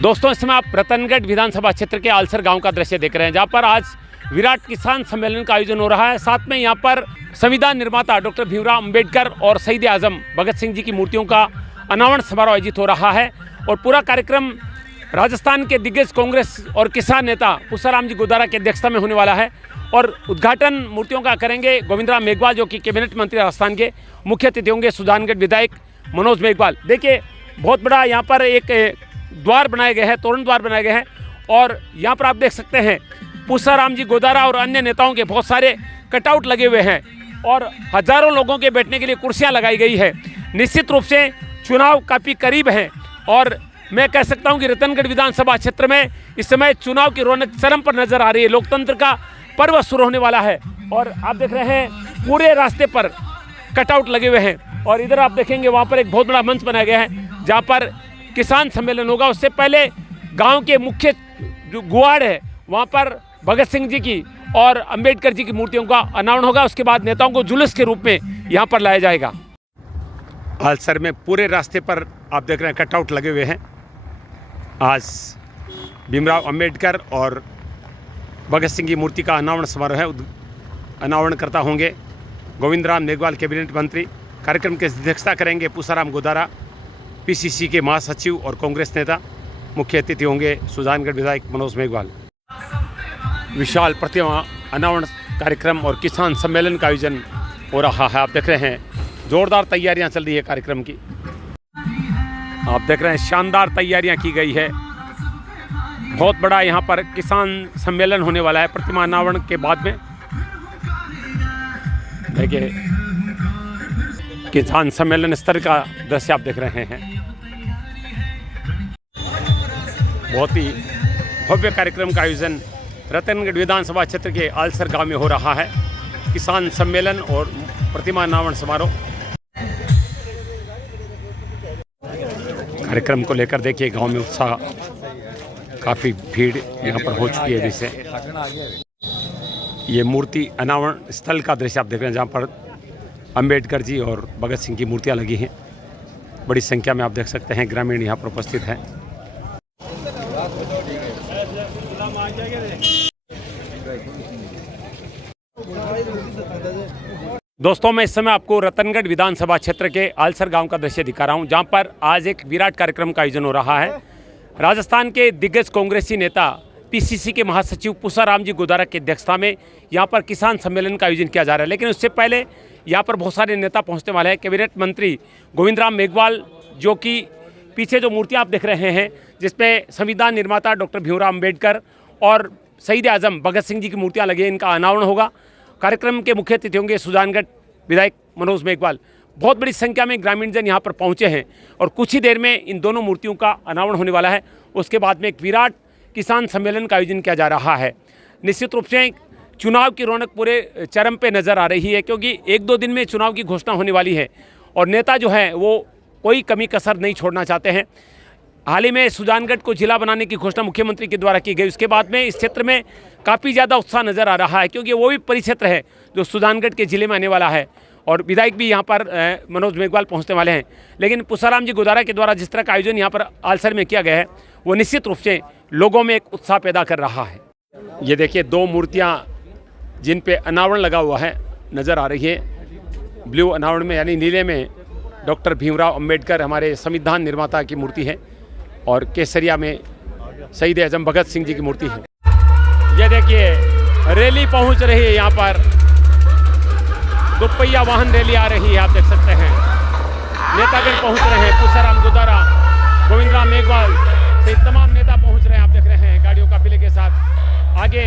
दोस्तों, इस समय आप रतनगढ़ विधानसभा क्षेत्र के आलसर गांव का दृश्य देख रहे हैं, जहां पर आज विराट किसान सम्मेलन का आयोजन हो रहा है। साथ में यहां पर संविधान निर्माता डॉक्टर भीमराव अंबेडकर और शहीद आजम भगत सिंह जी की मूर्तियों का अनावरण समारोह आयोजित हो रहा है। और पूरा कार्यक्रम राजस्थान के दिग्गज कांग्रेस और किसान नेता पुष्पराम जी गोदारा की अध्यक्षता में होने वाला है। और उद्घाटन मूर्तियों का करेंगे गोविंदराम मेघवाल, जो कि कैबिनेट मंत्री राजस्थान के। मुख्य अतिथि होंगे सुजानगढ़ विधायक मनोज मेघवाल। देखिए, बहुत बड़ा यहाँ पर एक द्वार बनाए गए हैं, तोरण द्वार बनाए गए हैं। और यहाँ पर आप देख सकते हैं पुष्पराम जी गोदारा और अन्य नेताओं के बहुत सारे कटआउट लगे हुए हैं और हजारों लोगों के बैठने के लिए कुर्सियाँ लगाई गई है। निश्चित रूप से चुनाव काफ़ी करीब है और मैं कह सकता हूं कि रतनगढ़ विधानसभा क्षेत्र में इस समय चुनाव की रौनक चरम पर नजर आ रही है। लोकतंत्र का पर्व शुरू होने वाला है और आप देख रहे हैं पूरे रास्ते पर कटआउट लगे हुए हैं। और इधर आप देखेंगे वहां पर एक बहुत बड़ा मंच बनाया गया है जहां पर किसान सम्मेलन होगा। उससे पहले गांव के मुख्य जो गुआड़ है वहां पर भगत सिंह जी की और अंबेडकर जी की मूर्तियों का अनावरण होगा। उसके बाद नेताओं को जुलूस के रूप में यहाँ पर लाया जाएगा। आलसर में पूरे रास्ते पर आप देख रहे हैं कटआउट लगे हुए हैं। आज भीमराव अंबेडकर और भगत सिंह की मूर्ति का अनावरण समारोह है। अनावरणकर्ता होंगे गोविंदराम मेघवाल, कैबिनेट मंत्री। कार्यक्रम की अध्यक्षता करेंगे पुष्पराम गोदारा, पीसीसी के महासचिव और कांग्रेस नेता। मुख्य अतिथि होंगे सुजानगढ़ विधायक मनोज मेघवाल। विशाल प्रतिमा अनावरण कार्यक्रम और किसान सम्मेलन का आयोजन हो रहा है। आप देख रहे हैं जोरदार तैयारियां चल रही है कार्यक्रम की। आप देख रहे हैं शानदार तैयारियां की गई है। बहुत बड़ा यहां पर किसान सम्मेलन होने वाला है प्रतिमा अनावरण के बाद में। देखिए, किसान सम्मेलन स्तर का दृश्य आप देख रहे हैं। बहुत ही भव्य कार्यक्रम का आयोजन रतनगढ़ विधानसभा क्षेत्र के आलसर गांव में हो रहा है। किसान सम्मेलन और प्रतिमा अनावरण समारोह। कार्यक्रम को लेकर देखिए गांव में उत्साह, काफ़ी भीड़ यहां पर हो चुकी है। जैसे ये मूर्ति अनावरण स्थल का दृश्य आप देख रहे हैं जहां पर अंबेडकर जी और भगत सिंह की मूर्तियां लगी हैं। बड़ी संख्या में आप देख सकते हैं ग्रामीण यहां पर उपस्थित हैं। दोस्तों, मैं इस समय आपको रतनगढ़ विधानसभा क्षेत्र के आलसर गांव का दृश्य दिखा रहा हूं, जहां पर आज एक विराट कार्यक्रम का आयोजन हो रहा है। राजस्थान के दिग्गज कांग्रेसी नेता पीसीसी के महासचिव पुष्पराम जी गोदारा की अध्यक्षता में यहां पर किसान सम्मेलन का आयोजन किया जा रहा है। लेकिन उससे पहले यहां पर बहुत सारे नेता पहुंचने वाले हैं। कैबिनेट मंत्री गोविंदराम मेघवाल, जो कि पीछे जो मूर्तियाँ आप देख रहे हैं जिसमें संविधान निर्माता डॉक्टर भीमराव अंबेडकर और शहीद आजम भगत सिंह जी की मूर्तियाँ लगी हैं, इनका अनावरण होगा। कार्यक्रम के मुख्य अतिथि होंगे सुजानगढ़ विधायक मनोज मेघवाल। बहुत बड़ी संख्या में ग्रामीणजन यहाँ पर पहुँचे हैं और कुछ ही देर में इन दोनों मूर्तियों का अनावरण होने वाला है। उसके बाद में एक विराट किसान सम्मेलन का आयोजन किया जा रहा है। निश्चित रूप से चुनाव की रौनक पूरे चरम पे नज़र आ रही है, क्योंकि एक दो दिन में चुनाव की घोषणा होने वाली है और नेता जो है वो कोई कमी कसर नहीं छोड़ना चाहते हैं। हाल ही में सुजानगढ़ को जिला बनाने की घोषणा मुख्यमंत्री के द्वारा की गई। उसके बाद में इस क्षेत्र में काफ़ी ज़्यादा उत्साह नज़र आ रहा है, क्योंकि वो भी परिक्षेत्र है जो सुजानगढ़ के जिले में आने वाला है और विधायक भी यहाँ पर मनोज मेघवाल पहुँचने वाले हैं। लेकिन पुष्पराम जी गोदारा के द्वारा जिस तरह का आयोजन यहाँ पर आलसर में किया गया है, वो निश्चित रूप से लोगों में एक उत्साह पैदा कर रहा है। ये देखिए, दो मूर्तियाँ जिन पे अनावरण लगा हुआ है नज़र आ रही है। ब्लू अनावरण में यानी नीले में डॉक्टर भीमराव अंबेडकर, हमारे संविधान निर्माता की मूर्ति है, और केसरिया में शहीद आजम भगत सिंह जी की मूर्ति है। ये देखिए, रैली पहुंच रही है। यहाँ पर दुपहिया वाहन रैली आ रही है, आप देख सकते हैं। नेतागण पहुंच रहे हैं। पुष्पराम गोदारा, गोविंदराम मेघवाल से तमाम नेता पहुंच रहे हैं। आप देख रहे हैं गाड़ियों काफिले के साथ। आगे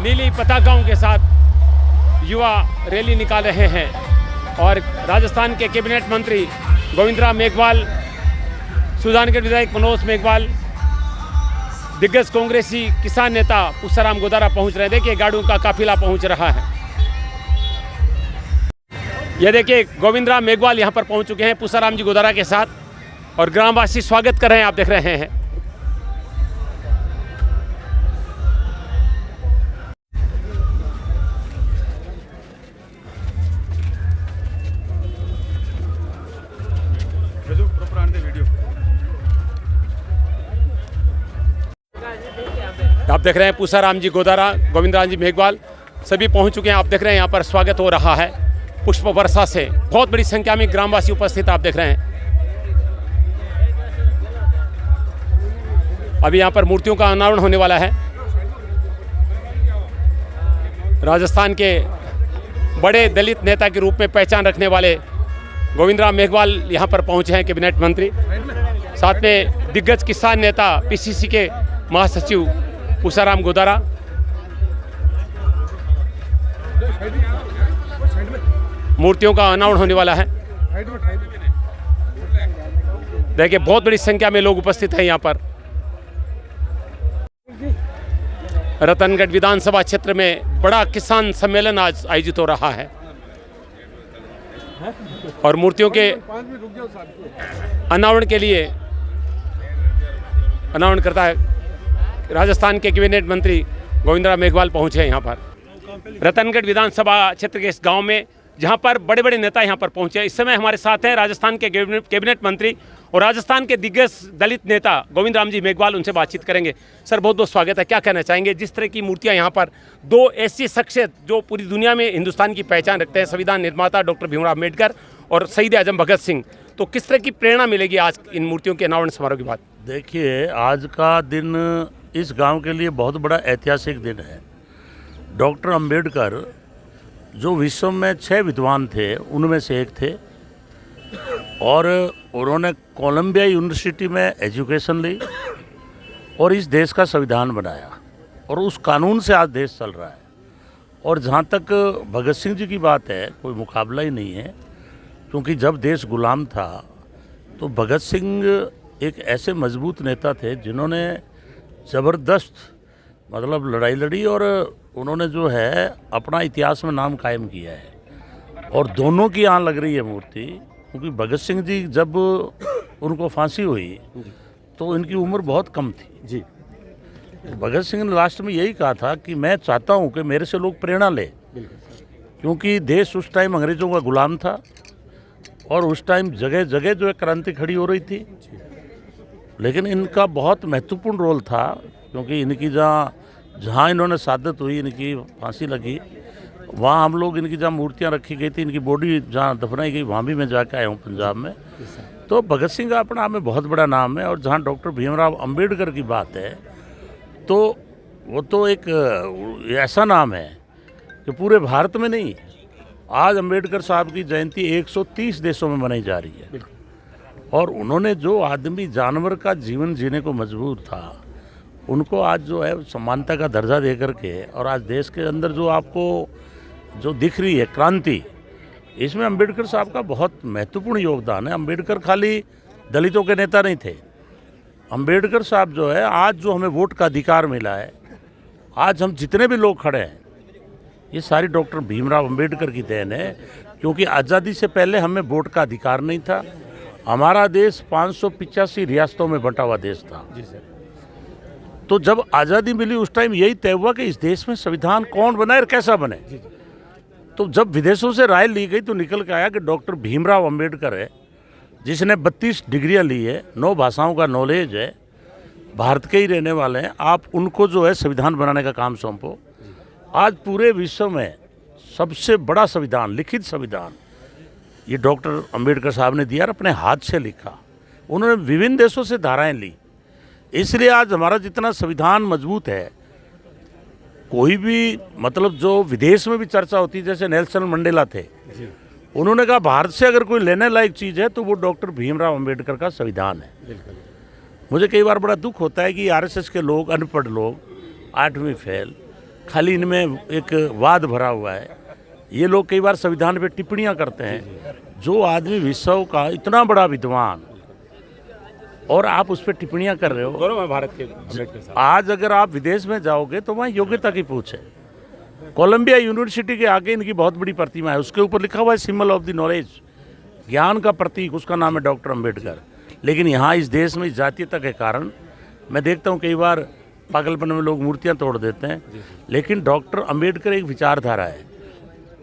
नीली पताकाओं के साथ युवा रैली निकाल रहे हैं और राजस्थान के कैबिनेट मंत्री गोविंदराम मेघवाल, सुजानगढ़ विधायक मनोज मेघवाल, दिग्गज कांग्रेसी किसान नेता पुष्पराम गोदारा पहुंच रहे हैं। देखिए, गाड़ियों का काफिला पहुंच रहा है। यह देखिए, गोविंदराम मेघवाल यहां पर पहुंच चुके हैं पुष्पराम जी गोदारा के साथ और ग्रामवासी स्वागत कर रहे हैं। आप देख रहे हैं। आप देख रहे हैं पूसाराम जी गोदारा, गोविंद राम जी मेघवाल सभी पहुंच चुके हैं। आप देख रहे हैं यहाँ पर स्वागत हो रहा है पुष्प वर्षा से। बहुत बड़ी संख्या में ग्रामवासी उपस्थित आप देख रहे हैं। अभी यहाँ पर मूर्तियों का अनावरण होने वाला है। राजस्थान के बड़े दलित नेता के रूप में पहचान रखने वाले गोविंद राम मेघवाल यहाँ पर पहुँचे हैं, कैबिनेट मंत्री। साथ में दिग्गज किसान नेता पीसीसी के महासचिव पूसाराम गोदारा। मूर्तियों का अनावरण होने वाला है। देखिए बहुत बड़ी संख्या में लोग उपस्थित हैं यहाँ पर। रतनगढ़ विधानसभा क्षेत्र में बड़ा किसान सम्मेलन आज आयोजित हो रहा है और मूर्तियों के अनावरण के लिए अनावरण करता है राजस्थान के कैबिनेट मंत्री गोविंद राम मेघवाल पहुंचे हैं यहाँ पर रतनगढ़ विधानसभा क्षेत्र के इस गांव में, जहां पर बड़े बड़े नेता यहां पर पहुंचे। इस समय हमारे साथ हैं राजस्थान के कैबिनेट मंत्री और राजस्थान के दिग्गज दलित नेता गोविंद राम जी मेघवाल। उनसे बातचीत करेंगे। सर बहुत बहुत स्वागत है। क्या कहना चाहेंगे जिस तरह की मूर्तियां यहाँ पर, दो ऐसी शख्सियत जो पूरी दुनिया में हिंदुस्तान की पहचान रखते हैं, संविधान निर्माता डॉक्टर भीमराव अम्बेडकर और शहीद आजम भगत सिंह, तो किस तरह की प्रेरणा मिलेगी आज इन मूर्तियों के अनावरण समारोह के बाद? देखिए, आज का दिन इस गांव के लिए बहुत बड़ा ऐतिहासिक दिन है। डॉक्टर अंबेडकर जो विश्व में 6 विद्वान थे उनमें से एक थे और उन्होंने कोलंबिया यूनिवर्सिटी में एजुकेशन ली और इस देश का संविधान बनाया और उस कानून से आज देश चल रहा है। और जहाँ तक भगत सिंह जी की बात है, कोई मुकाबला ही नहीं है, क्योंकि जब देश गुलाम था तो भगत सिंह एक ऐसे मजबूत नेता थे जिन्होंने ज़बरदस्त मतलब लड़ाई लड़ी और उन्होंने जो है अपना इतिहास में नाम कायम किया है। और दोनों की यहाँ लग रही है मूर्ति, क्योंकि भगत सिंह जी जब उनको फांसी हुई तो इनकी उम्र बहुत कम थी जी। भगत सिंह ने लास्ट में यही कहा था कि मैं चाहता हूँ कि मेरे से लोग प्रेरणा ले, क्योंकि देश उस टाइम अंग्रेज़ों का गुलाम था और उस टाइम जगह जगह जो है क्रांति खड़ी हो रही थी। लेकिन इनका बहुत महत्वपूर्ण रोल था, क्योंकि इनकी जहाँ इन्होंने शहादत हुई, इनकी फांसी लगी, वहाँ हम लोग इनकी जहाँ मूर्तियाँ रखी गई थी, इनकी बॉडी जहाँ दफनाई गई, वहाँ भी मैं जाके आया हूँ पंजाब में। तो भगत सिंह का अपना में बहुत बड़ा नाम है। और जहाँ डॉक्टर भीमराव अंबेडकर की बात है तो वो तो एक ऐसा नाम है कि पूरे भारत में नहीं, आज अंबेडकर साहब की जयंती 130 देशों में मनाई जा रही है। और उन्होंने जो आदमी जानवर का जीवन जीने को मजबूर था, उनको आज जो है समानता का दर्जा दे करके, और आज देश के अंदर जो आपको जो दिख रही है क्रांति, इसमें अंबेडकर साहब का बहुत महत्वपूर्ण योगदान है। अंबेडकर खाली दलितों के नेता नहीं थे। अंबेडकर साहब जो है आज जो हमें वोट का अधिकार मिला है, आज हम जितने भी लोग खड़े हैं, ये सारी डॉक्टर भीमराव अंबेडकर की देन है। क्योंकि आज़ादी से पहले हमें वोट का अधिकार नहीं था। हमारा देश 585 रियासतों में बंटा हुआ देश था जी सर। तो जब आज़ादी मिली उस टाइम यही तय हुआ कि इस देश में संविधान कौन बनाए और कैसा बने। तो जब विदेशों से राय ली गई तो निकल के आया कि डॉक्टर भीमराव अंबेडकर है, जिसने 32 डिग्रियां ली है, 9 भाषाओं का नॉलेज है, भारत के ही रहने वाले हैं, आप उनको जो है संविधान बनाने का काम सौंपो। आज पूरे विश्व में सबसे बड़ा संविधान, लिखित संविधान, ये डॉक्टर अंबेडकर साहब ने दिया और अपने हाथ से लिखा। उन्होंने विभिन्न देशों से धाराएं ली, इसलिए आज हमारा जितना संविधान मजबूत है, कोई भी मतलब जो विदेश में भी चर्चा होती है, जैसे नेल्सन मंडेला थे, उन्होंने कहा भारत से अगर कोई लेने लायक चीज़ है तो वो डॉक्टर भीमराव अंबेडकर का संविधान है। मुझे कई बार बड़ा दुख होता है कि आरएसएस के लोग, अनपढ़ लोग, 8वीं फेल, खाली इनमें एक वाद भरा हुआ है। ये लोग कई बार संविधान पे टिप्पणियां करते हैं। जो आदमी विश्व का इतना बड़ा विद्वान और आप उस पर टिप्पणियां कर रहे हो, गौरव है भारत के। आज अगर आप विदेश में जाओगे तो वहाँ योग्यता की पूछ है। कोलंबिया यूनिवर्सिटी के आगे इनकी बहुत बड़ी प्रतिमा है, उसके ऊपर लिखा हुआ है सिंबल ऑफ द नॉलेज, ज्ञान का प्रतीक, उसका नाम है डॉक्टर अंबेडकर। लेकिन यहाँ इस देश में जातीयता के कारण मैं देखता हूँ कई बार पागलपन में लोग मूर्तियाँ तोड़ देते हैं। लेकिन डॉक्टर अंबेडकर एक विचारधारा है,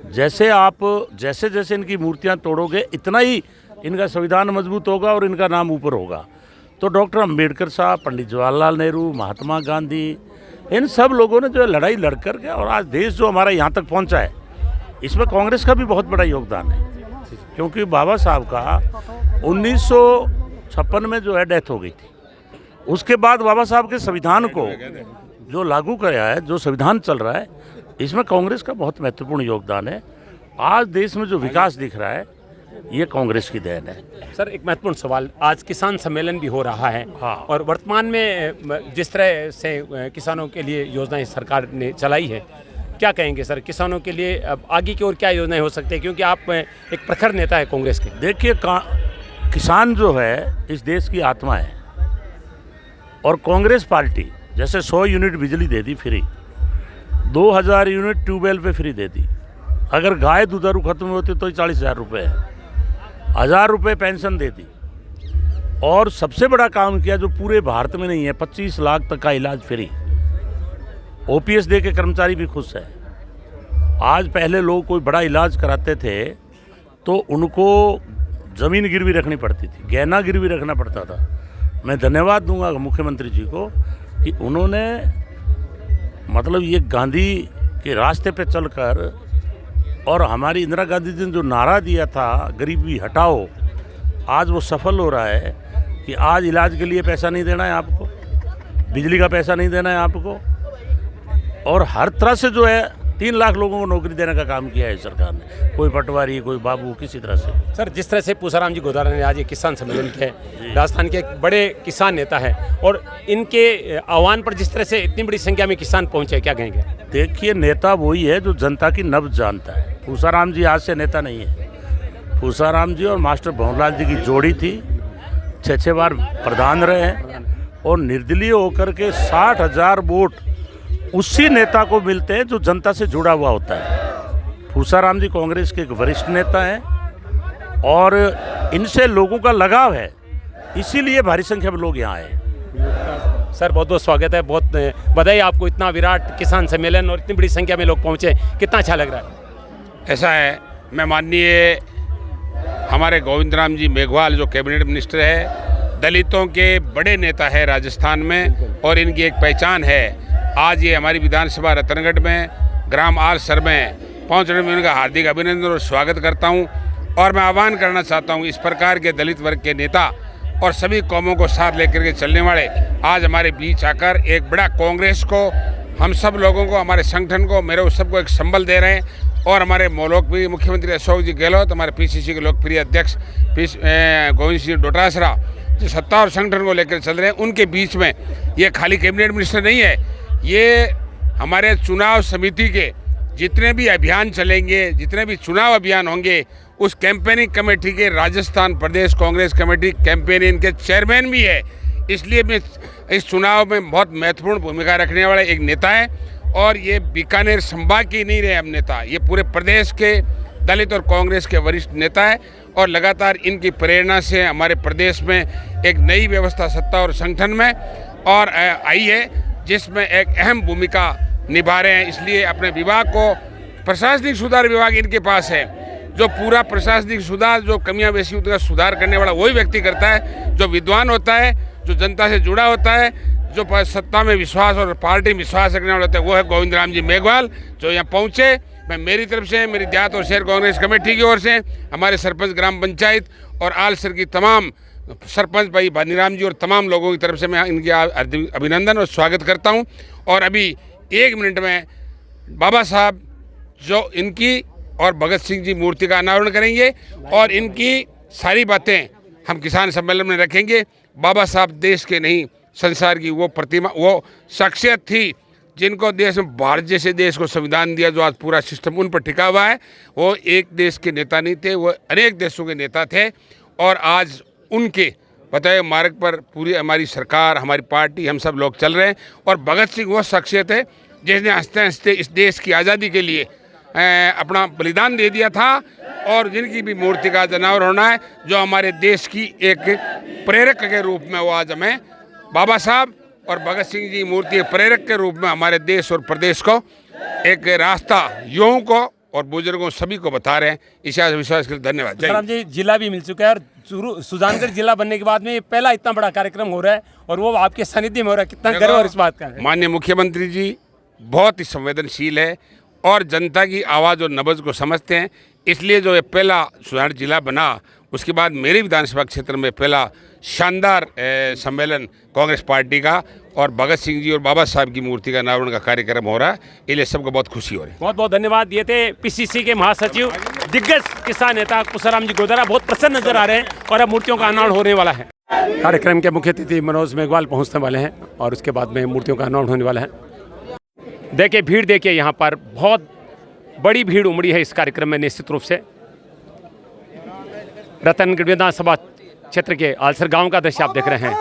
जैसे आप जैसे जैसे इनकी मूर्तियाँ तोड़ोगे इतना ही इनका संविधान मजबूत होगा और इनका नाम ऊपर होगा। तो डॉक्टर अंबेडकर साहब, पंडित जवाहरलाल नेहरू, महात्मा गांधी, इन सब लोगों ने जो है लड़ाई लड़ कर के और आज देश जो हमारा यहाँ तक पहुँचा है, इसमें कांग्रेस का भी बहुत बड़ा योगदान है। क्योंकि बाबा साहब का 1956 में जो है डेथ हो गई थी। उसके बाद बाबा साहब के संविधान को जो लागू कराया है, जो संविधान चल रहा है, इसमें कांग्रेस का बहुत महत्वपूर्ण योगदान है। आज देश में जो विकास दिख रहा है, ये कांग्रेस की देन है। सर, एक महत्वपूर्ण सवाल, आज किसान सम्मेलन भी हो रहा है। हाँ। और वर्तमान में जिस तरह से किसानों के लिए योजनाएं सरकार ने चलाई है, क्या कहेंगे सर किसानों के लिए अब आगे की ओर क्या योजनाएं हो सकती है, क्योंकि आप एक प्रखर नेता है कांग्रेस के। देखिए, किसान जो है इस देश की आत्मा है और कांग्रेस पार्टी जैसे 100 यूनिट बिजली दे दी फ्री, 2000 यूनिट ट्यूबवेल पे फ्री दे दी। अगर गाय दुधारू खत्म होती तो 40,000 रुपये है, 1000 रुपये पेंशन दे दी। और सबसे बड़ा काम किया जो पूरे भारत में नहीं है, 25 लाख तक का इलाज फ्री। ओपीएस दे के कर्मचारी भी खुश है। आज पहले लोग कोई बड़ा इलाज कराते थे तो उनको ज़मीन गिरवी रखनी पड़ती थी, गहना गिरवी रखना पड़ता था। मैं धन्यवाद दूंगा मुख्यमंत्री जी को कि उन्होंने मतलब ये गांधी के रास्ते पे चलकर और हमारी इंदिरा गांधी जी ने जो नारा दिया था गरीबी हटाओ, आज वो सफल हो रहा है कि आज इलाज के लिए पैसा नहीं देना है आपको, बिजली का पैसा नहीं देना है आपको, और हर तरह से जो है 3 लाख लोगों को नौकरी देने का काम किया है सरकार ने। कोई पटवारी, कोई बाबू, किसी तरह से। सर, जिस तरह से पूसाराम जी गोदारा ने आज ये किसान सम्मेलन किया है, राजस्थान के एक बड़े किसान नेता है, और इनके आह्वान पर जिस तरह से इतनी बड़ी संख्या में किसान पहुंचे, क्या कहेंगे? देखिए, नेता वही है जो जनता की नब्ज जानता है। पूसाराम जी आज से नेता नहीं है। पूसाराम जी और मास्टर भंवरलाल जी की जोड़ी थी, 6 बार प्रधान रहे हैं, और निर्दलीय होकर के 60,000 वोट उसी नेता को मिलते हैं जो जनता से जुड़ा हुआ होता है। पूसाराम जी कांग्रेस के एक वरिष्ठ नेता हैं और इनसे लोगों का लगाव है, इसीलिए भारी संख्या में लोग यहाँ आए। सर, बहुत बहुत स्वागत है, बहुत बधाई आपको, इतना विराट किसान सम्मेलन और इतनी बड़ी संख्या में लोग पहुँचे, कितना अच्छा लग रहा है? ऐसा है, मैं माननीय हमारे गोविंद राम जी मेघवाल जो कैबिनेट मिनिस्टर है, दलितों के बड़े नेता है राजस्थान में, और इनकी एक पहचान है। आज ये हमारी विधानसभा रतनगढ़ में ग्राम आलसर में पहुंचने में उनका हार्दिक अभिनंदन और स्वागत करता हूं। और मैं आह्वान करना चाहता हूं, इस प्रकार के दलित वर्ग के नेता और सभी कौमों को साथ लेकर के चलने वाले आज हमारे बीच आकर एक बड़ा कांग्रेस को, हम सब लोगों को, हमारे संगठन को, मेरे उस सबको एक संबल दे रहे हैं। और हमारे लोकप्रिय मुख्यमंत्री अशोक जी गहलोत, हमारे पीसीसी के लोकप्रिय अध्यक्ष गोविंद सिंह डोटासरा जो सत्ता और संगठन को लेकर चल रहे हैं, उनके बीच में ये खाली कैबिनेट मिनिस्टर नहीं है, ये हमारे चुनाव समिति के जितने भी अभियान चलेंगे, जितने भी चुनाव अभियान होंगे, उस कैंपेनिंग कमेटी के राजस्थान प्रदेश कांग्रेस कमेटी कैंपेनिंग के चेयरमैन भी है। इसलिए मैं इस चुनाव में बहुत महत्वपूर्ण भूमिका रखने वाला एक नेता है। और ये बीकानेर संभाग की नहीं रहे हम नेता, ये पूरे प्रदेश के दलित और कांग्रेस के वरिष्ठ नेता है। और लगातार इनकी प्रेरणा से हमारे प्रदेश में एक नई व्यवस्था सत्ता और संगठन में और आई है, जिसमें एक अहम भूमिका निभा रहे हैं। इसलिए अपने विभाग को, प्रशासनिक सुधार विभाग इनके पास है, जो पूरा प्रशासनिक सुधार, जो कमियां बेसी होती है सुधार करने वाला वही व्यक्ति करता है, जो विद्वान होता है, जो जनता से जुड़ा होता है, जो सत्ता में विश्वास और पार्टी में विश्वास रखने वाला होता है, वो है गोविंद राम जी मेघवाल, जो यहाँ पहुँचे। मैं मेरी तरफ से, मेरी देहात और शहर कांग्रेस कमेटी की ओर से, हमारे सरपंच ग्राम पंचायत और आलसर की तमाम सरपंच भाई भानीराम जी और तमाम लोगों की तरफ से मैं इनकी अभिनंदन और स्वागत करता हूं। और अभी 1 मिनट में बाबा साहब जो इनकी और भगत सिंह जी मूर्ति का अनावरण करेंगे, और इनकी सारी बातें हम किसान सम्मेलन में रखेंगे। बाबा साहब देश के नहीं, संसार की वो प्रतिमा, वो शख्सियत थी जिनको देश में, भारत जैसे देश को संविधान दिया, जो आज पूरा सिस्टम उन पर टिका हुआ है। वो एक देश के नेता नहीं थे, वो अनेक देशों के नेता थे। और आज उनके बताए मार्ग पर पूरी हमारी सरकार, हमारी पार्टी, हम सब लोग चल रहे हैं। और भगत सिंह वो शख्सियत है जिसने हंसते हंसते इस देश की आज़ादी के लिए अपना बलिदान दे दिया था, और जिनकी भी मूर्ति का अनावरण होना है, जो हमारे देश की एक प्रेरक के रूप में वो आज हमें बाबा साहब और भगत सिंह जी मूर्ति प्रेरक के रूप में हमारे देश और प्रदेश को एक रास्ता, युवाओं को और बुजुर्गों सभी को बता रहे हैं। इस विश्वास के लिए धन्यवाद। जय राम जी, जिला भी मिल चुका है और सुजानगढ़ जिला बनने के बाद में ये पहला इतना बड़ा कार्यक्रम हो रहा है और वो आपके सानिध्य में हो रहा है, कितना गर्व और इस बात का है। माननीय मुख्यमंत्री जी बहुत ही संवेदनशील है और जनता की आवाज़ और नब्ज को समझते हैं, इसलिए जो ये पहला सुजानगढ़ जिला बना उसके बाद मेरे विधानसभा क्षेत्र में पहला शानदार सम्मेलन कांग्रेस पार्टी का और भगत सिंह जी और बाबा साहब की मूर्ति का अनावरण का कार्यक्रम हो रहा है, इसलिए सबको बहुत खुशी हो रही है। बहुत बहुत धन्यवाद। ये थे पीसीसी के महासचिव दिग्गज किसान नेता पुष्पराम जी गोदारा, बहुत प्रसन्न नजर आ रहे हैं और अब मूर्तियों का अनावरण होने वाला है। कार्यक्रम के मुख्य अतिथि मनोज मेघवाल पहुंचने वाले हैं और उसके बाद में मूर्तियों का अनावरण होने वाला है। देखिए भीड़, देखिए यहाँ पर बहुत बड़ी भीड़ उमड़ी है इस कार्यक्रम में। निश्चित रूप से रतनगढ़ विधानसभा क्षेत्र के आलसर गांव का दृश्य आप देख रहे हैं।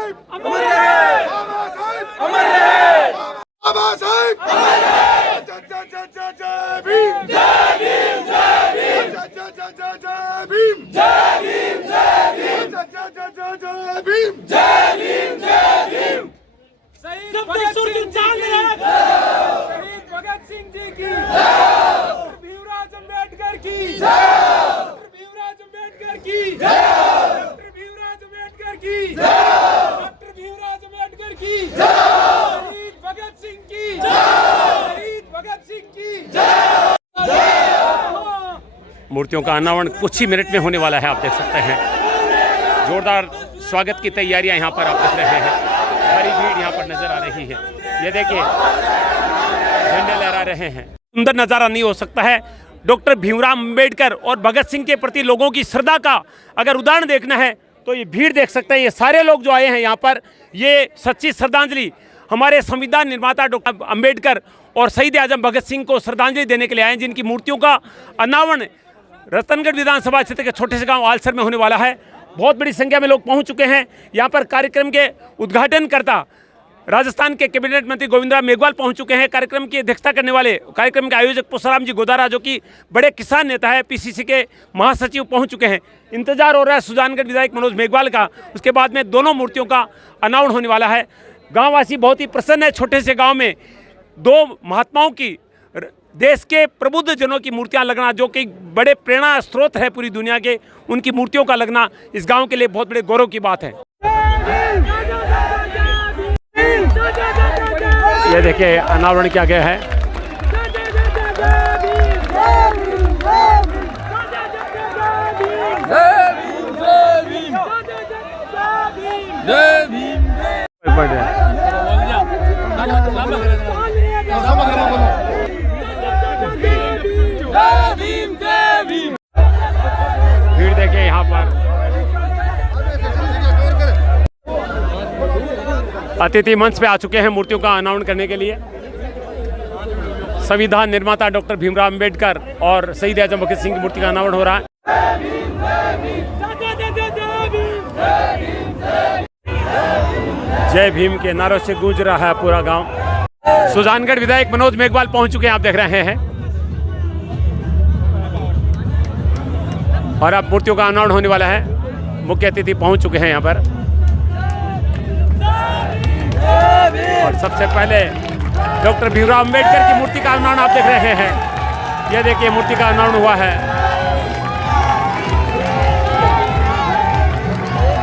भगत सिंह जी की, भीमराव अम्बेडकर की, भीमराव अम्बेडकर की, भीमराव अम्बेडकर की, डॉक्टर भीमराव अम्बेडकर की, शहीद भगत सिंह की, शहीद भगत सिंह की। मूर्तियों का अनावरण कुछ ही मिनट में होने वाला है, आप देख सकते हैं। जोरदार स्वागत की तैयारियां यहाँ पर आप देख रहे हैं। बड़ी भीड़ यहाँ पर नजर आ रही है। ये देखिए झंडे लहरा रहे हैं। सुंदर नज़ारा नहीं हो सकता है। डॉक्टर भीमराव अम्बेडकर और भगत सिंह के प्रति लोगों की श्रद्धा का अगर उदाहरण देखना है तो ये भीड़ देख सकते हैं। ये सारे लोग जो आए हैं यहाँ पर, ये सच्ची श्रद्धांजलि हमारे संविधान निर्माता डॉक्टर अम्बेडकर और शहीद आजम भगत सिंह को श्रद्धांजलि देने के लिए आए हैं, जिनकी मूर्तियों का अनावरण रतनगढ़ विधानसभा क्षेत्र के छोटे से गाँव आलसर में होने वाला है। बहुत बड़ी संख्या में लोग पहुँच चुके हैं। यहाँ पर कार्यक्रम के उद्घाटनकर्ता राजस्थान के कैबिनेट मंत्री गोविंदराम मेघवाल पहुंच चुके हैं। कार्यक्रम की अध्यक्षता करने वाले कार्यक्रम के आयोजक पुष्पराम जी गोदारा, जो कि बड़े किसान नेता है, पीसीसी के महासचिव पहुंच चुके हैं। इंतजार हो रहा है सुजानगढ़ विधायक मनोज मेघवाल का। उसके बाद में दोनों मूर्तियों का अनावरण होने वाला है। गाँववासी बहुत ही प्रसन्न है। छोटे से गाँव में दो महात्माओं की, देश के प्रबुद्ध जनों की मूर्तियाँ लगना, जो कि बड़े प्रेरणा स्रोत है पूरी दुनिया के, उनकी मूर्तियों का लगना इस गाँव के लिए बहुत बड़े गौरव की बात है। ये देखिए अनावरण किया गया है। भीड़ देखिए यहाँ पर। अतिथि मंच पे आ चुके हैं मूर्तियों का अनावरण करने के लिए। संविधान निर्माता डॉक्टर भीमराव अम्बेडकर और शहीद आजम भगत सिंह की मूर्ति का अनावरण हो रहा है। जय भीम के नारों से गूंज रहा है पूरा गांव। सुजानगढ़ विधायक मनोज मेघवाल पहुंच चुके हैं, आप देख रहे हैं। और अब मूर्तियों का अनावरण होने वाला है। मुख्य अतिथि पहुंच चुके हैं यहाँ पर। और सबसे पहले डॉक्टर भीमराव अम्बेडकर की मूर्ति का अनावरण आप देख रहे हैं। यह देखिए मूर्ति का अनावरण हुआ है।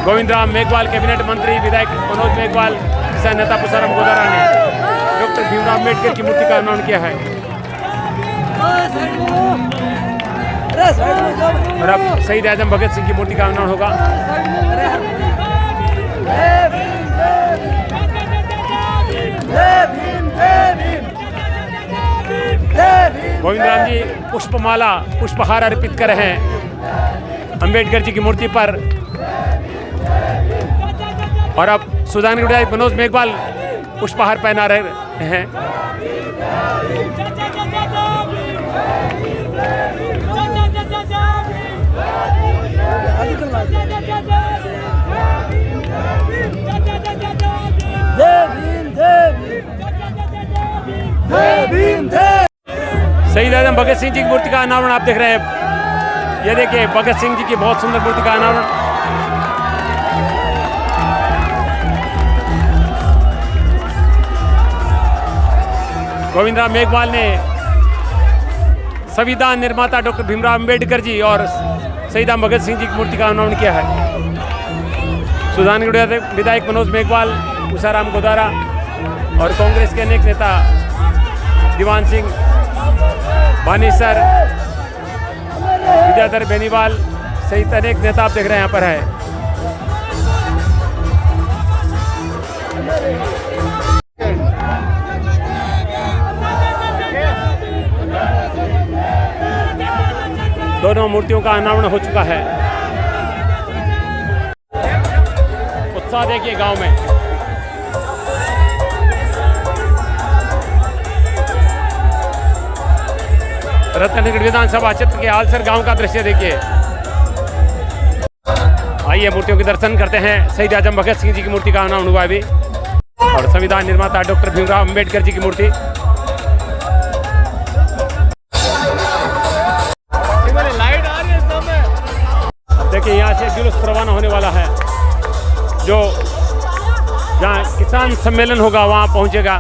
गोविंदराम मेघवाल कैबिनेट मंत्री विधायक मनोज मेघवाल, किसान नेता पुष्पराम गोदारा ने डॉक्टर भीमराव अम्बेडकर की मूर्ति का अनावरण किया है। और अब शहीद आजम भगत सिंह की मूर्ति का अनावरण होगा। गोविंदराम जी पुष्पमाला पुष्पहार अर्पित कर रहे हैं अम्बेडकर जी की मूर्ति पर। और अब सुजानगढ़ विधायक मनोज मेघवाल पुष्पहार पहना रहे हैं। शहीद आजम भगत सिंह जी की मूर्ति का अनावरण आप देख रहे हैं। ये देखिए भगत सिंह जी की बहुत सुंदर मूर्ति का अनावरण। गोविंदराम मेघवाल ने संविधान निर्माता डॉक्टर भीमराव अंबेडकर जी और शहीद आजम भगत सिंह जी की मूर्ति का अनावरण किया है। सुजानगढ़ विधायक मनोज मेघवाल, उषाराम गोदारा और कांग्रेस के अनेक नेता दीवान सिंह बानीसर, विद्याधर बेनीवाल सहित अनेक नेता आप देख रहे हैं यहाँ पर है। दोनों मूर्तियों का अनावरण हो चुका है। उत्साह देखिए गांव में। रतनगढ़ विधानसभा क्षेत्र के आलसर गांव का दृश्य देखिए। आइए मूर्तियों के दर्शन करते हैं। शहीद आजम भगत सिंह जी की मूर्ति का अनावरण हुआ अभी और संविधान निर्माता डॉक्टर भीमराव अंबेडकर जी की मूर्ति। देखिए यहाँ से जुलूस रवाना होने वाला है, जो जहाँ किसान सम्मेलन होगा वहाँ पहुँचेगा।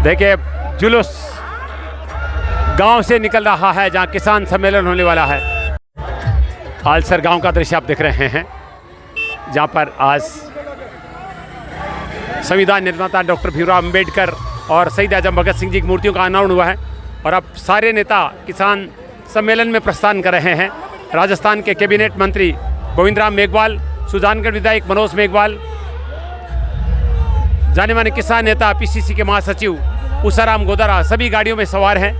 देखिए जुलूस गांव से निकल रहा है जहां किसान सम्मेलन होने वाला है। आलसर गांव का दृश्य आप देख रहे हैं, जहां पर आज संविधान निर्माता डॉक्टर भीमराव अंबेडकर और शहीद आजम भगत सिंह जी की मूर्तियों का अनावरण हुआ है और अब सारे नेता किसान सम्मेलन में प्रस्थान कर रहे हैं। राजस्थान के कैबिनेट मंत्री गोविंद राम मेघवाल, सुजानगढ़ विधायक मनोज मेघवाल, जाने माने किसान नेता पीसीसी के महासचिव उषाराम गोदारा सभी गाड़ियों में सवार हैं।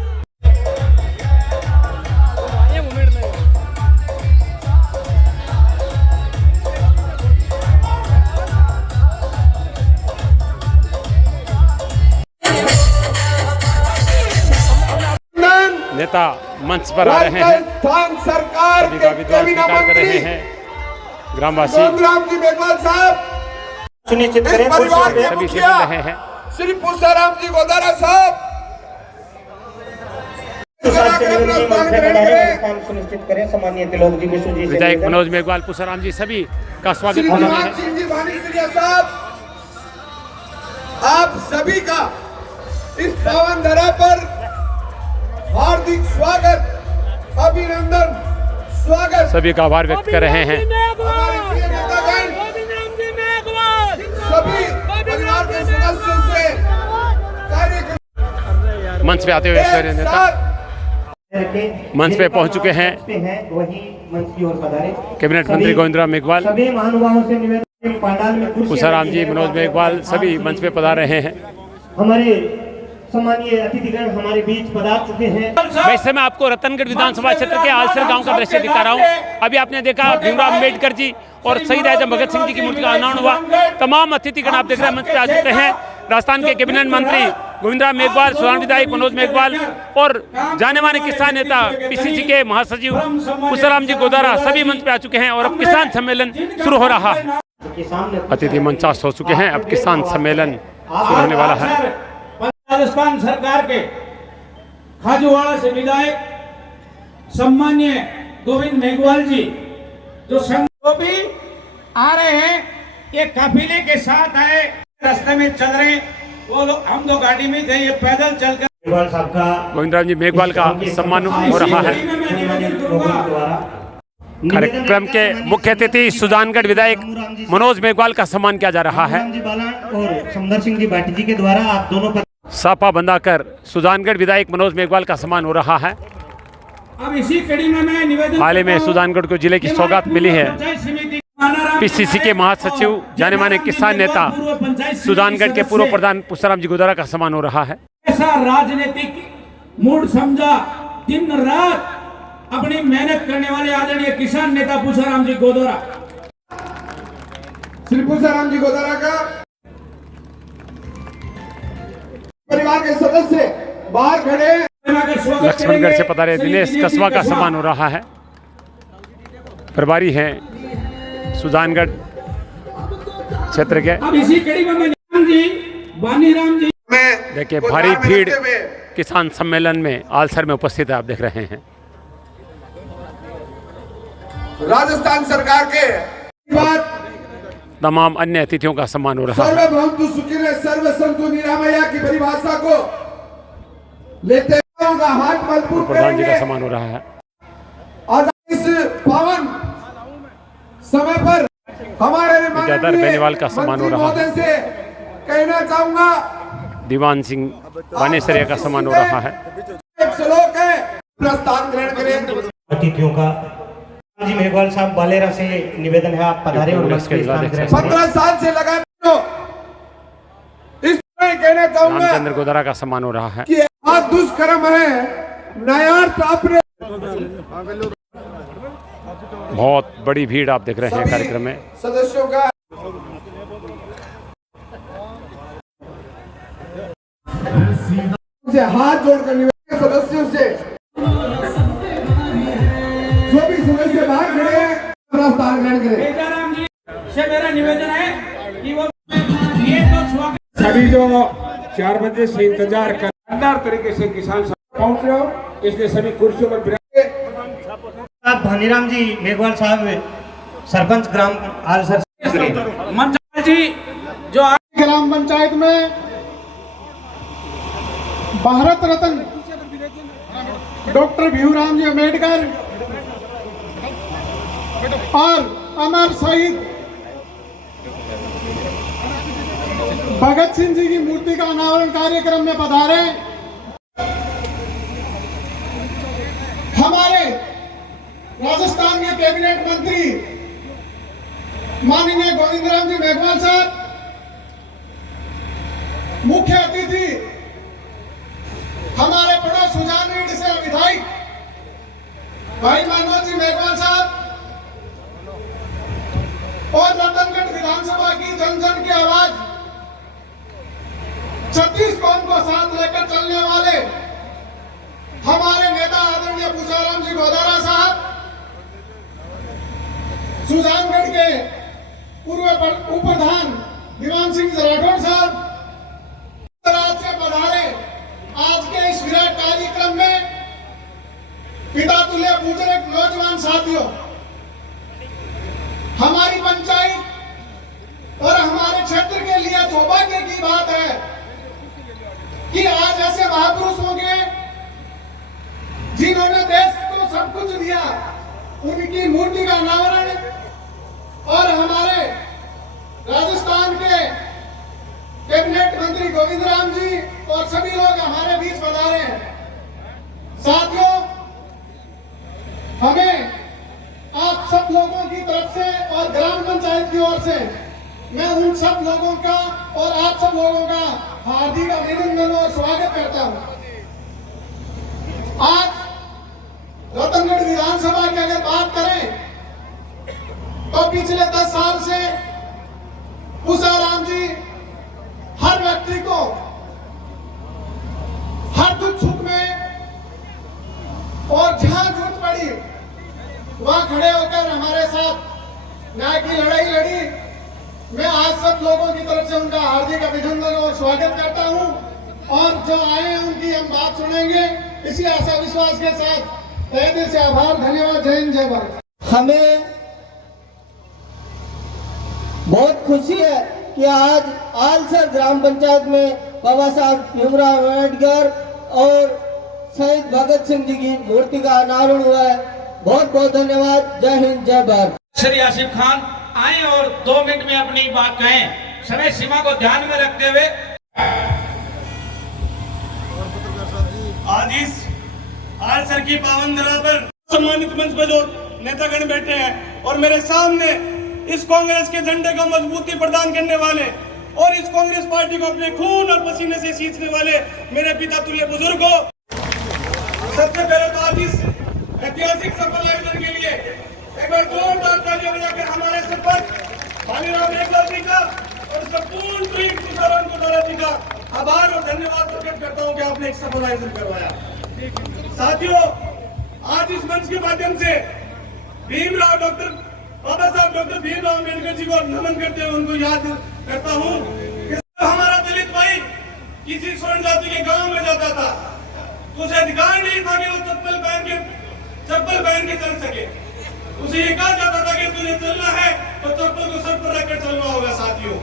नेता मंच पर आ रहे हैं, राजस्थान सरकार सभी के का विद्वान स्वीकार कर रहे हैं। ग्रामवासी गोविंद जी मेघवाल साहब सुनिश्चित इस करें परिवार के सभी से मुखिया मिल रहे हैं। श्री पुष्पाराम जी गोदारा साहब सुनिश्चित करें। सम्मानीय तिलोक जी विष्णु जी से विधायक मनोज मेघवाल, पुष्पाराम जी सभी का स्वागत श्री कर रहे दीवान हैं। सिंह जी बानीसरिया साहब, आप सभी का इस पावन धरा पर हार्दिक स्वागत, अभिनंदन, स्वागत। सभी का आभार व्यक्त कर रहे हैं। हमारे प्रिय नेतागण, सभी परिवार के सदस्यों से कार्यक्रम मंच पे आते हुए सारे नेता मंच पे पहुंच चुके हैं। वही मंच की ओर पधारे। कैबिनेट मंत्री गोविंद राम मेघवाल, सभी महानुभावों से निवेदन, पंडाल में कुर्सियां उषाराम जी, मनोज मेघवाल सभी मंच पे पधार रहे हैं। हमारे सम्मानीय अतिथिगण हमारे बीच पधार चुके हैं। वैसे मैं आपको रतनगढ़ विधानसभा क्षेत्र के आलसर गांव का दृश्य दिखा रहा हूं। अभी आपने देखा भीमराव अंबेडकर जी और शहीद आजम भगत सिंह जी की मूर्ति का अनावरण हुआ। तमाम अतिथिगण आप देख रहे हैं मंच पे आ चुके हैं। राजस्थान के कैबिनेट मंत्री गोविंद राम मेघवाल, सुजान विधायक मनोज मेघवाल और जाने माने किसान नेता पीसीसी के महासचिव उषाराम जी गोदारा सभी मंच पे आ चुके हैं और अब किसान सम्मेलन शुरू हो रहा है। अतिथि मंचास हो चुके हैं, अब किसान सम्मेलन शुरू होने वाला है। राजस्थान सरकार के खाजूवाड़ा से विधायक सम्मान्य गोविंद मेघवाल जी जो संघ भी आ रहे हैं, ये काफिले के साथ आए, रास्ते में चल रहे हैं। वो लोग, हम दो गाड़ी में थे, ये पैदल चलकर गोविंद राम जी मेघवाल का सम्मान हो रहा है। कार्यक्रम के मुख्य अतिथि सुजानगढ़ विधायक मनोज मेघवाल का सम्मान किया जा रहा है। और समदर सिंह जी बाटी जी के द्वारा आप दोनों पर साफा बंधाकर सुजानगढ़ विधायक मनोज मेघवाल का सम्मान हो रहा है। अब इसी कड़ी में मैं निवेदन हाल ही में सुजानगढ़ को जिले की सौगात मिली है। पीसीसी के महासचिव जाने माने किसान नेता सुजानगढ़ के पूर्व प्रधान पुष्पाराम जी गोदारा का सम्मान हो रहा है। ऐसा राजनीतिक मूड समझा, दिन रात अपनी मेहनत करने वाले आदरणीय किसान नेता पुष्पाराम जी गोदारा, श्री पुष्पाराम जी गोदारा का परिवार के सदस्य बाहर खड़े लक्ष्मणगढ़ से पधारे दिनेश कस्बा का सम्मान हो रहा है। प्रभारी हैं सुजानगढ़ क्षेत्र के। अब इसी कड़ी में बानीराम जी देखिए भारी भीड़ किसान सम्मेलन में आलसर में उपस्थित है, आप देख रहे हैं। राजस्थान सरकार के बात तमाम अन्य अतिथियों का सम्मान हो रहा है। सर्वभौमतु सुखिने सर्व संतु निरामया की परिभाषा को लेते हुए हाथ मजबूत प्रधान जी का करेंगे सम्मान हो रहा है। और इस पावन समय पर हमारे विद्याधर बेनीवाल का सम्मान हो रहा है। महोदय से कहना चाहूंगा, दीवान सिंह बानेसरिया का सम्मान हो रहा है। एक श्लोक है, प्रस्थान ग्रहण करें। अतिथियों का जी मेघवाल साहब बालेरा से निवेदन है, आप पधारे और मंच पे स्थान ग्रहण करें। 15 साल से लगातार इस तरह कहना चाहूंगा रामचंद्र गोदारा का सम्मान हो रहा है। कि आज दुष्कर्म है नयार्थ अपने बहुत बड़ी भीड़ आप देख रहे हैं कार्यक्रम में। सदस्यों का से हाथ जोड़कर निवेदन सदस्यों से जो भी सदस्य बाहर खड़े हैं प्रस्थान ग्रहण करें। बेजाराम जी से मेरा निवेदन है कि वो ये तो स्वागत सभी जो 4 बजे से इंतजार कर शानदार तरीके से किसान सभा पहुंच रहे हो, इसलिए सभी कुर्सियों पर आप भानीराम जी मेघवाल साहब सरपंच ग्राम आलसर मंच जी जो ग्राम पंचायत में भारत रत्न डॉक्टर भीमराव जी अम्बेडकर और अमर शहीद भगत सिंह जी की मूर्ति का अनावरण कार्यक्रम में पधारे हमारे राजस्थान के कैबिनेट मंत्री माननीय गोविंदराम जी मेघवाल साहब, मुख्य अतिथि हमारे पड़ोस सुजानगढ़ से विधायक भाई मनोज जी मेघवाल साहब और रतनगढ़ विधानसभा की जन जन की आवाज 36 कौम को साथ लेकर चलने वाले हमारे नेता आदरणीय पूछाराम जी गोदारा साहब, सुजानगढ़ के पूर्व उप प्रधान दीवान सिंह राठौड़ साहब से पधारे आज के इस विराट कार्यक्रम में पिता तुल्य बुजुर्ग नौजवान साथियों, हमारी पंचायत और हमारे क्षेत्र के लिए सौभाग्य की बात है कि आज ऐसे महापुरुष होंगे जिन्होंने देश को सब कुछ दिया, उनकी मूर्ति का अनावरण और हमारे राजस्थान के कैबिनेट मंत्री गोविंदराम जी और सभी लोग हमारे बीच पधारे हैं। साथियों, हमें आप सब लोगों की तरफ से और ग्राम पंचायत की ओर से मैं उन सब लोगों का और आप सब लोगों का हार्दिक अभिनंदन और स्वागत करता हूं। आज रतनगढ़ विधानसभा की अगर बात करें तो पिछले 10 साल से पूछाराम जी हर व्यक्ति को हर दुख सुख में और जहां जरूरत पड़ी वहां खड़े होकर हमारे साथ न्याय की लड़ाई लड़ी। मैं आज सब लोगों की तरफ से उनका हार्दिक अभिनंदन और स्वागत करता हूं और जो आए हैं उनकी हम बात सुनेंगे। इसी आशा विश्वास के साथ तहे दिल से आभार, धन्यवाद, जय हिंद, जय भारत। हमें बहुत खुशी है कि आज आलसर ग्राम पंचायत में बाबा साहब भीमराव अम्बेडकर और शहीद भगत सिंह जी की मूर्ति का अनावरण हुआ है। बहुत बहुत धन्यवाद, जय हिंद, जय भारत। श्री आसिफ खान आए और 2 मिनट में अपनी बात कहें, समय सीमा को ध्यान में रखते हुए। आज इस आलसर की पावन धरा पर सम्मानित मंच पर जो नेतागण बैठे हैं और मेरे सामने इस कांग्रेस के झंडे को मजबूती प्रदान करने वाले और इस कांग्रेस पार्टी को अपने खून और पसीने से सींचने वाले मेरे पिता तुल्य बुजुर्गों, सबसे पहले तो आज इस ऐतिहासिक सफल आयोजन के लिए एक बार जोरदार तालियां बजाकर हमारे सरपंच भानीराम मेघवाल जी का और संपूर्ण टीम पूछाराम गोदारा जी का आभार और धन्यवाद प्रकट करता हूं कि आपने एक सफल आयोजन करवाया। साथियों, आज इस मंच के माध्यम से बाबा साहब डॉक्टर भीमराव अम्बेडकर जी को नमन करते हुए उनको याद करता हूँ। हमारा दलित भाई किसी स्वर्ण जाति के गांव में जाता था तो उसे अधिकार नहीं था कि वो चप्पल पहन के चल सके। उसे ये कहा जाता था कि तुझे चलना है तो चप्पल को सर पर रखकर चलना होगा। साथियों,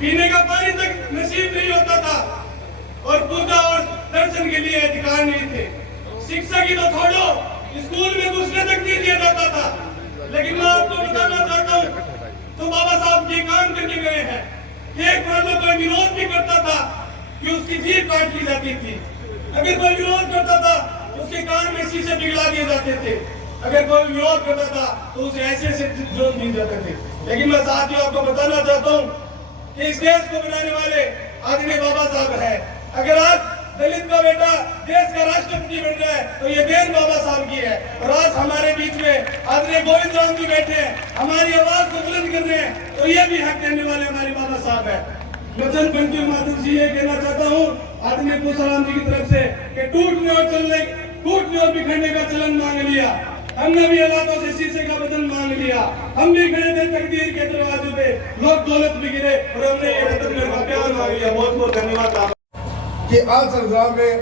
पीने का पानी तक नसीब नहीं होता था और पूजा और दर्शन के लिए अधिकार नहीं थे। शिक्षा की तो छोड़ो, स्कूल में घुसने तक नहीं दिया जाता था। लेकिन मैं आपको बताना चाहता हूँ तो बाबा साहब ये काम करके गए हैं। एक बार कोई विरोध भी करता था कि उसकी जीभ काट ली जाती थी। अगर कोई विरोध करता था उसके कान में शीशे पिघला दिए जाते थे। अगर कोई विरोध करता था तो उसे ऐसे जोड़ दिए जाते थे। लेकिन मैं साथियों आपको बताना चाहता हूँ कि इस देश को बनाने वाले आदरणीय बाबा साहब है। अगर आज दलित का बेटा देश का राष्ट्रपति बन रहा है तो ये देन बाबा साहब की है। और आज हमारे बीच में आदरणीय गोविंद राम जी बैठे हैं, हमारी आवाज को बुलंद कर रहे हैं, तो ये भी हक देने वाले हमारे बाबा साहब है। मैं चंद पंक्तियों के माध्यम से ये कहना चाहता हूँ आदरणीय पूसाराम जी की तरफ से कि टूटने और बिखरने का चलन मांग लिया। हमने भी हालातों से शीशे का बदन मांग लिया। हम भी खड़े थे तकदीर के दरवाजे पे, लोग दौलत भी गिरे और हमने ये वतन का प्यार मांग लिया। बहुत बहुत धन्यवाद। कि आलसर गांव में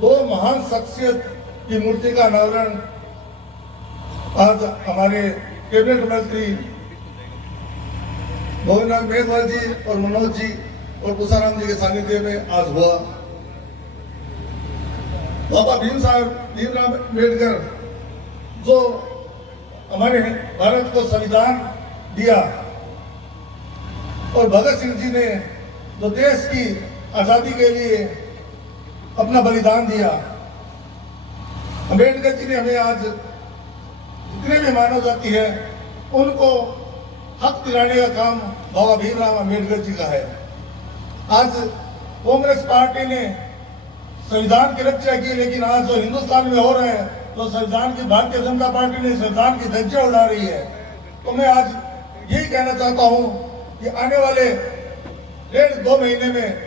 दो महान शख्सियत की मूर्ति का अनावरण आज हमारे कैबिनेट मंत्री गोविंद राम मेघवाल जी और मनोज जी और पूसाराम जी के सानिध्य में आज हुआ। बाबा भीमराव अम्बेडकर जो हमारे भारत को संविधान दिया और भगत सिंह जी ने जो देश की आजादी के लिए अपना बलिदान दिया, अम्बेडकर जी ने हमें आज जितने भी मानव जाति है उनको हक दिलाने का काम बाबा भीमराव अम्बेडकर जी का है। आज कांग्रेस पार्टी ने संविधान की रक्षा की, लेकिन आज जो हिंदुस्तान में हो रहा है तो संविधान की भारतीय जनता पार्टी ने संविधान की धज्जियां उड़ा रही है। तो मैं आज यही कहना चाहता हूं कि आने वाले 1.5-2 महीने में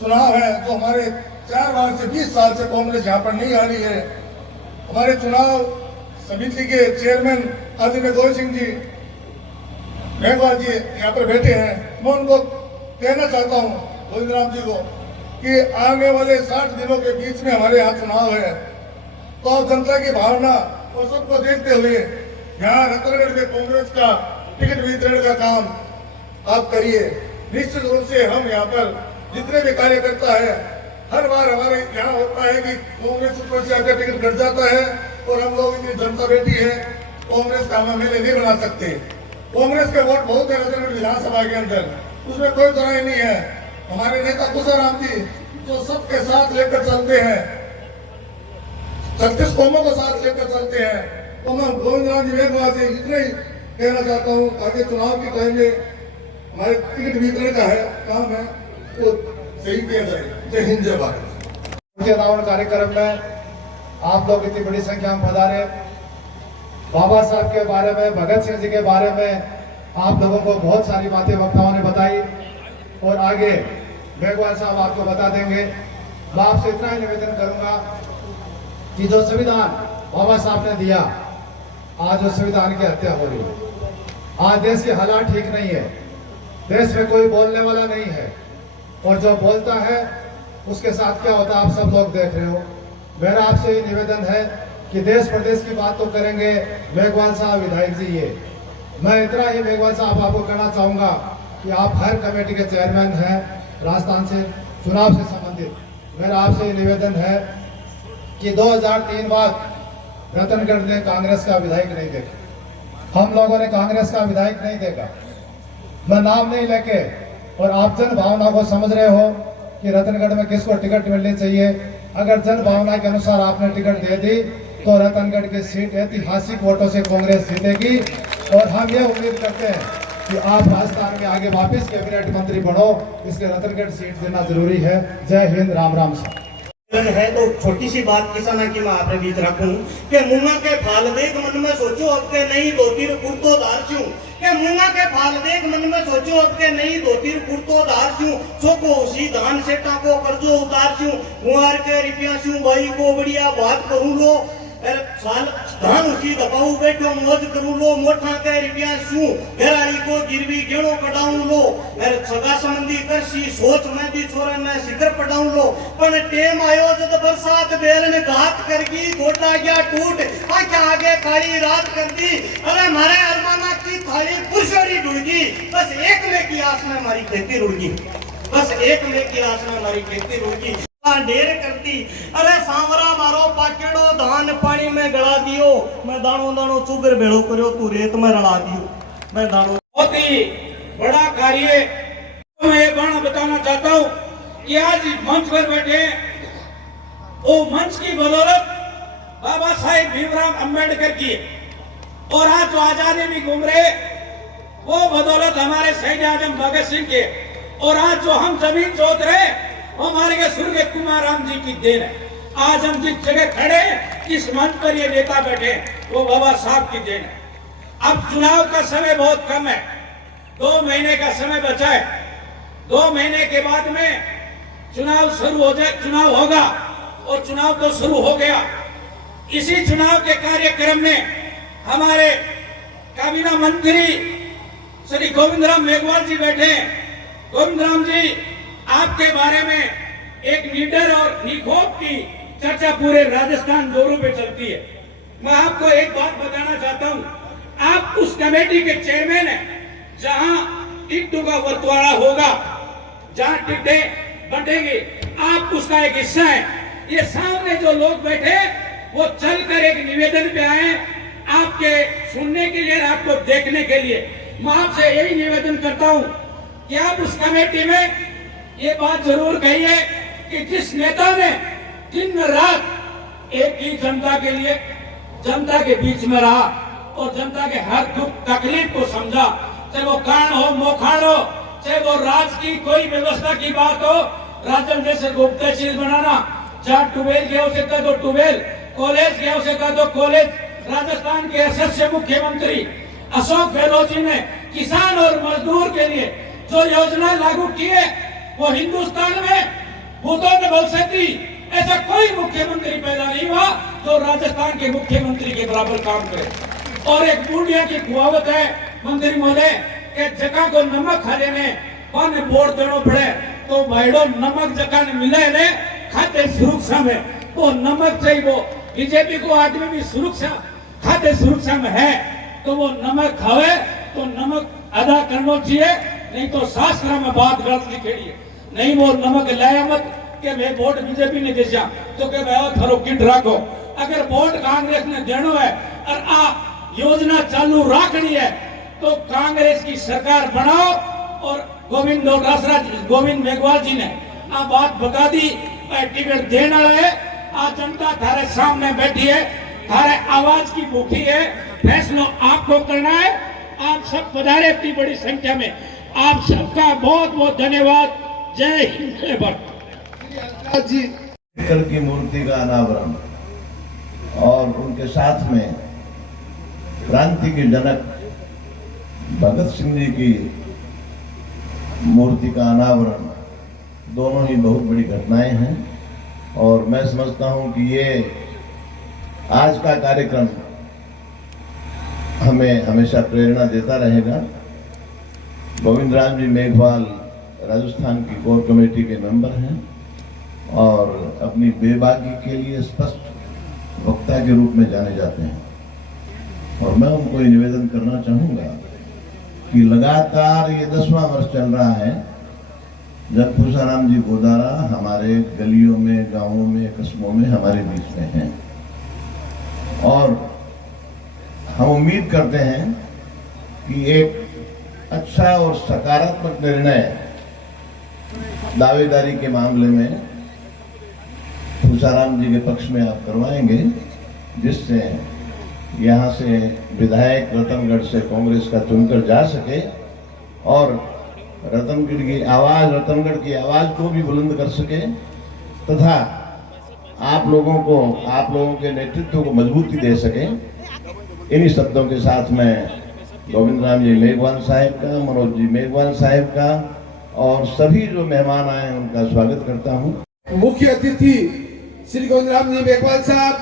चुनाव है, जो हमारे 4 बार से 20 साल से कांग्रेस यहाँ पर नहीं आ रही है। हमारे चुनाव समिति के चेयरमैन आदरणीय गोविंद सिंह जी मेघवाल जी यहाँ पर बैठे हैं। मैं उनको कहना चाहता हूँ गोविंद राम जी को कि आने वाले 60 दिनों के बीच में हमारे यहाँ चुनाव है, तो आप जनता की भावना और सबको देखते हुए यहाँ रतनगढ़ में कांग्रेस का टिकट वितरण का काम आप करिए। निश्चित रूप से हम यहाँ पर जितने भी कार्यकर्ता है, हर बार हमारे यहाँ होता है कि कांग्रेस ऊपर से आकर टिकट कट जाता है और हम लोग इतनी जनता बैठी है, कांग्रेस का हम एमएलए नहीं बना सकते। कांग्रेस के वोट बहुत है रतनगढ़ विधानसभा के अंदर, उसमें कोई तरह नहीं है। हमारे नेता पूसाराम जी जो सबके साथ लेकर चलते हैं, 36 कौमों को साथ लेकर चलते हैं, तो मैं गोविंद राम जी मेघवाल से इतना ही कहना चाहता हूँ आगे चुनाव के टाइम में हमारे टिकट वितरण का है काम है वो सही किया जाए। जय हिंद जय भारत। अनावरण कार्यक्रम में आप लोग इतनी बड़ी संख्या में पधारे। बाबा साहब के बारे में, भगत सिंह जी के बारे में आप लोगों को बहुत सारी बातें वक्ताओं ने बताई और आगे मेघवाल साहब आपको बता देंगे। मैं आपसे इतना ही निवेदन करूंगा कि जो संविधान बाबा साहब ने दिया, आज उस संविधान की हत्या हो रही है। आज देश के हालात ठीक नहीं है, देश में कोई बोलने वाला नहीं है और जो बोलता है उसके साथ क्या होता है आप सब लोग देख रहे हो। मेरा आपसे ये निवेदन है कि देश प्रदेश की बात तो करेंगे मेघवाल साहब विधायक जी। ये मैं इतना ही मेघवाल साहब आपको कहना चाहूँगा कि आप हर कमेटी के चेयरमैन हैं राजस्थान से चुनाव से संबंधित। मेरा आपसे ये निवेदन है कि 2003 बाद रतनगढ़ ने कांग्रेस का विधायक नहीं देखा, हम लोगों ने कांग्रेस का विधायक नहीं देखा। मैं नाम नहीं लेके और आप जन भावना को समझ रहे हो कि रतनगढ़ में किसको टिकट मिलनी चाहिए। अगर जन भावना के अनुसार आपने टिकट दे दी तो रतनगढ़ की सीट ऐतिहासिक वोटों से कांग्रेस जीतेगी और हम ये उम्मीद करते हैं कि आप राजस्थान में आगे वापस कैबिनेट मंत्री बढ़ो। इसके रतनगढ़ सीट देना जरूरी है। जय हिंद, राम राम है। तो छोटी सी बात किसाना की मैं आपने बीच रखूं कि मुंगा के फाल देख मन में सोचो अब के नहीं धोती कुर्तो धार छू, के मुंगा के फाल देख मन में सोचो अब के नहीं धोती कुर्तो धार छू। चोको सी धान से टाको कर्जो उतार छू कुंवार के रुपया छू भाई को बढ़िया बात करूं लो साल धान उसी दबाऊ बैठो मौज करूं लो मोठा के रुपया छू घराली को गिरवी गेणो पडाऊं लो मेरे सगा संबंधी करसी सोच में दी छोरा ने सिकर पडाऊं लो पण टेम आयो जब बरसात बेर ने घात करगी गोटा गया टूट आंखें आगे काली रात कर दी अरे मारे अरमाना की थाली पुरसड़ी ढुड़गी बस एक में की आस में हमारी खेती रुड़गी बस एक में की आस में हमारी खेती रुड़गी ढेर करती अरे सांवरा मारो पाकेड़ो धान पानी में गड़ा दियो मैं दानो दानो चुगर भेड़ो करो तू रेत में रला दियो मैं दानो बहुत ही बड़ा कार्य मैं ये बात बताना चाहता हूँ कि आज मंच पर बैठे वो मंच की बदौलत बाबा साहेब भीमराव अंबेडकर की और आज जो आजादी भी घूम रहे वो बदौलत हमारे शहीद आजम भगत सिंह के और आज जो हम जमीन जोत रहे हमारे के स्वर्गीय कुमार राम जी की देन है। आज हम जिस जगह खड़े इस मंच पर ये नेता बैठे वो बाबा साहब की देन है। अब चुनाव का समय बहुत कम है, 2 महीने का समय बचा है। 2 महीने के बाद में चुनाव शुरू हो जाए, चुनाव होगा और चुनाव तो शुरू हो गया। इसी चुनाव के कार्यक्रम में हमारे काबीना मंत्री श्री गोविंद राम मेघवाल जी बैठे। गोविंद राम जी, आपके बारे में एक निडर और निखोप की चर्चा पूरे राजस्थान दौरों पे चलती है। मैं आपको एक बात बताना चाहता हूं, आप उस कमेटी के चेयरमैन हैं जहां टिड्डू का बंटवारा होगा, जहां टिड्डे बंटेंगे, आप उसका एक हिस्सा है। ये सामने जो लोग बैठे वो चलकर एक निवेदन पे आए आपके सुनने के लिए, आपको देखने के लिए। मैं आपसे यही निवेदन करता हूं कि आप उस कमेटी में ये बात जरूर कहिए कि जिस नेता ने दिन रात एक ही जनता के लिए, जनता के बीच में रहा और जनता के हर दुख तकलीफ को समझा, चाहे वो कांड हो, मोखाड़ हो, चाहे वो राज की कोई व्यवस्था की बात हो, राजन जैसे गुप्त तहसील बनाना, जहाँ ट्यूबवेल गया उसे कह दो ट्यूबवेल, कॉलेज गया उसे कह दो कॉलेज। राजस्थान के यशस्वी मुख्यमंत्री अशोक गहलोत जी ने किसान और मजदूर के लिए जो योजना लागू की है वो हिंदुस्तान में भूतों ने भविष्य ऐसा कोई मुख्यमंत्री पैदा नहीं हुआ जो राजस्थान के मुख्यमंत्री के बराबर काम करे। और एक पूर्णिया की कुआवत है मंत्री महोदय के जगह को नमक खा देने कौन वोट देना पड़े तो भाईडो नमक जगह ने मिला है खाते सुरक्षा में वो नमक चाहिए। वो बीजेपी को आदमी भी सुरक्षा खाते सुरक्षा में है तो वो नमक खावे तो नमक अदा करना चाहिए, नहीं तो शास्त्र में बात गलत लिखेड़ी है। नहीं वो नमक लाया मत के मैं वोट बीजेपी ने दिया तो के भाई थारो किट रखो। अगर वोट कांग्रेस ने देना है और आ योजना चालू रखनी है तो कांग्रेस की सरकार बनाओ। और गोविंद मेघवाल जी ने आ बात बता दी, टिकट देने वाला है। आ जनता थारे सामने बैठी है, थारे आवाज की भूखी है, फैसला आपको करना है। आप सब पधारे इतनी बड़ी संख्या में, आप सबका बहुत बहुत धन्यवाद। जय हिंद, जय भारत। जी अंबेडकर की मूर्ति का अनावरण और उनके साथ में क्रांति के जनक भगत सिंह जी की मूर्ति का अनावरण, दोनों ही बहुत बड़ी घटनाएं हैं। और मैं समझता हूं कि ये आज का कार्यक्रम हमें हमेशा प्रेरणा देता रहेगा। गोविंद राम जी मेघवाल राजस्थान की कोर कमेटी के मेंबर हैं और अपनी बेबाकी के लिए स्पष्ट वक्ता के रूप में जाने जाते हैं। और मैं उनको ये निवेदन करना चाहूँगा कि लगातार ये 10वां वर्ष चल रहा है जब खुशाराम जी गोदारा हमारे गलियों में, गांवों में, कस्बों में हमारे बीच में हैं। और हम उम्मीद करते हैं कि एक अच्छा और सकारात्मक निर्णय दावेदारी के मामले में खुशाराम जी के पक्ष में आप करवाएंगे, जिससे यहाँ से विधायक रतनगढ़ से कांग्रेस का चुनकर जा सके और रतनगढ़ की आवाज को भी बुलंद कर सके तथा आप लोगों के नेतृत्व को मजबूती दे सके। इन्हीं शब्दों के साथ मैं गोविंद राम जी मेघवाल साहिब का, मनोज जी मेघवाल साहिब का और सभी जो मेहमान आए हैं उनका स्वागत करता हूँ। मुख्य अतिथि श्री गोविंदराम जी मेघवाल साहब,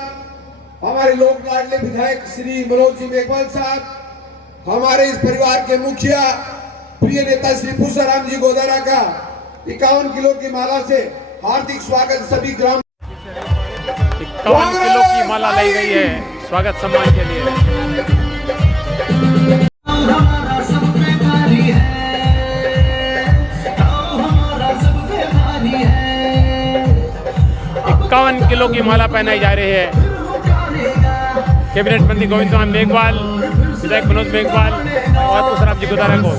हमारे लोक लाडले विधायक श्री मनोज जी मेघवाल साहब, हमारे इस परिवार के मुखिया प्रिय नेता श्री पुष्पराम जी गोदारा का 51 किलो की माला से हार्दिक स्वागत। सभी ग्राम 51 किलो की माला लाई गई है स्वागत सम्मान के लिए। 51 किलो की माला पहनाई जा रही है कैबिनेट मंत्री गोविंदराम मेघवाल, विधायक मनोज मेघवाल और पुष्पराम जी गोदारा को।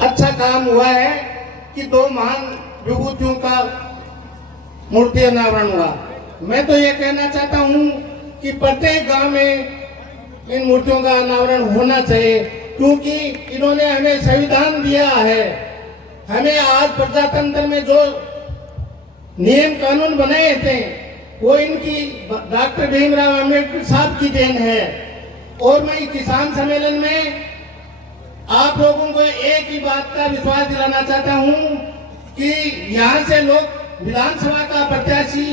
अच्छा काम हुआ है कि 2 महान विभूतियों का मूर्ति अनावरण हुआ। मैं तो ये कहना चाहता हूँ कि प्रत्येक गांव में इन मूर्तियों का अनावरण होना चाहिए, क्योंकि इन्होंने हमें संविधान दिया है। हमें आज प्रजातंत्र में जो नियम कानून बनाए थे वो इनकी डॉक्टर भीमराव अम्बेडकर साहब की देन है। और मैं किसान सम्मेलन में आप लोगों को एक ही बात का विश्वास दिलाना चाहता हूं कि यहाँ से लोग विधानसभा का प्रत्याशी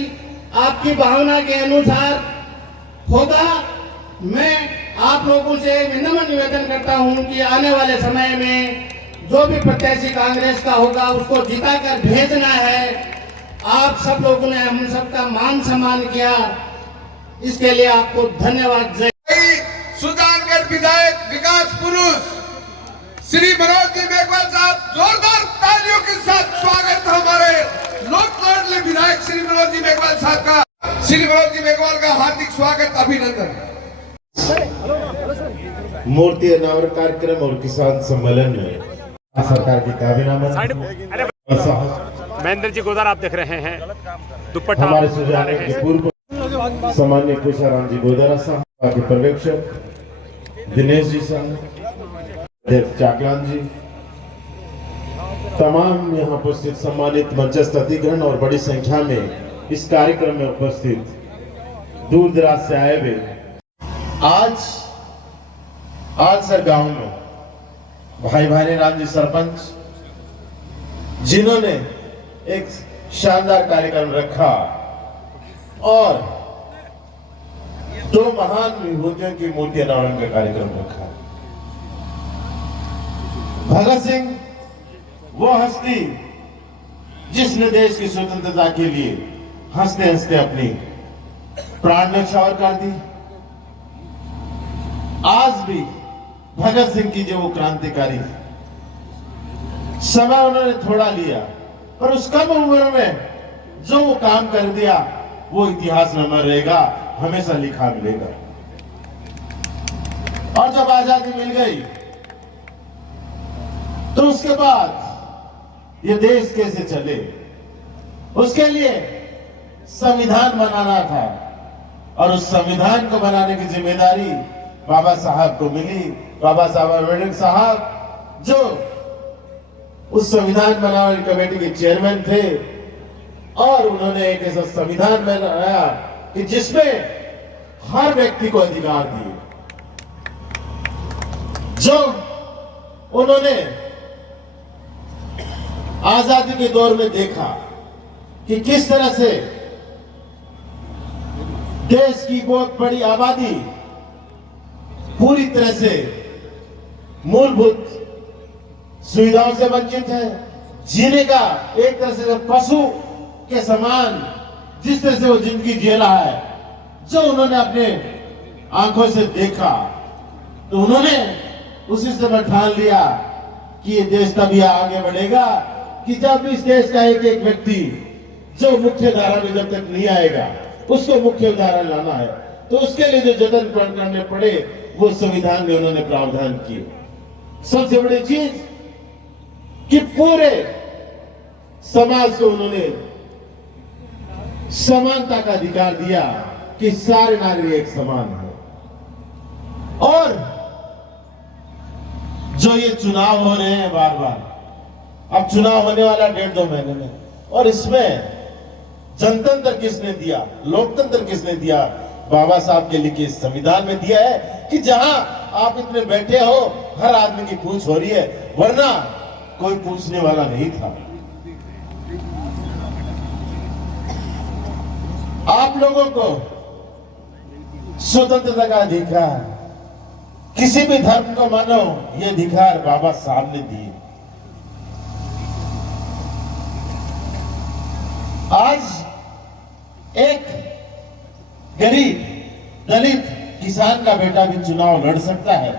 आपकी भावना के अनुसार होगा। मैं आप लोगों से विनम्र निवेदन करता हूं कि आने वाले समय में जो भी प्रत्याशी कांग्रेस का होगा उसको जिताकर भेजना है। आप सब लोगों ने हम सबका मान सम्मान किया, इसके लिए आपको धन्यवाद। जय। सुजानगढ़ विधायक विकास पुरुष श्री मनोज जी मेघवाल साहब, जोरदार तालियों के साथ स्वागत हमारे लोक लाडले विधायक श्री मनोज जी मेघवाल साहब का। श्री मनोज जी मेघवाल का हार्दिक स्वागत, अभिनंदन। मूर्ति अनावरण कार्यक्रम और किसान सम्मेलन में सरकार की काबिनामा महेंद्र जी गोदारा आप देख रहे हैं, दुपट्टा हमारे सुजानगढ़ के पूर्व सामान्य पुष्पराम जी गोदारा साहब के पर्यवेक्षक दिनेश जी साहब, अध्यक्ष चाकलान जी, तमाम यहाँ उपस्थित सम्मानित मंचस्थ अतिथिगण और बड़ी संख्या में इस कार्यक्रम में उपस्थित दूर दराज से आए हुए आज आलसर गांव में भाई भानी राम जी सरपंच, जिन्होंने एक शानदार कार्यक्रम रखा और 2 महान विभूतियों की मूर्ति अनावरण का कार्यक्रम रखा। भगत सिंह वो हस्ती जिसने देश की स्वतंत्रता के लिए हंसते हंसते अपनी प्राण न्यौछावर कर दी। आज भी भगत सिंह की जो वो क्रांतिकारी समय उन्होंने थोड़ा लिया, पर उस कम उम्र में जो वो काम कर दिया वो इतिहास में अमर रहेगा, हमेशा लिखा मिलेगा। और जब आजादी मिल गई तो उसके बाद ये देश कैसे चले, उसके लिए संविधान बनाना था और उस संविधान को बनाने की जिम्मेदारी बाबा साहब को मिली। बाबा साहब अम्बेडकर साहब जो उस संविधान बनाने कमेटी के चेयरमैन थे और उन्होंने एक ऐसा संविधान बनाया कि जिसमें हर व्यक्ति को अधिकार दिए। जो उन्होंने आजादी के दौर में देखा कि किस तरह से देश की बहुत बड़ी आबादी पूरी तरह से मूलभूत सुविधाओं से वंचित है, जीने का एक तरह से पशु के समान जिस तरह से वो जिंदगी जी रहा है, जो उन्होंने अपने आंखों से देखा, तो उन्होंने उसी समय ठान लिया कि ये देश तभी आगे बढ़ेगा कि जब इस देश का एक एक व्यक्ति जो मुख्य धारा में जब तक नहीं आएगा उसको मुख्य धारा लाना है, तो उसके लिए जो जतन करने पड़े वो संविधान में उन्होंने प्रावधान किए। सबसे बड़ी चीज कि पूरे समाज को उन्होंने समानता का अधिकार दिया कि सारे नागरिक एक समान हो। और जो ये चुनाव हो रहे हैं बार बार, अब चुनाव होने वाला 1.5-2 महीने में, और इसमें जनतंत्र किसने दिया, लोकतंत्र किसने दिया? बाबा साहब के लिखे संविधान में दिया है कि जहां आप इतने बैठे हो हर आदमी की पूछ हो रही है, वरना कोई पूछने वाला नहीं था। आप लोगों को स्वतंत्रता का अधिकार, किसी भी धर्म को मानो, ये अधिकार बाबा साहब ने दिए। आज एक गरीब दलित किसान का बेटा भी चुनाव लड़ सकता है।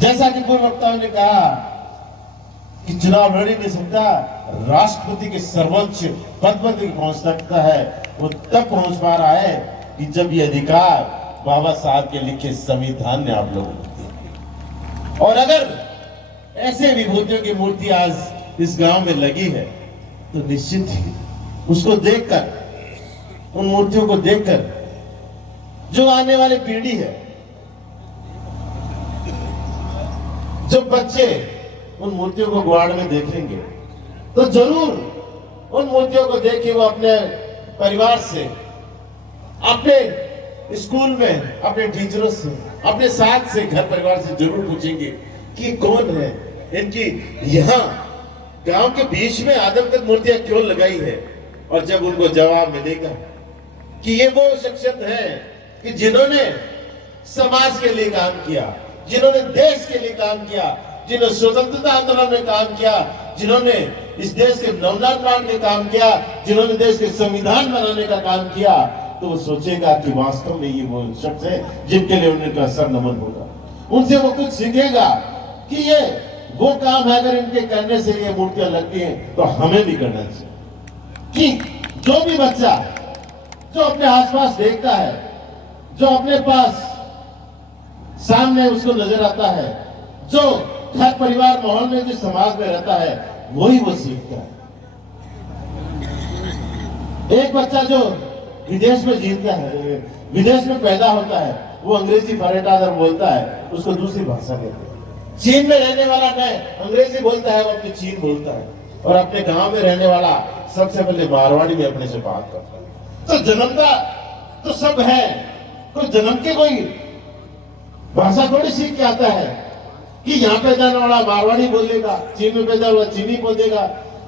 जैसा कि पूर्व वक्ताओं ने कहा कि चुनाव लड़ ही नहीं सकता, राष्ट्रपति के सर्वोच्च पद पर पहुंच सकता है। वो तब पहुंच पा रहा है कि जब ये अधिकार बाबा साहब के लिखे संविधान ने आप लोगों को दिया। और अगर ऐसे विभूतियों की मूर्ति आज इस गांव में लगी है तो निश्चित ही उसको देखकर, उन मूर्तियों को देखकर जो आने वाली पीढ़ी है, जो बच्चे उन मूर्तियों को गुआड़ में देखेंगे तो जरूर उन मूर्तियों को देख के वो अपने परिवार से, अपने स्कूल में अपने टीचरों से, अपने साथ से, घर परिवार से जरूर पूछेंगे कि कौन है, इनकी यहाँ गांव के बीच में आदम तक मूर्तियां क्यों लगाई है। और जब उनको जवाब मिलेगा कि ये वो शख्सियत है कि जिन्होंने समाज के लिए काम किया, जिन्होंने देश के लिए काम किया, जिन्होंने स्वतंत्रता आंदोलन में काम किया, जिन्होंने इस देश के नवनिर्माण में काम किया, जिन्होंने देश के संविधान बनाने का काम किया, तो वो सोचेगा कि वास्तव में ये वो शख्स है जिनके लिए उनका सर नमन होगा। उनसे वो कुछ सीखेगा कि ये वो काम है, अगर इनके करने से ये मूर्तियां लगती हैं तो हमें भी करना चाहिए। कि जो भी बच्चा जो अपने आसपास देखता है, जो अपने पास सामने उसको नजर आता है, जो घर परिवार माहौल में जो समाज में रहता है, वही वो सीखता है। एक बच्चा जो विदेश में जीता है, विदेश में पैदा होता है, वो अंग्रेजी फरेटादर बोलता है, उसको दूसरी भाषा कहते हैं। चीन में रहने वाला नहीं अंग्रेजी बोलता है, वो अपने चीन बोलता है। और अपने गांव में रहने वाला सबसे पहले मारवाड़ी में अपने से बात करता है। तो जन्मदा तो सब है, कोई जन्म के कोई भाषा थोड़ी सीख के आता है कि यहाँ पैदा होने वाला मारवाड़ी बोलेगा, चीन में पैदा हुआ चीनी बोलेगा,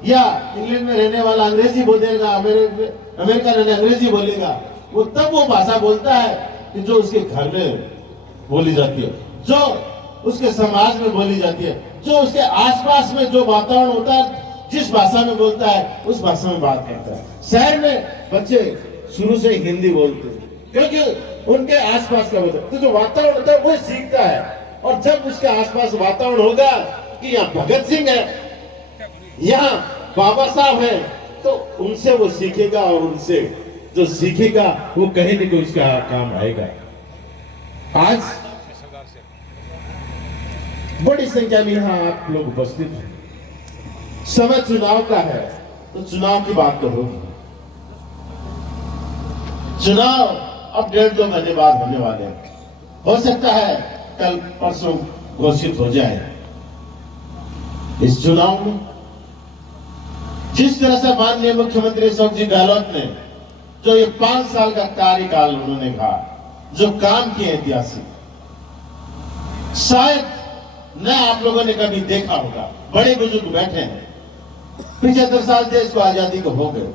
या इंग्लैंड में रहने वाला अंग्रेजी बोलेगा, अमेरिका रहने अंग्रेजी बोलेगा। वो तब वो भाषा बोलता है कि जो उसके घर में बोली जाती है, जो उसके समाज में बोली जाती है, जो उसके आसपास में जो वातावरण होता है, जिस भाषा में बोलता है उस भाषा में बात करता है। शहर में बच्चे शुरू से हिंदी बोलते हैं क्योंकि उनके आसपास का होता है, तो जो वातावरण होता है वो सीखता है। और जब उसके आसपास वातावरण होगा कि यहाँ भगत सिंह है, यहाँ बाबा साहब है, तो उनसे वो सीखेगा, और उनसे जो सीखेगा वो कहीं न कहीं उसका काम आएगा। आज बड़ी संख्या में यहाँ आप लोग उपस्थित हैं। समय चुनाव का है तो चुनाव की बात तो होगी। चुनाव अब 1.5-2 महीने बाद होने वाले हैं। हो सकता है कल परसों घोषित हो जाए। इस चुनाव में जिस तरह से माननीय मुख्यमंत्री अशोक जी गहलोत ने जो ये 5 साल का कार्यकाल उन्होंने कहा, जो काम किए ऐतिहासिक, शायद न आप लोगों ने कभी देखा होगा। बड़े बुजुर्ग बैठे हैं, 75 साल देश को आजादी को हो गए,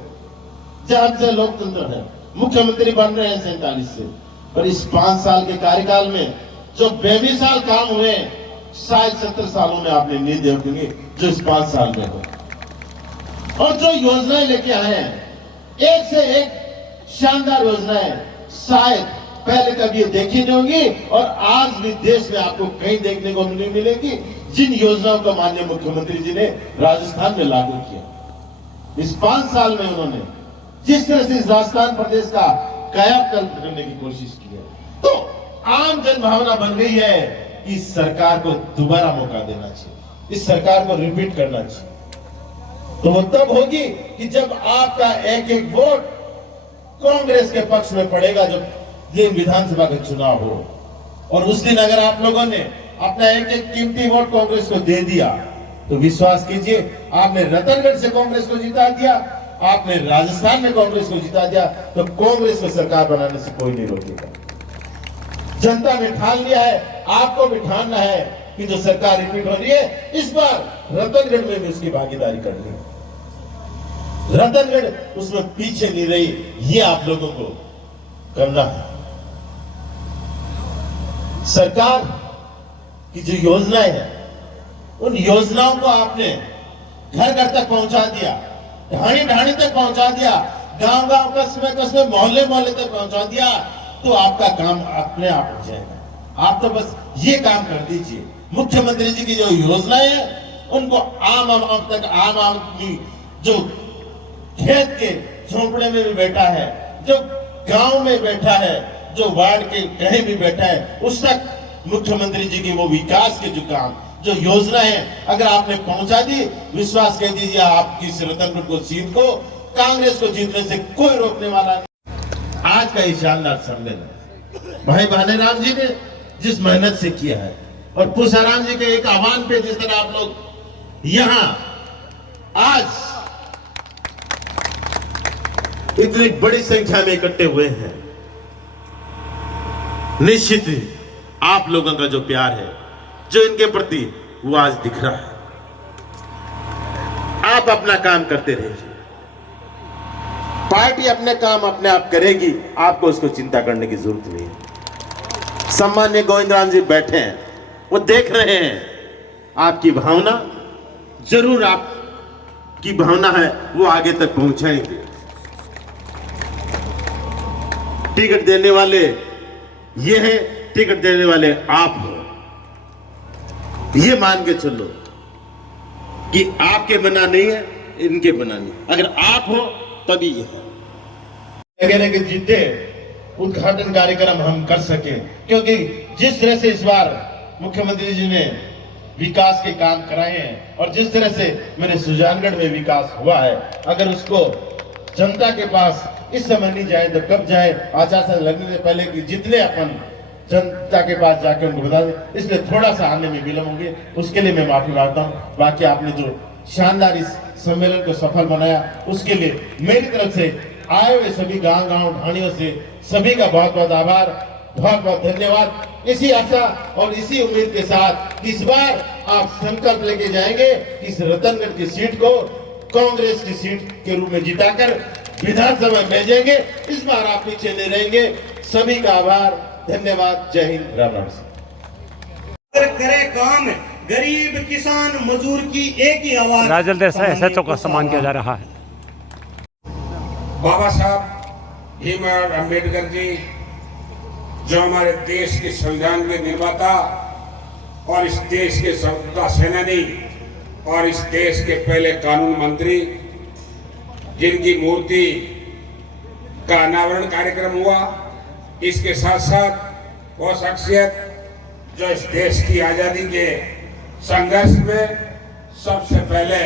जब से लोकतंत्र है, मुख्यमंत्री बन रहे हैं 47 से, पर इस 5 साल के कार्यकाल में जो बेमिसाल काम हुए, शायद 70 सालों में आपने नहीं देखेंगे जो इस 5 साल में हो। और जो योजनाएं लेके आए हैं, एक से एक शानदार योजनाएं, शायद पहले कभी ये देखी नहीं होंगी और आज भी देश में आपको कहीं देखने को नहीं मिलेगी। जिन योजनाओं को माननीय मुख्यमंत्री जी ने राजस्थान में लागू किया, इस 5 साल में उन्होंने जिस तरह से इस राजस्थान प्रदेश का कायाकल्प करने की कोशिश की है, तो आम जन भावना बन गई है कि इस सरकार को दोबारा मौका देना चाहिए, इस सरकार को रिपीट करना चाहिए। तो वो तब होगी कि जब आपका एक एक वोट कांग्रेस के पक्ष में पड़ेगा, जब ये विधानसभा का चुनाव हो। और उस दिन अगर आप लोगों ने अपना एक एक कीमती वोट कांग्रेस को दे दिया, तो विश्वास कीजिए, आपने रतनगढ़ से कांग्रेस को जिता दिया, आपने राजस्थान में कांग्रेस को जिता दिया, तो कांग्रेस को सरकार बनाने से कोई नहीं रोकेगा। जनता ने ठान लिया है, आपको भी ठानना है कि जो सरकार रिपीट हो रही है, इस बार रतनगढ़ में भी उसकी भागीदारी करनी है। रतनगढ़ उसमें पीछे नहीं रही, ये आप लोगों को करना है। सरकार की जो योजनाएं हैं, उन योजनाओं को आपने घर घर तक पहुंचा दिया, ढाणी ढाणी तक पहुंचा दिया, गांव गांव कस्बे कस्बे मोहल्ले मोहल्ले तक पहुंचा दिया, तो आपका काम अपने आप हो जाएगा। आप तो बस ये काम कर दीजिए। मुख्यमंत्री जी की जो योजनाएं हैं, उनको आम आदमी जो खेत के झोंपड़े में भी बैठा है, जो गांव में बैठा है, जो वार्ड के कहीं भी बैठा है, उस तक मुख्यमंत्री जी की वो विकास के जो काम, जो योजना है, अगर आपने पहुंचा दी, विश्वास कर दीजिए आपकी इस रतनगढ़ को सीट को, कांग्रेस को जीतने से कोई रोकने वाला नहीं। आज का ये शानदार सम्मेलन भाई भानेराम जी ने जिस मेहनत से किया है, और पूसाराम जी के एक आह्वान पे जिस तरह आप लोग यहां आज इतनी बड़ी संख्या में इकट्ठे हुए हैं, निश्चित ही आप लोगों का जो प्यार है, जो इनके प्रति, वो आज दिख रहा है। आप अपना काम करते रहिए, पार्टी अपने काम अपने आप करेगी, आपको उसको चिंता करने की जरूरत नहीं है। सम्मान्य गोविंदराम जी बैठे हैं, वो देख रहे हैं आपकी भावना, जरूर आपकी भावना है वो आगे तक पहुंचाएंगे। टिकट देने वाले ये हैं, टिकट देने वाले आप हो, ये मान के चलो कि आपके बना नहीं है, इनके बना नहीं। अगर आप हो तभी ये है। जीते उद्घाटन कार्यक्रम हम कर सके, क्योंकि जिस तरह से इस बार मुख्यमंत्री जी ने विकास के काम कराए हैं, और जिस तरह से मेरे सुजानगढ़ में विकास हुआ है, अगर उसको जनता के पास इस समय नहीं जाए तो कब जाए? आचार संहिता लगने से पहले कि जितने अपन जनता के पास जाके उनको बता दें, इसलिए थोड़ा सा आने में विलंब होंगे, उसके लिए मैं माफी मांगता हूँ। बाकी आपने जो शानदार इस सम्मेलन को सफल बनाया, उसके लिए मेरी तरफ से आए हुए सभी गांव ढाणियों से सभी का बहुत बहुत आभार, बहुत बहुत धन्यवाद। इसी आशा और इसी उम्मीद के साथ इस बार आप संकल्प लेके जाएंगे कि इस रतनगढ़ की सीट को कांग्रेस की सीट के रूप में जिताकर विधानसभा में भेजेंगे। इस बार आप पीछे नहीं रहेंगे। सभी का आभार, धन्यवाद, जय हिंद, राम राम। करे काम गरीब किसान मजदूर की एक ही आवाज। राजल देसाई SHO का सम्मान किया जा रहा है। बाबा साहब भीमराव अंबेडकर जी, जो हमारे देश के संविधान के निर्माता और इस देश के स्वतंत्रता सेनानी और इस देश के पहले कानून मंत्री, जिनकी मूर्ति का अनावरण कार्यक्रम हुआ, इसके साथ साथ वो शख्सियत जो इस देश की आजादी के संघर्ष में सबसे पहले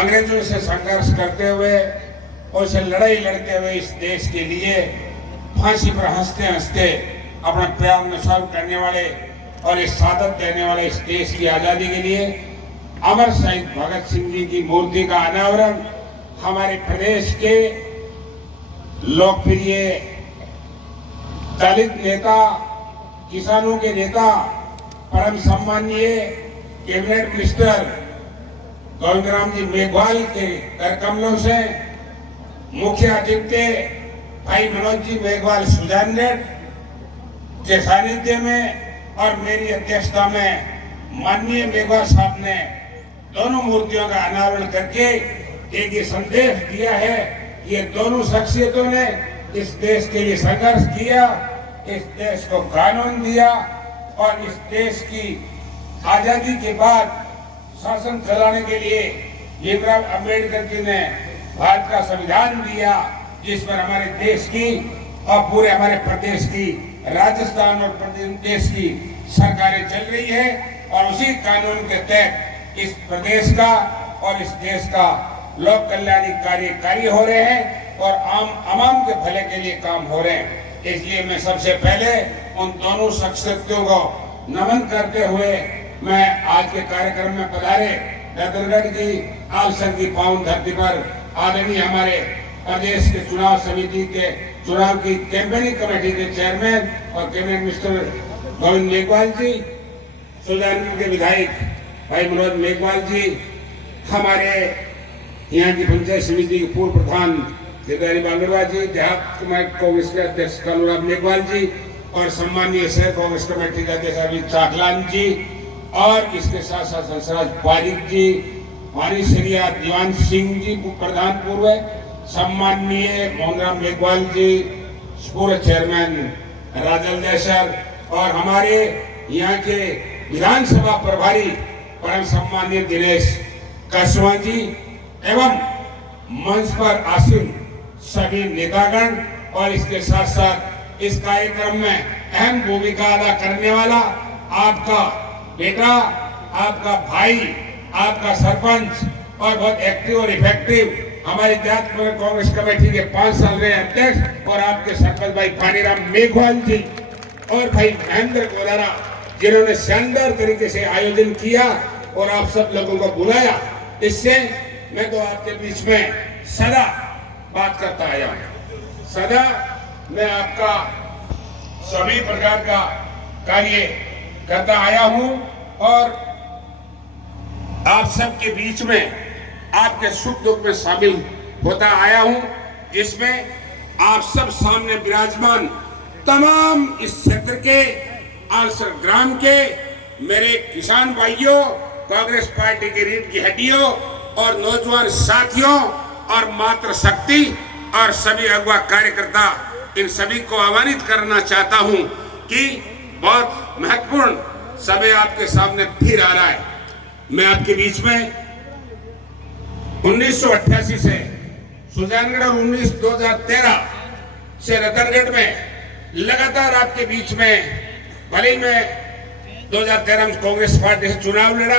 अंग्रेजों से संघर्ष करते हुए, उनसे लड़ाई लड़ते हुए इस देश के लिए फांसी पर हंसते हंसते अपना प्यार निशान करने वाले और इस सादत देने वाले इस देश की आजादी के लिए अमर शहीद भगत सिंह जी की मूर्ति का अनावरण हमारे प्रदेश के लोकप्रिय दलित नेता, किसानों के नेता, परम सम्मानीय कैबिनेट मिनिस्टर गोविंदराम जी मेघवाल के कर कमलों से मुख्य अतिथि भाई मनोज जी मेघवाल सुजानगढ़ के सानिध्य में और मेरी अध्यक्षता में माननीय मेघवाल साहब ने दोनों मूर्तियों का अनावरण करके एक ये संदेश दिया है कि ये दोनों शख्सियतों ने इस देश के लिए संघर्ष किया, इस देश को कानून दिया और इस देश की आजादी के बाद शासन चलाने के लिए भीमराव अंबेडकर जी ने भारत का संविधान दिया, जिस पर हमारे देश की और पूरे हमारे प्रदेश की, राजस्थान और प्रदेश की सरकारें चल रही है और उसी कानून के तहत इस प्रदेश का और इस देश का लोक कल्याणी कार्य हो रहे हैं और आवाम के भले के लिए काम हो रहे हैं। इसलिए मैं सबसे पहले उन दोनों शख्सियतों को नमन करते हुए मैं आज के कार्यक्रम में पधारे नरगढ़ की आलसर की पावन धरती पर आदरणीय हमारे प्रदेश के चुनाव समिति के चुनाव की कैंपेनिंग कमेटी के चेयरमैन और कैबिनेट मिनिस्टर गोविंद मेघवाल जी, सुजानपुर के विधायक भाई मनोज मेघवाल जी, हमारे यहाँ की पंचायत समिति के पूर्व प्रधान गिरधारी बांगड़वा जी, देहात कांग्रेस के अध्यक्ष कालूराम मेघवाल जी और सम्मानीय शहर कांग्रेस कमेटी के अध्यक्ष अरविंद चाकलान जी और इसके साथ साथ हंसराज पारिक जी, मानी सरिया दीवान सिंह जी प्रधान पूर्व, सम्मानीय मोहनराम मेघवाल जी पूर्व चेयरमैन राजल देशर और हमारे यहाँ के विधानसभा प्रभारी परम सम्मानीय दिनेश कसवा जी एवं मंच पर आसीन सभी नेतागण और इसके साथ साथ इस कार्यक्रम में अहम भूमिका अदा करने वाला आपका बेटा, आपका भाई, आपका सरपंच और बहुत एक्टिव और इफेक्टिव हमारी जात कांग्रेस कमेटी के 5 साल रहे अध्यक्ष और आपके सरपंच भाई पानीराम मेघवाल जी और भाई महेंद्र गोदारा, जिन्होंने शानदार तरीके से आयोजन किया और आप सब लोगों को बुलाया। इससे मैं तो आपके बीच में सदा बात करता आया हूँ, सदा मैं आपका सभी प्रकार का कार्य करता आया हूँ और आप सबके बीच में आपके सुख दुख में शामिल होता आया हूँ, जिसमें आप सब सामने विराजमान तमाम इस क्षेत्र के आलसर ग्राम के मेरे किसान भाइयों, कांग्रेस पार्टी की रीढ़ की हड्डियों और नौजवान साथियों और मातृ शक्ति और सभी अगवा कार्यकर्ता, इन सभी को आह्वानित करना चाहता हूं कि बहुत महत्वपूर्ण समय आपके सामने फिर आ रहा है। मैं आपके बीच में 1988 से सुजानगढ़ और 2013 से रतनगढ़ में लगातार आपके बीच में, भले ही मैं 2013 में कांग्रेस पार्टी से चुनाव लड़ा,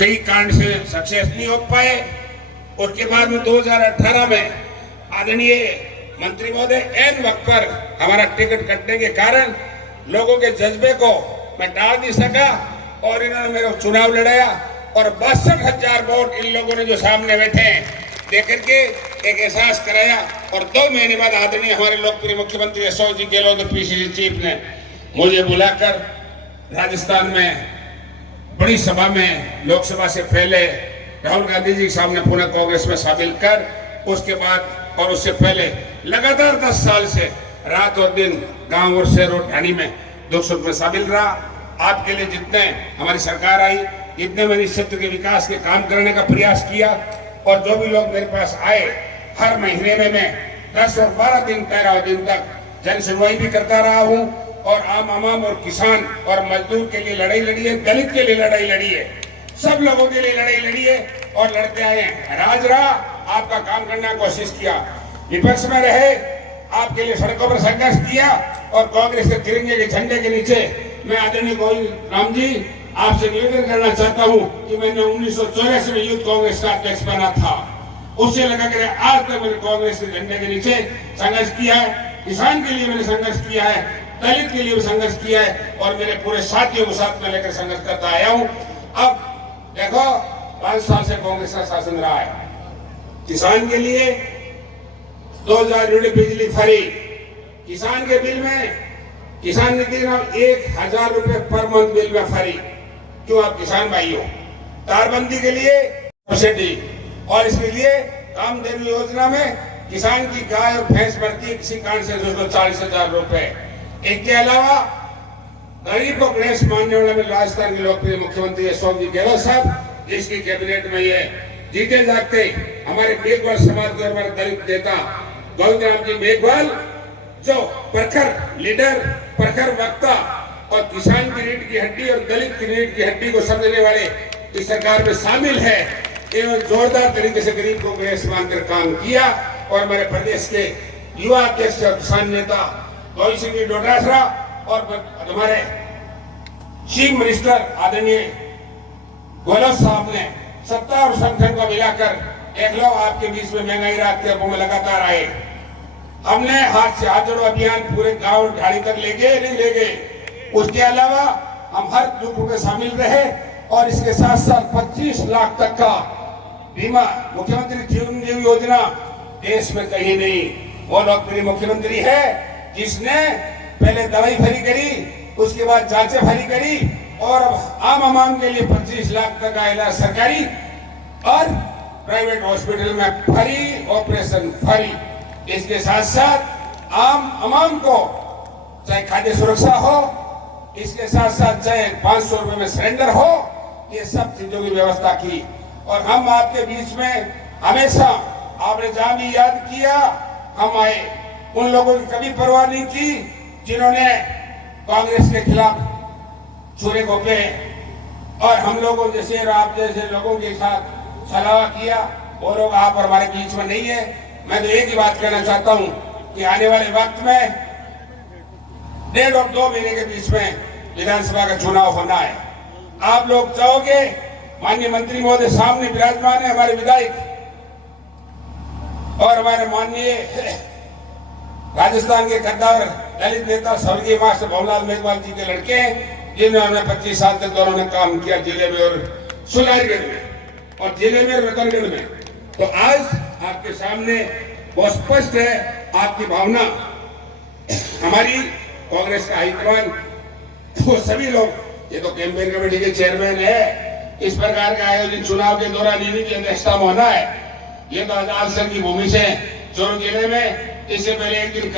कई कारण से सक्सेस नहीं हो पाए। उसके बाद में 2018 में आदरणीय मंत्री महोदय एन वक्त पर हमारा टिकट कटने के कारण लोगों के जज्बे को मैं टाल नहीं सका और इन्होंने मेरे चुनाव लड़ाया और 62,000 वोट इन लोगों ने जो सामने बैठे हैं देकर के एक एहसास कराया। और 2 महीने बाद आदरणीय हमारे लोकप्रिय मुख्यमंत्री अशोक जी गहलोत पीसीसी चीफ ने मुझे बुलाकर राजस्थान में बड़ी सभा में लोकसभा से पहले राहुल गांधी जी के सामने पुनः कांग्रेस में शामिल कर, उसके बाद और उससे पहले लगातार 10 साल से रात और दिन गांव और शहर और ढाणी में दुख सुख में शामिल रहा। आपके लिए जितने हमारी सरकार आई, जितने मैंने इस क्षेत्र के विकास के काम करने का प्रयास किया और जो भी लोग मेरे पास आए, हर महीने में मैं 10 और 12 दिन 13 दिन तक जन सुनवाई भी करता रहा हूँ और आम आवाम और किसान और मजदूर के लिए लड़ाई लड़ी है, दलित के लिए लड़ाई लड़ी है, सब लोगों के लिए लड़ाई लड़ी है और लड़ते आए हैं। राज रहा, आपका काम करने की कोशिश किया, विपक्ष में रहे, आपके लिए सड़कों पर संघर्ष किया और कांग्रेस के तिरंगे के झंडे के नीचे मैं आदरणीय गोविंद राम जी आपसे निवेदन करना चाहता हूं कि मैंने 1984 में यूथ कांग्रेस का अध्यक्ष बना था, उससे लगा कर आज तक मैंने कांग्रेस के झंडे के नीचे संघर्ष किया है। किसान के लिए मैंने संघर्ष किया है, दलित के लिए भी संघर्ष किया है और मेरे पूरे साथियों को साथ में लेकर संघर्ष करता आया हूं। अब देखो 5 साल से कांग्रेस का शासन रहा है, किसान के लिए 2000 यूनिट बिजली फ्री, किसान के बिल में किसान निधि नाम 1000 रुपए पर मंथ बिल में फ्री। क्यों आप किसान भाई हो? तारबंदी के लिए सब्सिडी और इसके लिए कामधेनु योजना में किसान की गाय और भैंस बढ़ती है किसी कारण से उसको 40,000 रुपए। इसके अलावा गरीब को गणेश मानने वाले में राजस्थान के लोकप्रिय मुख्यमंत्री अशोक जी गहलोत साहब, जिसकी कैबिनेट में ये जीते जागते हमारे मेघवाल समाज के हमारे दलित नेता गोविंद राम जी मेघवाल, जो प्रखर लीडर, प्रखर वक्ता और किसान की रीढ़ की हड्डी और दलित की रीढ़ की हड्डी को समझने वाले इस सरकार में शामिल है, एवं जोरदार तरीके से गरीब को गणेश मानकर काम किया और हमारे प्रदेश के युवा अध्यक्ष और किसान नेता गोविंद सिंह जी डोटासरा और हमारे चीफ मिनिस्टर आदरणीय गहलोत साहब ने सत्ता और संगठन को मिलाकर एक लोग आपके बीच में महंगाई रात के रूपों में लगातार आए। हमने हाथ से हाथ जोड़ो अभियान पूरे गांव ढाणी तक ले गए, नहीं ले गए। उसके अलावा हम हर दुख में शामिल रहे और इसके साथ साथ 25 लाख तक का बीमा मुख्यमंत्री जीवन ज्योति योजना देश में कहीं नहीं। वो लोकप्रिय मुख्यमंत्री है जिसने पहले दवाई फ्री करी, उसके बाद जांचें फ्री करी और अब आम के लिए 25 लाख तक का इलाज सरकारी और प्राइवेट हॉस्पिटल में फ्री, ऑपरेशन फ्री। इसके साथ साथ आम को चाहे खाद्य सुरक्षा हो, इसके साथ साथ चाहे 500 रुपए में सिलेंडर हो, ये सब चीजों की व्यवस्था की। और हम आपके बीच में हमेशा, आपने जहां भी याद किया हम आए, उन लोगों की कभी परवाह नहीं की जिन्होंने कांग्रेस के खिलाफ चूरे घोंपे और हम लोगों जैसे और आप जैसे लोगों के साथ सलाह किया। वो लोग आप और हमारे बीच में नहीं है। मैं तो एक ही बात कहना चाहता हूं कि आने वाले वक्त में 1.5 और 2 महीने के बीच में विधानसभा का चुनाव होना है। आप लोग चाहोगे, माननीय मंत्री महोदय सामने विराजमान है, हमारे विधायक और हमारे माननीय राजस्थान के कद्दावर दलित नेता स्वर्गीय मास्टर भवनलाल मेघवाल जी के लड़के जिन्होंने 25 साल तक दोनों ने काम किया जिले में और सुलारगढ़ में और जिले में रतनगढ़ में। तो आज आपके सामने बहुत स्पष्ट है आपकी भावना। हमारी कांग्रेस का हाईकमान, वो सभी लोग, ये तो कैंपेन कमेटी के चेयरमैन है, इस प्रकार का आयोजन चुनाव के दौरान इन्हीं की अध्यक्षता में होना है। ये तो आजाद संघ की भूमि से चोर जिले में इससे पहले एक दिन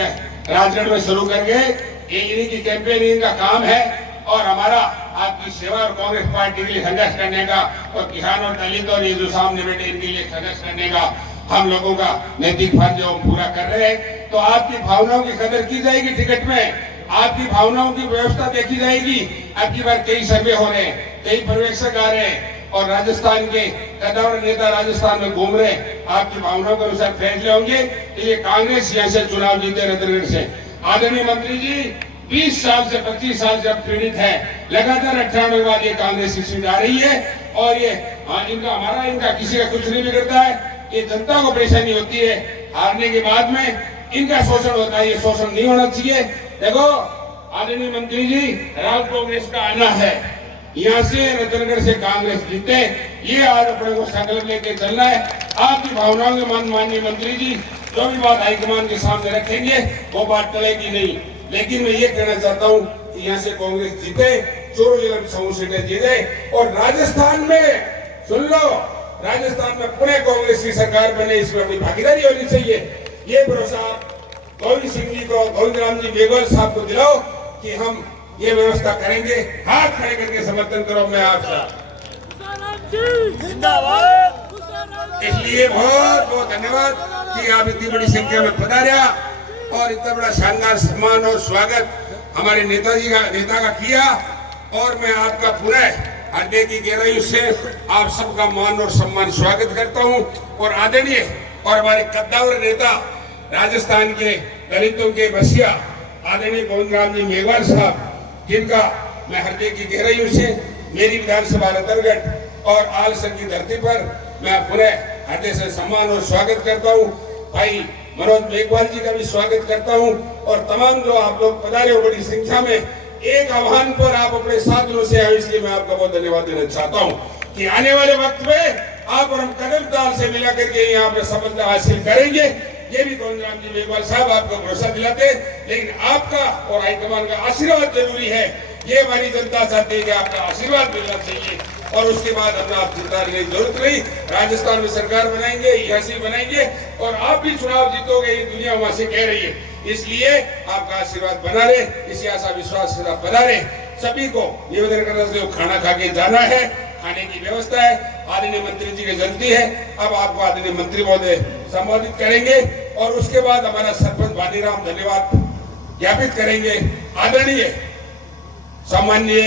राजगढ़ में शुरू कर गए। ये इन्हीं की कैंपेन, इनका काम है और हमारा आपकी सेवा और कांग्रेस पार्टी के लिए संघर्ष करने का और किसान और दलित और ये जो सामने बैठे इनके लिए संघर्ष करने का हम लोगों का नैतिक फर्ज जो हम पूरा कर रहे हैं। तो आपकी भावनाओं की कदर की जाएगी, टिकट में आपकी भावनाओं की व्यवस्था देखी जाएगी। अब की बार कई सर्वे हो रहे हैं, कई पर्यवेक्षक आ रहे हैं और राजस्थान के कद्दावर नेता राजस्थान में घूम रहे हैं। आपकी भावनाओं के अनुसार फैसले होंगे। ये कांग्रेस यहाँ से चुनाव जीते रतनगढ़ से। आदरणीय मंत्री जी 20 साल से 25 साल से अब पीड़ित है, लगातार 98 के बाद ये कांग्रेस की सीट आ रही है और ये इनका हमारा इनका किसी का कुछ नहीं बिगड़ता है। ये जनता को परेशानी होती है, हारने के बाद में इनका शोषण होता है, ये शोषण नहीं होना चाहिए। देखो आदरणीय मंत्री जी, राहुल कांग्रेस का आना है, यहाँ से रतनगढ़ से कांग्रेस जीते, ये आज अपने को संकल्प लेके चलना है। आपकी भावनाओं के माननीय मंत्री जी जो भी बात हाईकमान के सामने रखेंगे वो बात टलेगी नहीं। लेकिन मैं ये कहना चाहता हूँ कि यहाँ से कांग्रेस जीते, चोरों जिला में 100 सीटें जीते और राजस्थान में सुन लो, राजस्थान में पुणे कांग्रेस की सरकार बने, इसमें अपनी भागीदारी होनी चाहिए। ये भरोसा गोविंद सिंह जी को, गोविंद राम जी मेघवाल साहब को दिलाओ कि हम ये व्यवस्था करेंगे। हाथ खड़े करके समर्थन करो। मैं आपसे इसलिए बहुत बहुत धन्यवाद कि आप इतनी बड़ी संख्या में पधारा और इतना बड़ा शानदार सम्मान और स्वागत हमारे नेता का किया। और मैं आपका पुनः हृदय की गहराई से आप सबका मान और सम्मान स्वागत करता हूं। और आदरणीय और हमारे कद्दावर नेता राजस्थान के दलितों के बसिया आदरणीय गोविंद राम जी मेघवाल साहब, जिनका मैं हृदय की गहराइयों से मेरी विधानसभा रतनगढ़ और आलसर की धरती पर मैं पुनः हृदय से सम्मान और स्वागत करता हूं। भाई मनोज मेघवाल जी का भी स्वागत करता हूं और तमाम जो आप लोग पधारे हो बड़ी संख्या में, एक आह्वान पर आप अपने साथियों से आए, इसलिए मैं आपका बहुत धन्यवाद देना चाहता हूं कि आने वाले वक्त में आप और हम कदम ताल से मिला करके यहाँ पर सफलता हासिल करेंगे। ये भी गोविंद राम जी मेघवाल साहब आपको भरोसा दिलाते, लेकिन आपका और हाईकमान का आशीर्वाद जरूरी है। ये हमारी जनता चाहती है कि आपका आशीर्वाद मिलना चाहिए और उसके बाद अपना आप चिंता करने की जरूरत नहीं। राजस्थान में सरकार बनाएंगे, यहाँ से बनाएंगे और आप भी चुनाव जीतोगे, ये दुनिया वहां से कह रही है। इसलिए आपका आशीर्वाद बना रहे, इसी आशा विश्वास के साथ बना रहे। सभी को निवेदन करना से खाना खा के जाना है, खाने की व्यवस्था है। आदरणीय मंत्री जी की जल्दी है, अब आपको आदरणीय मंत्री महोदय संबोधित करेंगे और उसके बाद हमारा सरपंच भानीराम धन्यवाद ज्ञापित करेंगे। आदरणीय सामान्य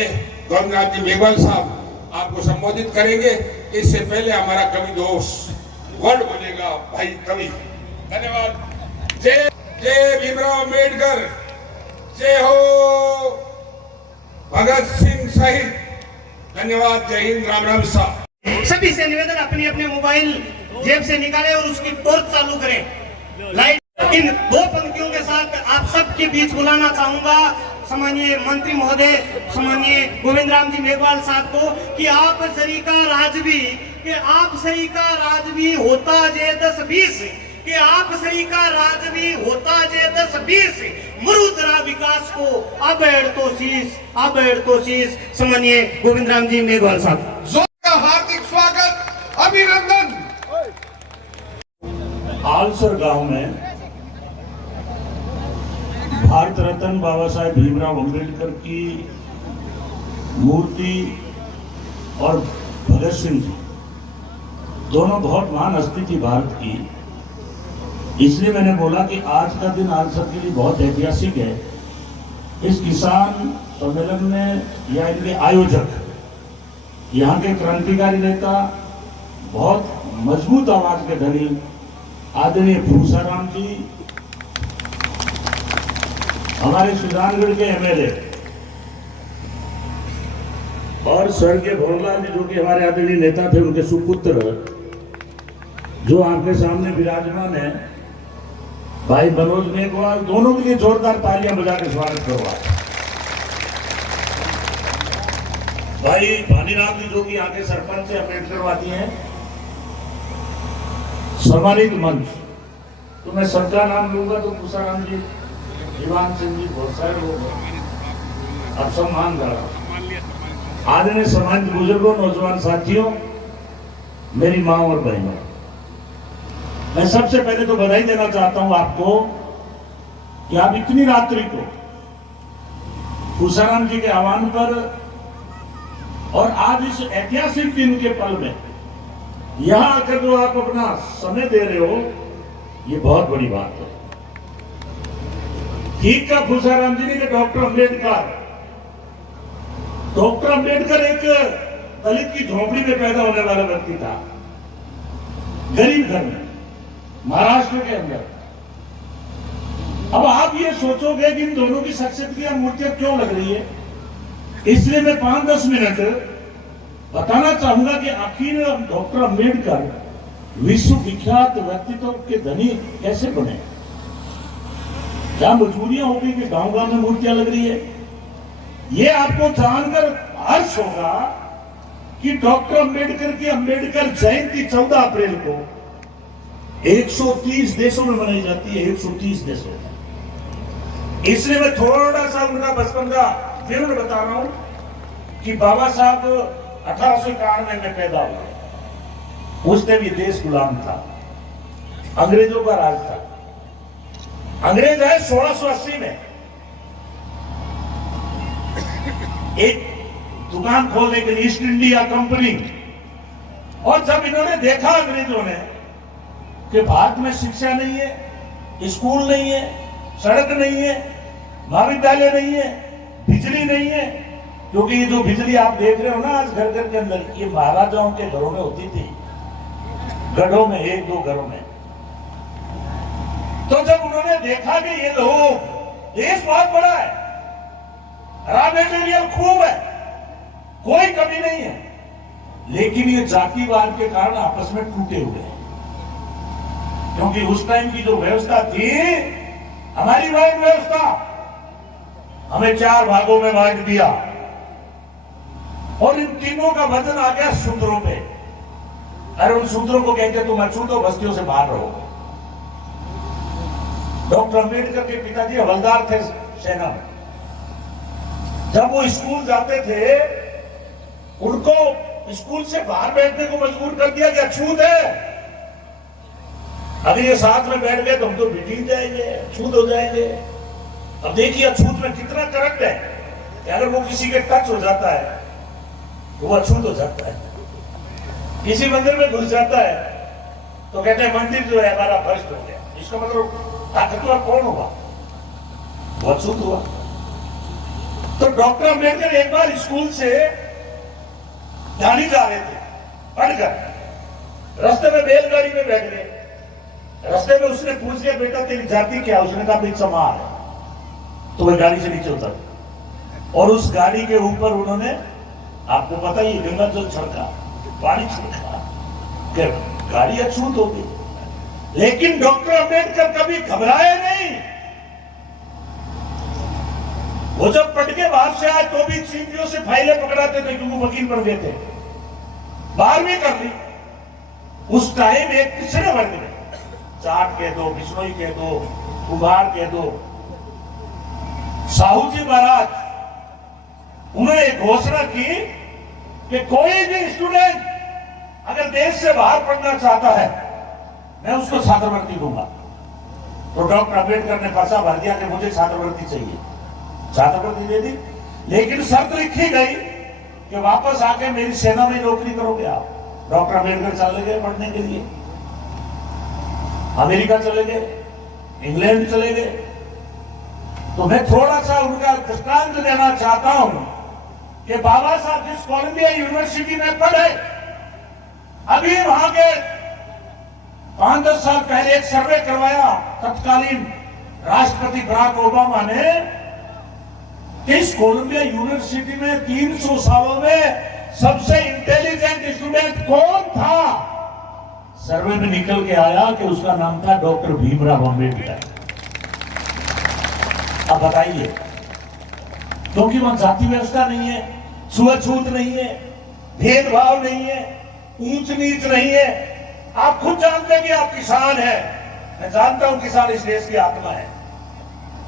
गोविंद राम जी मेघवाल साहब आपको संबोधित करेंगे। इससे पहले हमारा कवि दोस्त वर्ड बोलेगा, भाई कवि। धन्यवाद। जय जय भीमराव अम्बेडकर, जय हो भगत सिंह शहीद। धन्यवाद। जय हिंद। राम राम साहब। सभी से निवेदन, अपनी अपने मोबाइल जेब से निकालें और उसकी टॉर्च चालू करें। लाइट इन 2 पंक्तियों के साथ आप सबके बीच बुलाना चाहूंगा सम्मानीय मंत्री महोदय सम्मानीय गोविंद राम जी मेघवाल साहब को कि आप सरी का राज भी होता जे 10-20 कि आप सही का राज भी होता जे 10-20 मरुदरा विकास को अबेड़ तो शीश सम्मानीय गोविंद राम जी मेघवाल साहब का हार्दिक स्वागत, अभिनंदन। आलसर गांव में भारत रत्न बाबा साहेब भीमराव अंबेडकर की मूर्ति और भगत सिंह जी दोनों बहुत महान हस्ती थी भारत की। इसलिए मैंने बोला कि आज का दिन आलसर के लिए बहुत ऐतिहासिक है। इस किसान सम्मेलन में या इनके आयोजक यहाँ के क्रांतिकारी नेता, बहुत मजबूत आवाज के धनी आदरणीय भूसाराम जी, हमारे सुजानगढ़ के एमएलए और स्वर्गीय भवनलाल जी जो कि हमारे आदरणीय नेता थे, उनके सुपुत्र जो आपके सामने विराजमान है, भाई मनोज मेघवाल, दोनों के लिए जोरदार तालियां बजा के स्वागत करवा। भाई भानीराम जी जो कि यहाँ के सरपंच से अम्बेडकरवादी हैं, सम्मानित मंच, तो मैं सबका नाम लूंगा तो भूसाराम जी, दीवान सिंह जी, बहुत सारे लोग अब सम्मान करा। आदरणीय सम्मानित बुजुर्गों, नौजवान साथियों, मेरी माँ और बहनों, मैं सबसे पहले तो बधाई देना चाहता हूं आपको कि आप इतनी रात्रि को भूसाराम जी के आह्वान पर और आज इस ऐतिहासिक दिन के पल में यहां आकर जो आप अपना समय दे रहे हो, ये बहुत बड़ी बात है। ठीक का भूसाराम जी ने कि डॉक्टर अंबेडकर एक दलित की झोपड़ी में पैदा होने वाला व्यक्ति था, गरीब घर में, महाराष्ट्र के अंदर। अब आप ये सोचोगे कि इन दोनों की शख्सियत की मूर्तियां क्यों लग रही है, इसलिए मैं 5-10 मिनट बताना चाहूंगा कि आखिर डॉक्टर अंबेडकर विश्व विख्यात व्यक्तित्व के धनी कैसे बने। क्या मजबूरियां हो गई कि गांव-गांव में मूर्तियां लग रही है। ये आपको जानकर हर्ष होगा कि डॉक्टर अंबेडकर की अंबेडकर जयंती 14 अप्रैल को 130 देशों में मनाई जाती है, 130 देशों में। इसलिए मैं थोड़ा सा उनका बचपन का विवरण बता रहा हूं कि बाबा साहब 1891 में पैदा हुए। उस टाइम ये देश गुलाम था, अंग्रेजों का राज था। अंग्रेज आए 1680 में, एक दुकान खोलने के लिए, ईस्ट इंडिया कंपनी। और जब इन्होंने देखा अंग्रेजों ने कि भारत में शिक्षा नहीं है, स्कूल नहीं है, सड़क नहीं है, महाविद्यालय नहीं है, बिजली नहीं है, क्योंकि ये जो बिजली आप देख रहे हो ना आज घर घर के अंदर, ये महाराजाओं के घरों में होती थी, गढ़ों में, 1-2 घरों में। तो जब उन्होंने देखा कि ये लोग, देश बहुत बड़ा है, रॉ मटेरियल खूब है, कोई कमी नहीं है, लेकिन ये जातिवाद के कारण आपस में टूटे हुए हैं। क्योंकि उस टाइम की जो व्यवस्था थी, हमारी वाइट व्यवस्था, हमें 4 भागों में बांट दिया और इन तीनों का वजन आ गया सूत्रों पे। अरे उन सूत्रों को कहते तुम अछूतो बस्तियों से बाहर रहो। डॉक्टर अंबेडकर के पिताजी हवलदार थे सेना में। जब वो स्कूल जाते थे, उनको स्कूल से बाहर बैठने को मजबूर कर दिया कि अछूत है, अगर ये साथ में बैठ गए तो हम तो बिटिल जाएंगे, अछूत हो जाएंगे। अब देखिए अछूत में कितना करंट है कि अगर वो किसी के टच हो जाता है तो वो अछूत हो जाता है। किसी मंदिर में घुस जाता है तो कहते हैं मंदिर जो है हमारा भ्रष्ट हो गया। इसका मतलब ताकतवर कौन हुआ? वो अछूत हुआ। तो डॉक्टर अंबेडकर एक बार स्कूल से जानी जा रहे थे पढ़कर, रास्ते में बैलगाड़ी में बैठ गए। रास्ते में उसने पूछ लिया, बेटा तेरी जाति क्या? उसने कहा मेरी चमार है। तो वह गाड़ी से नीचे उतर और उस गाड़ी के ऊपर उन्होंने, आपको पता ही, गंगा जल छिड़का, पानी छिड़का, गाड़ी अछूत हो गई। लेकिन डॉक्टर अंबेडकर कभी घबराए नहीं। वो जब पढ़ के बाहर से आए तो भी सीपीओ से फाइलें पकड़ाते थे क्योंकि वो वकील बन गए थे, 12वीं कर ली। उस टाइम एक पिछड़े वर्ग में जाट कह दो, बिश्नोई कह दो, कुम्हार कह दो, साहू जी महाराज, उन्होंने एक घोषणा की कि कोई भी स्टूडेंट अगर देश से बाहर पढ़ना चाहता है मैं उसको छात्रवृत्ति दूंगा। तो डॉक्टर अम्बेडकर ने पर्चा भर दिया कि मुझे छात्रवृत्ति चाहिए, छात्रवृत्ति दे दी। लेकिन शर्त लिखी गई कि वापस आके मेरी सेना में नौकरी करोगे आप। डॉक्टर अम्बेडकर चले गए पढ़ने के लिए, अमेरिका चले गए, इंग्लैंड चले गए। तो मैं थोड़ा सा उनका दृष्टांत देना चाहता हूं कि बाबा साहब जिस कोलंबिया यूनिवर्सिटी में पढ़े, अभी वहां के 5-10 साल पहले एक सर्वे करवाया तत्कालीन राष्ट्रपति बराक ओबामा ने कि इस कोलंबिया यूनिवर्सिटी में 300 सालों में सबसे इंटेलिजेंट स्टूडेंट कौन था। सर्वे में निकल के आया कि उसका नाम था डॉक्टर भीमराव अम्बेडकर। अब बताइए, क्योंकि वहां जाति व्यवस्था नहीं है, छुआछूत नहीं है, भेदभाव नहीं है, ऊंच नीच नहीं है। आप खुद जानते हैं कि आप किसान हैं, मैं जानता हूं किसान इस देश की आत्मा है,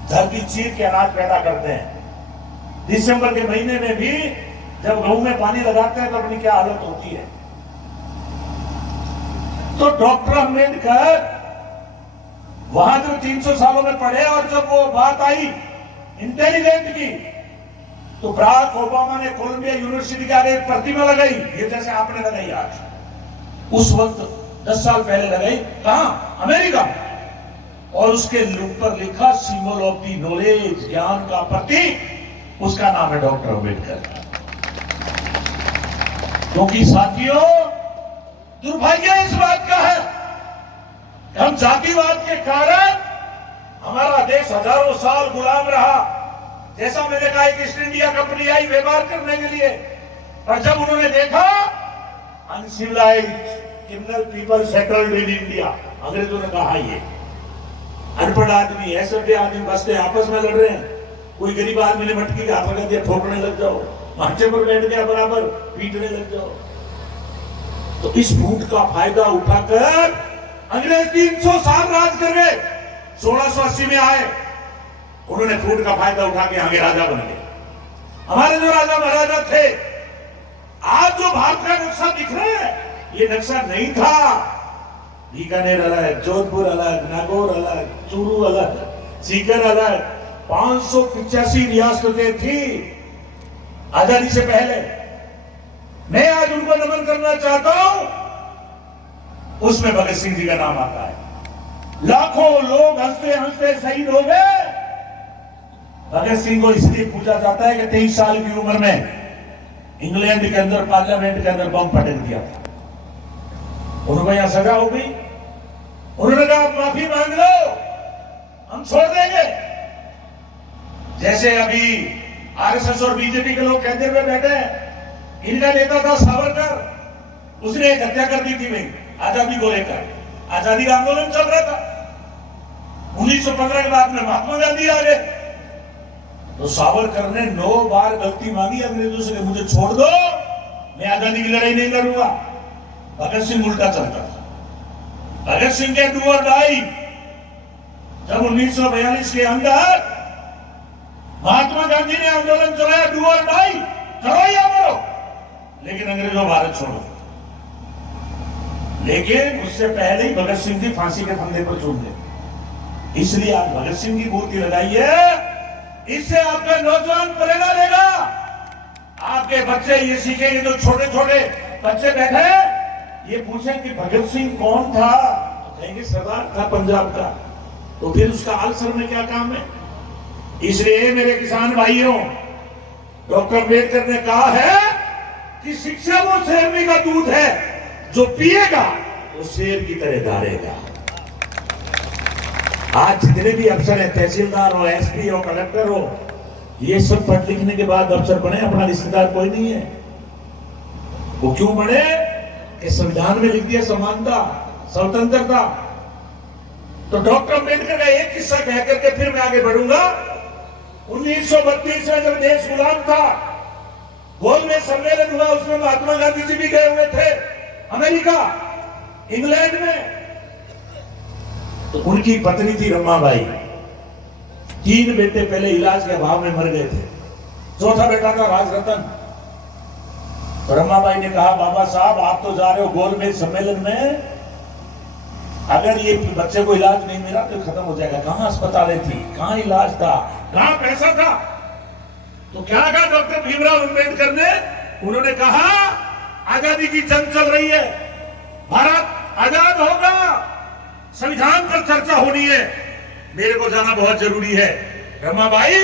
धरती चीर के अनाज पैदा करते हैं। दिसंबर के महीने में भी जब गेहूं में पानी लगाते हैं तो अपनी क्या हालत होती है। तो डॉक्टर अम्बेडकर वहां जो 300 सालों में पढ़े और जब वो बात आई इंटेलिजेंट की तो बराक ओबामा ने कोलंबिया यूनिवर्सिटी के आगे एक प्रतिमा लगाई, ये जैसे आपने लगाई आज। उस वक्त 10 साल पहले लगाई, कहां? अमेरिका। और उसके ऊपर लिखा सिंबल ऑफ दी नॉलेज, ज्ञान का प्रतीक, उसका नाम है डॉक्टर अम्बेडकर। क्योंकि साथियों, दुर्भाग्य इस बात का है कि हम जातिवाद के कारण हमारा देश हजारों साल गुलाम रहा। जैसा मैंने कहा, एक ईस्ट इंडिया कंपनी आई व्यापार करने के लिए, और जब उन्होंने देखा uncivilised criminal people settled in India, अंग्रेजों ने कहा ये अनपढ़ आदमी, ऐसे आदमी बसते आपस में लड़ रहे हैं, कोई गरीब आदमी ने मटकी का हाथ लगा दिया, ठोकने लग जाओ, माथे पर बैठ गया बराबर, पीटने लग जाओ। तो इस फूट का फायदा उठाकर अंग्रेज 300 साल राज कर गए। 1680 में आए, उन्होंने फूट का फायदा उठा के आगे राजा बन गए। हमारे जो राजा महाराजा थे, आज जो भारत का नक्शा दिख रहा है, ये नक्शा नहीं था। बीकानेर अलग, जोधपुर अलग, नागौर अलग, चूरू अलग, सीकर अलग, 585 रियासतें थी आजादी से पहले। मैं आज उनको नमन करना चाहता हूं, उसमें भगत सिंह जी का नाम आता है। लाखों लोग हंसते हंसते शहीद हो गए। भगत सिंह को इसलिए पूछा जाता है कि 23 साल की उम्र में इंग्लैंड के अंदर पार्लियामेंट के अंदर बम पटक दिया था, उनको यहां सजा हो गई। उन्होंने कहा माफी मांग लो, हम छोड़ देंगे। जैसे अभी आरएसएस और बीजेपी के लोग कहते हुए बैठे हैं, इनका नेता था सावरकर, उसने एक हत्या कर दी थी भाई आजादी को लेकर। आजादी का आंदोलन चल रहा था, 1915 के बाद में महात्मा गांधी आ गए। तो सावरकर ने 9 बार गलती मांगी अंग्रेजों से, मुझे छोड़ दो, मैं आजादी की लड़ाई नहीं लड़ूंगा। भगत सिंह उल्टा चलता था। भगत सिंह के डू और डाई, जब 1942 के अंदर महात्मा गांधी ने आंदोलन चलाया, डू और डाई, करो या मरो, लेकिन अंग्रेजों भारत छोड़ो। लेकिन उससे पहले ही भगत सिंह जी फांसी के फंदे पर चूम गए। इसलिए आप भगत सिंह की मूर्ति लगाइए, इससे आपका नौजवान प्रेरणा लेगा। आपके बच्चे ये सीखेंगे, जो छोटे छोटे बच्चे बैठे हैं, ये पूछें कि भगत सिंह कौन था, तो कहेंगे सरदार था पंजाब का। तो फिर उसका आल्सर में क्या काम है? इसलिए मेरे किसान भाइयों, डॉक्टर अम्बेडकर ने कहा है कि शिक्षा वो शेरनी का दूध है, जो पिएगा वो शेर की तरह धारेगा। आज जितने भी अफसर हैं, तहसीलदार हो, एसपी हो, कलेक्टर हो, ये सब पढ़ लिखने के बाद अफसर बने, अपना रिश्तेदार कोई नहीं है। वो क्यों बने? कि संविधान में लिख दिया समानता, स्वतंत्रता। तो डॉक्टर अम्बेडकर का एक किस्सा कह करके फिर मैं आगे बढ़ूंगा। 1932 में जब देश गुलाम था, गोल में सम्मेलन हुआ, उसमें महात्मा गांधी जी भी गए हुए थे अमेरिका, इंग्लैंड में। तो उनकी पत्नी थी रमाबाई। 3 बेटे पहले इलाज के अभाव में मर गए थे, चौथा बेटा था राजरतन। तो रमाबाई ने कहा, बाबा साहब आप तो जा रहे हो गोल में सम्मेलन में, अगर ये बच्चे को इलाज नहीं मिला तो खत्म हो जाएगा। कहां अस्पतालें थी, कहां इलाज था, कहां पैसा था? तो क्या कहा डॉक्टर भीमराव अंबेडकर ने? उन्होंने कहा आजादी की जंग चल रही है, भारत आजाद होगा, संविधान पर चर्चा होनी है, मेरे को जाना बहुत जरूरी है। रमाबाई,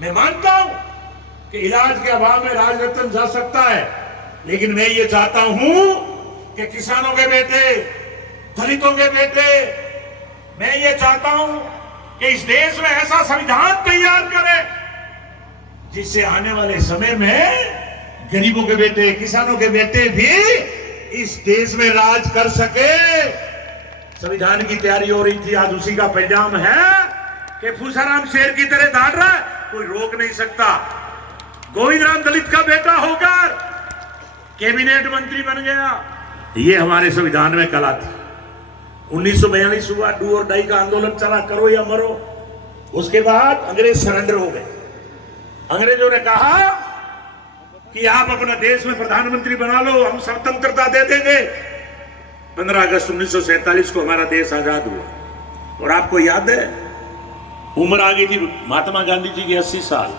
मैं मानता हूं कि इलाज के अभाव में राजरत्न जा सकता है, लेकिन मैं ये चाहता हूं कि किसानों के बेटे, दलितों के बेटे, मैं ये चाहता हूं कि इस देश में ऐसा संविधान तैयार करें जिससे आने वाले समय में गरीबों के बेटे, किसानों के बेटे भी इस देश में राज कर सके। संविधान की तैयारी हो रही थी, आज उसी का परिणाम है कि फूसाराम शेर की तरह दौड़ रहा है, कोई रोक नहीं सकता। गोविंद राम दलित का बेटा होकर कैबिनेट मंत्री बन गया। ये हमारे संविधान में कला थी। 1942 हुआ, डू और डाई का आंदोलन चला, करो या मरो। उसके बाद अंग्रेज सरेंडर हो गए। अंग्रेजों ने कहा कि आप अपना देश में प्रधानमंत्री बना लो, हम स्वतंत्रता दे देंगे। 15 अगस्त 1947 को हमारा देश आजाद हुआ। और आपको याद है, उम्र आ गई थी महात्मा गांधी जी की 80 साल,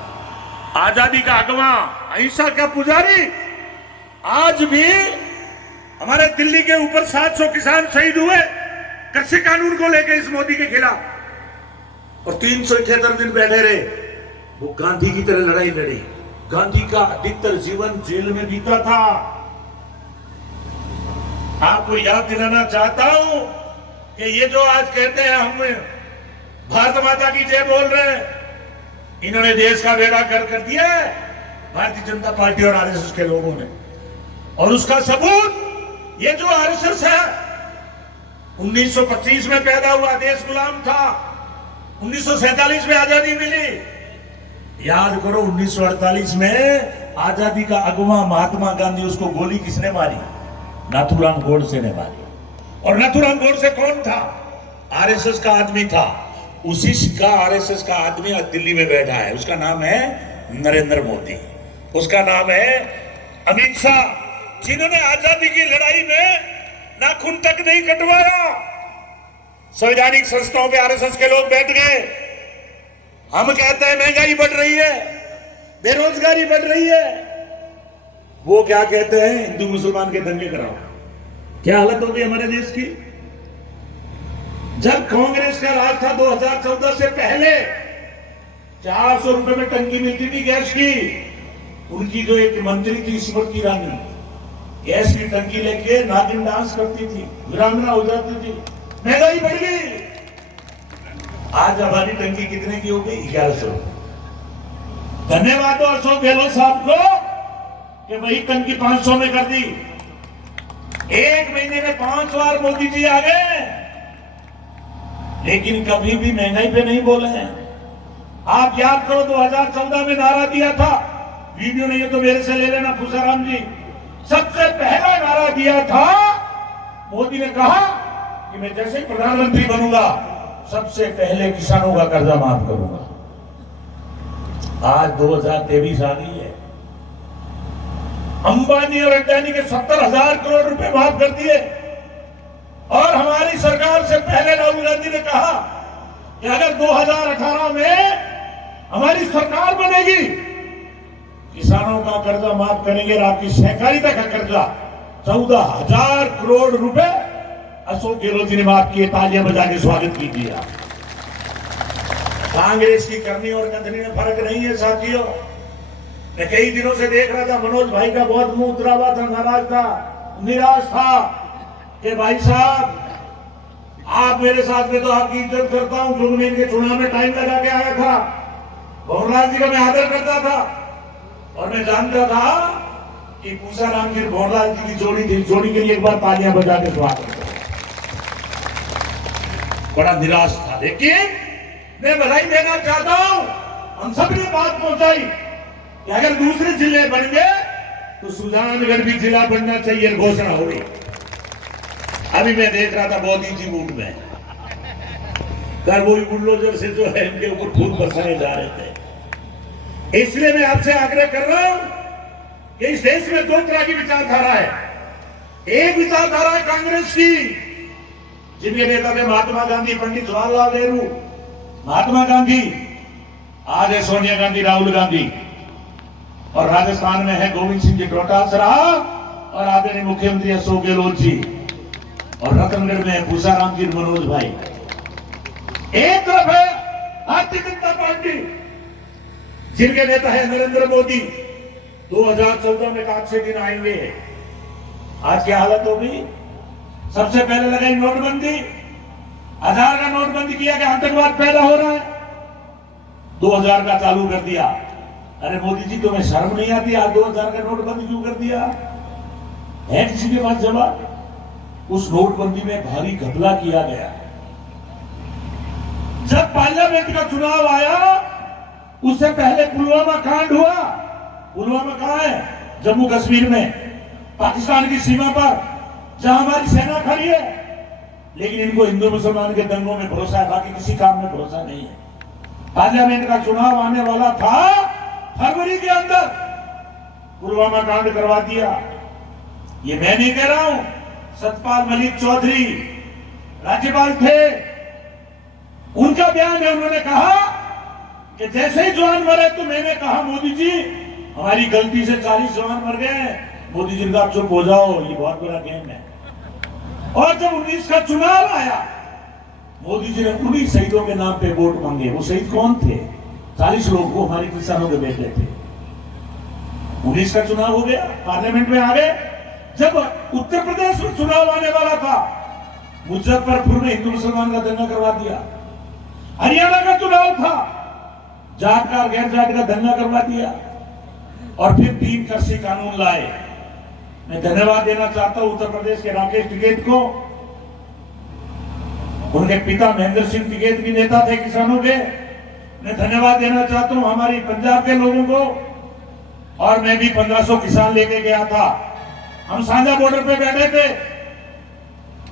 आजादी का अगवा, अहिंसा का पुजारी। आज भी हमारे दिल्ली के ऊपर 700 किसान शहीद हुए कृषि कानून को लेकर इस मोदी के खिलाफ, और 378 दिन बैठे रहे। वो गांधी की तरह लड़ाई लड़ी। गांधी का अधिकतर जीवन जेल में बीता था। आपको याद दिलाना चाहता हूं कि ये जो आज कहते हैं हम भारत माता की जय बोल रहे हैं, इन्होंने देश का बेड़ा गर्क कर दिया है भारतीय जनता पार्टी और आरएसएस के लोगों ने। और उसका सबूत ये जो आरएसएस है, 1925 में पैदा हुआ, देश गुलाम था, 1947 में आजादी मिली। याद करो 1948 में आजादी का अगवा महात्मा गांधी, उसको गोली किसने मारी? नाथूराम गोडसे ने मारी। और नाथूराम गोडसे कौन था? आरएसएस का आदमी था। उसी का आरएसएस का आदमी आज दिल्ली में बैठा है। उसका नाम है नरेंद्र मोदी, उसका नाम है अमित शाह, जिन्होंने आजादी की लड़ाई में नाखून तक नहीं कटवाया। संवैधानिक संस्थाओं पे आरएसएस के लोग बैठ गए। हम कहते हैं महंगाई बढ़ रही है, बेरोजगारी बढ़ रही है, वो क्या कहते हैं? हिंदू मुसलमान के दंगे कराओ। क्या हालत होगी हमारे देश की? जब कांग्रेस का राज था 2014 से पहले 400 रुपए में टंकी मिलती थी गैस की। उनकी जो एक मंत्री थी स्मृति ईरानी, गैस की टंकी लेके नागिन डांस करती थी, वीरांगना हो जाती थी। महंगाई बढ़ गई। आज हमारी टंकी कितने की हो गई? 1100। धन्यवाद हो अशोक गहलोत साहब को कि वही टंकी 500 में कर दी। 1 महीने में 5 बार मोदी जी आ गए, लेकिन कभी भी महंगाई पे नहीं बोले हैं। आप याद करो 2014 में नारा दिया था, वीडियो नहीं है तो मेरे से ले लेना फूसाराम जी, सबसे पहला नारा दिया था, मोदी ने कहा कि मैं जैसे प्रधानमंत्री बनूंगा सबसे पहले किसानों का कर्जा माफ करूंगा। आज 2023 आ गई है, अंबानी और अडानी के 70,000 करोड़ रुपए माफ कर दिए। और हमारी सरकार से पहले राहुल गांधी ने कहा कि अगर 2018 में हमारी सरकार बनेगी, किसानों का कर्जा माफ करेंगे। और आपकी सहकारिता का कर्जा 14,000 करोड़ रुपए अशोक गहलोत जी ने माफ किए। तालियां बजा के स्वागत कीजिए। कांग्रेस की करनी और कथनी में फर्क नहीं है साथियों। मैं कई दिनों से देख रहा था, मनोज भाई का बहुत मुंह उतरा हुआ था, नाराज था, निराश था कि भाई साहब आप मेरे साथ में तो आपकी इज्जत करता हूं, क्योंकि मैं इनके चुनाव में टाइम लगा के आया था। भंवरलाल जी का मैं आदर करता था और मैं जानता था कि पूसाराम जी भंवरलाल जी की जोड़ी थी। जोड़ी के लिए एक बार तालियां बजा के स्वागत। बड़ा निराश था, लेकिन मैं बधाई देना चाहता हूं हम सब ने बात पहुंचाई कि अगर दूसरे जिले बन गए तो सुजानगढ़ भी जिला बनना चाहिए, घोषणा हो गई। अभी मैं देख रहा था मोदी जी मूड में, कर वो बुलडोजर से जो है इनके ऊपर खून बरसाए जा रहे थे। इसलिए मैं आपसे आग्रह कर रहा हूं कि इस देश में दो तरह की विचारधारा है। एक विचारधारा है कांग्रेस की, जिनके नेता थे महात्मा गांधी, पंडित जवाहरलाल नेहरू, महात्मा गांधी, आज है सोनिया गांधी, राहुल गांधी, और राजस्थान में है गोविंद सिंह जी डोटासरा और आदरणीय मुख्यमंत्री अशोक गहलोत जी, और रतनगढ़ में है भूसाराम जी, मनोज भाई। एक तरफ है भारतीय जनता पार्टी, जिनके नेता है नरेंद्र मोदी। 2014 में अच्छे दिन आएंगे, आज क्या हालत होगी। सबसे पहले लगाई नोटबंदी, 1000 का नोटबंदी किया कि आतंकवाद पैदा हो रहा है, 2000 का चालू कर दिया। अरे मोदी जी तुम्हें शर्म नहीं आती, आज 2000 का नोटबंदी क्यों कर दिया है? किसी के पास जवाब? उस नोटबंदी में भारी घपला किया गया। जब पार्लियामेंट का चुनाव आया उससे पहले पुलवामा कांड हुआ। पुलवामा कहां है? जम्मू कश्मीर में, पाकिस्तान की सीमा पर, जहां हमारी सेना खड़ी है। लेकिन इनको हिंदू मुसलमान के दंगों में भरोसा है, बाकी किसी काम में भरोसा नहीं है। पार्लियामेंट का चुनाव आने वाला था फरवरी के अंदर, पुलवामा कांड करवा दिया। ये मैं नहीं कह रहा हूं, सतपाल मलिक चौधरी राज्यपाल थे, उनका बयान है। उन्होंने कहा कि जैसे ही जवान मरे तो मैंने कहा मोदी जी हमारी गलती से 40 जवान मर गए। मोदी जी का चुप हो जाओ, ये बहुत बड़ा गेम है। और जब 19 का चुनाव आया, मोदी जी ने 19 शहीदों के नाम पे वोट मांगे। वो शहीद कौन थे? 40 लोग, वो हमारे किसानों के बेटे थे। 19 का चुनाव हो गया, पार्लियामेंट में आ गए। जब उत्तर प्रदेश में चुनाव आने वाला था, मुजफ्फरपुर में हिंदू मुसलमान का दंगा करवा दिया। हरियाणा का चुनाव था, जाट का गैर जाट का दंगा करवा दिया। और फिर 3 कृषि कानून लाए। मैं धन्यवाद देना चाहता हूं उत्तर प्रदेश के राकेश टिकैत को। उनके पिता महेंद्र सिंह टिकैत भी नेता थे किसानों के। मैं धन्यवाद देना चाहता हूं हमारी पंजाब के लोगों को। और मैं भी 1500 किसान लेके गया था। हम साझा बॉर्डर पे बैठे थे।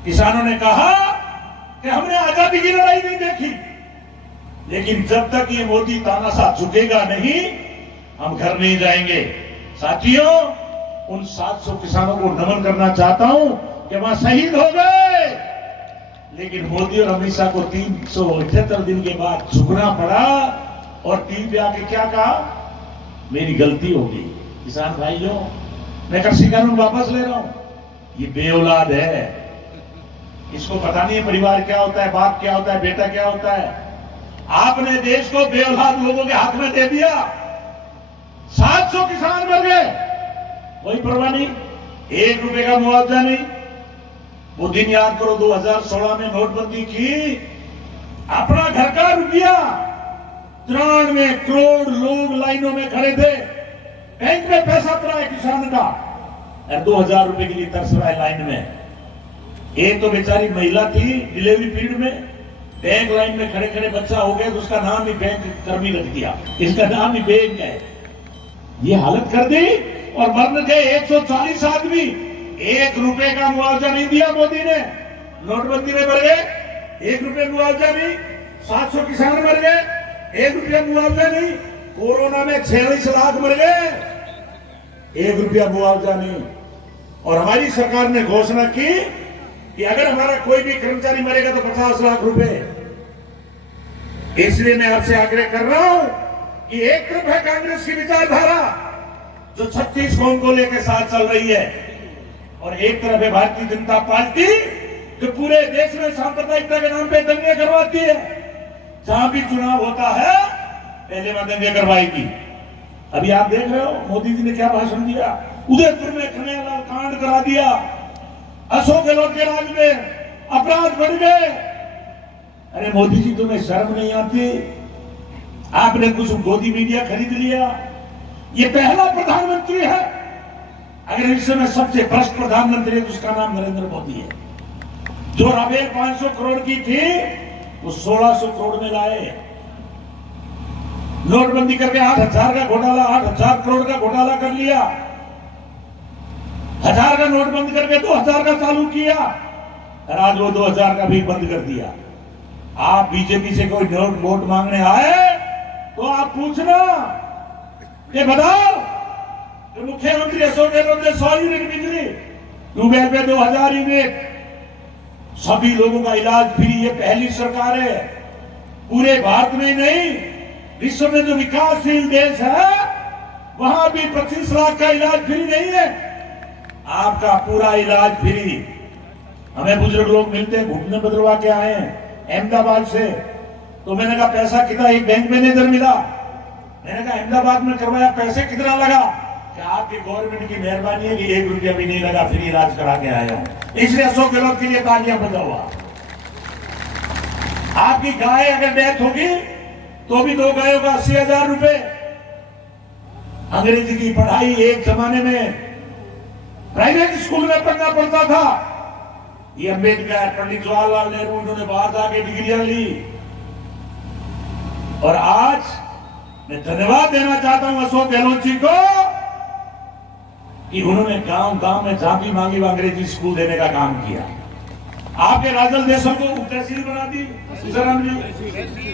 किसानों ने कहा कि हमने आजादी की लड़ाई नहीं देखी, लेकिन जब तक ये मोदी तानाशाह झुकेगा नहीं, हम घर नहीं जाएंगे। साथियों, उन 700 किसानों को नमन करना चाहता हूं कि वहां शहीद हो गए, लेकिन मोदी और अमित शाह को 378 दिन के बाद झुकना पड़ा। और टीवी पे आके क्या कहा? मेरी गलती होगी। किसान भाइयों, मैं कृषि कानून वापस ले रहा हूं। ये बेऔलाद है, इसको पता नहीं है परिवार क्या होता है, बाप क्या होता है, बेटा क्या होता है। आपने देश को बेऔलाद लोगों के हाथ में दे दिया। 700 किसान मर गए, कोई परवाह नहीं, 1 रुपए का मुआवजा नहीं। वो दिन याद करो, 2016 में नोटबंदी की, अपना घर का रुपया 93 करोड़ लोग लाइनों में खड़े थे। बैंक में पैसा पड़ा है किसान का, 2000 रुपए के लिए तरस रहा है लाइन में। एक तो बेचारी महिला थी डिलीवरी पीरियड में, बैंक लाइन में खड़े खड़े बच्चा हो गया तो उसका नाम ही बैंक कर्मी रख दिया, इसका नाम ही बैंक है। ये हालत कर दी। और मर गए 140 आदमी। 1 रुपए का मुआवजा नहीं दिया मोदी ने। नोटबंदी में मर गए, 1 रुपए मुआवजा नहीं। 700 किसान मर गए, 1 रुपया मुआवजा नहीं। कोरोना में 46 लाख मर गए, 1 रुपया मुआवजा नहीं। और हमारी सरकार ने घोषणा की कि अगर हमारा कोई भी कर्मचारी मरेगा तो 50 लाख रुपए। इसलिए मैं आपसे आग्रह कर रहा हूं कि एक तरफ है कांग्रेस की विचारधारा जो 36 कौम को लेकर साथ चल रही है, और एक तरफ है भारतीय जनता पार्टी जो पूरे देश में सांप्रदायिकता के नाम पे दंगे करवाती है। जहां भी चुनाव होता है पहले वहां दंगे करवाएगी। अभी आप देख रहे हो मोदी जी ने क्या भाषण दिया। उदयपुर में खनेलाल कांड करा दिया, अशोक गहलोत के राज में अपराध बढ़ गए। अरे मोदी जी, तुम्हें शर्म नहीं आती? आपने कुछ गोदी मीडिया खरीद लिया। ये पहला प्रधानमंत्री है, अगर इस समय सबसे भ्रष्ट प्रधानमंत्री है तो उसका नाम नरेंद्र मोदी है। जो राफेल 500 करोड़ की थी वो 1600 करोड़ में लाए। नोटबंदी करके 8,000 का घोटाला, 8,000 करोड़ का घोटाला कर लिया। 1,000 का नोट बंद करके 2,000 का चालू किया और आज वो 2,000 का भी बंद कर दिया। आप बीजेपी से कोई नोट वोट मांगने आए तो आप पूछना कि बताओ कि मुख्यमंत्री अशोक गहलोत ने 100 यूनिट बिजली, ट्यूबवेल पे 2,000 यूनिट, सभी लोगों का इलाज फ्री। ये पहली सरकार है पूरे भारत में ही नहीं, विश्व में जो विकासशील देश है वहां भी 25 लाख का इलाज फ्री नहीं है। आपका पूरा इलाज फ्री। हमें बुजुर्ग लोग मिलते हैं, घुटने बदलवा के आए हैं अहमदाबाद से, तो मैंने कहा पैसा कितना, एक बैंक मैनेजर मिला, मैंने कहा अहमदाबाद में करवाया, पैसे कितना लगा? कि आपकी गवर्नमेंट की मेहरबानी है कि 1 रुपया भी नहीं लगा, फ्री इलाज करा के आया हूं। इसलिए अशोक गहलोत के लिए तालियां बजाओ। आपकी गाय अगर डेथ होगी तो भी 2 गायों का 80,000 रुपए। अंग्रेजी की पढ़ाई एक जमाने में प्राइवेट स्कूल में पढ़ना पड़ता था। ये अंबेडकर, पंडित जवाहरलाल नेहरू, इन्होंने बाहर जाके डिग्रियां ली। और आज मैं धन्यवाद देना चाहता हूं अशोक गहलोत जी को कि उन्होंने गांव गांव में जहां भी मांगी वो अंग्रेजी स्कूल देने का काम किया। आपके राजल देशों को तहसील बना दी,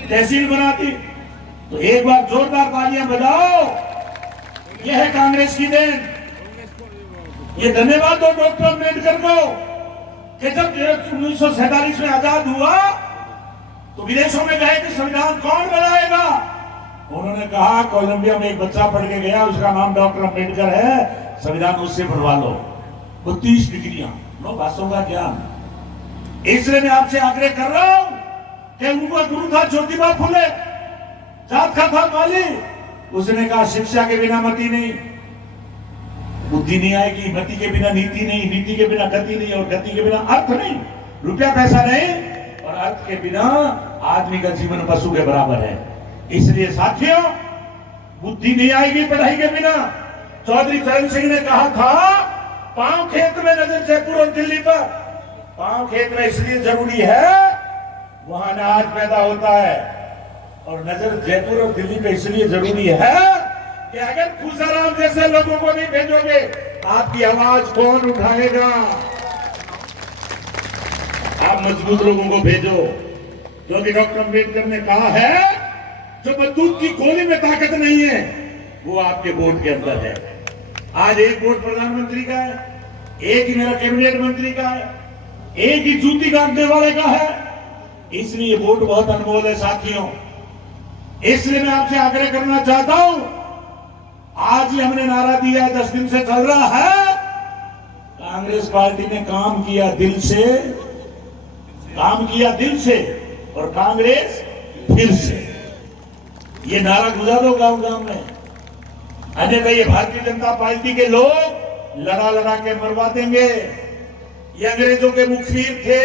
तहसील बना दी। तो एक बार जोरदार तालियां बजाओ। यह है कांग्रेस की देन। ये धन्यवाद दो डॉक्टर अम्बेडकर को कि जब 1947 में आजाद हुआ तो विदेशों में गए कि संविधान कौन बनाएगा? उन्होंने कहा कोलंबिया में एक बच्चा पढ़ के गया, उसका नाम डॉक्टर अम्बेडकर है, संविधान उससे बनवा लो। वो 30 डिग्रियां, 9 भाषाओं का ज्ञान। इसलिए मैं आपसे आग्रह कर रहा हूं कि उनका गुरु था ज्योतिबा फुले, जात का था माली। उसने कहा शिक्षा के बिना मति नहीं, बुद्धि नहीं आएगी, मति के बिना नीति नहीं, नीति के बिना गति नहीं, और गति के बिना अर्थ नहीं, रुपया पैसा नहीं, और अर्थ के बिना आदमी का जीवन पशु के बराबर है। इसलिए साथियों, बुद्धि नहीं आएगी पढ़ाई के बिना। चौधरी चरण सिंह ने कहा था पांव खेत में नजर जयपुर और दिल्ली पर। पांव खेत में इसलिए जरूरी है वहां अनाज पैदा होता है, और नजर जयपुर और दिल्ली पे इसलिए जरूरी है कि अगर खुशाराम जैसे लोगों को नहीं भेजोगे आपकी आवाज कौन उठाएगा? आप मजबूत लोगों को भेजो, क्योंकि डॉक्टर अम्बेडकर ने कहा है जो बंदूक की गोली में ताकत नहीं है वो आपके वोट के अंदर है। आज एक वोट प्रधानमंत्री का है, एक ही मेरा कैबिनेट मंत्री का है, एक ही जूती काटने वाले का है। इसलिए वोट बहुत अनमोल है साथियों। इसलिए मैं आपसे आग्रह करना चाहता हूं, आज ही हमने नारा दिया, 10 दिन से चल रहा है, कांग्रेस पार्टी ने काम किया दिल से, काम किया दिल से, और कांग्रेस फिर से। ये नारा गुजा दो गांव गांव में, अन्यथा ये भारतीय जनता पार्टी के लोग लड़ा लड़ा के मरवा देंगे। ये अंग्रेजों के मुखबिर थे,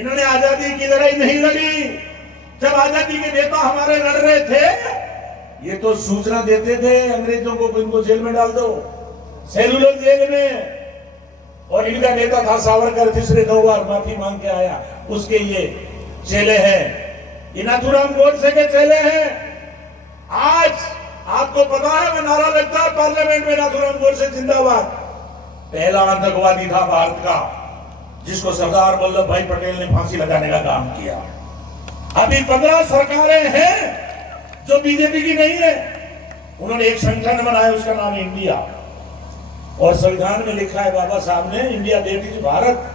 इन्होंने आजादी की लड़ाई नहीं लड़ी। जब आजादी के नेता हमारे लड़ रहे थे ये तो सूचना देते थे अंग्रेजों को, इनको जेल में डाल दो, सेलुलर जेल में। और इनका नेता था सावरकर, जिसने 2 बार माफी मांग के आया, उसके ये चेले हैं। ये नाथूराम गोडसे के चेले हैं। आज आपको पता है वो नारा लगता है पार्लियामेंट में, नाथूराम गोडसे जिंदाबाद। पहला आतंकवादी था भारत का, जिसको सरदार वल्लभ भाई पटेल ने फांसी लगाने का काम किया। अभी 15 सरकारें हैं जो बीजेपी की नहीं है। उन्होंने एक संगठन बनाया, उसका नाम है इंडिया, और संविधान में लिखा है बाबा साहब ने, India that is Bharat.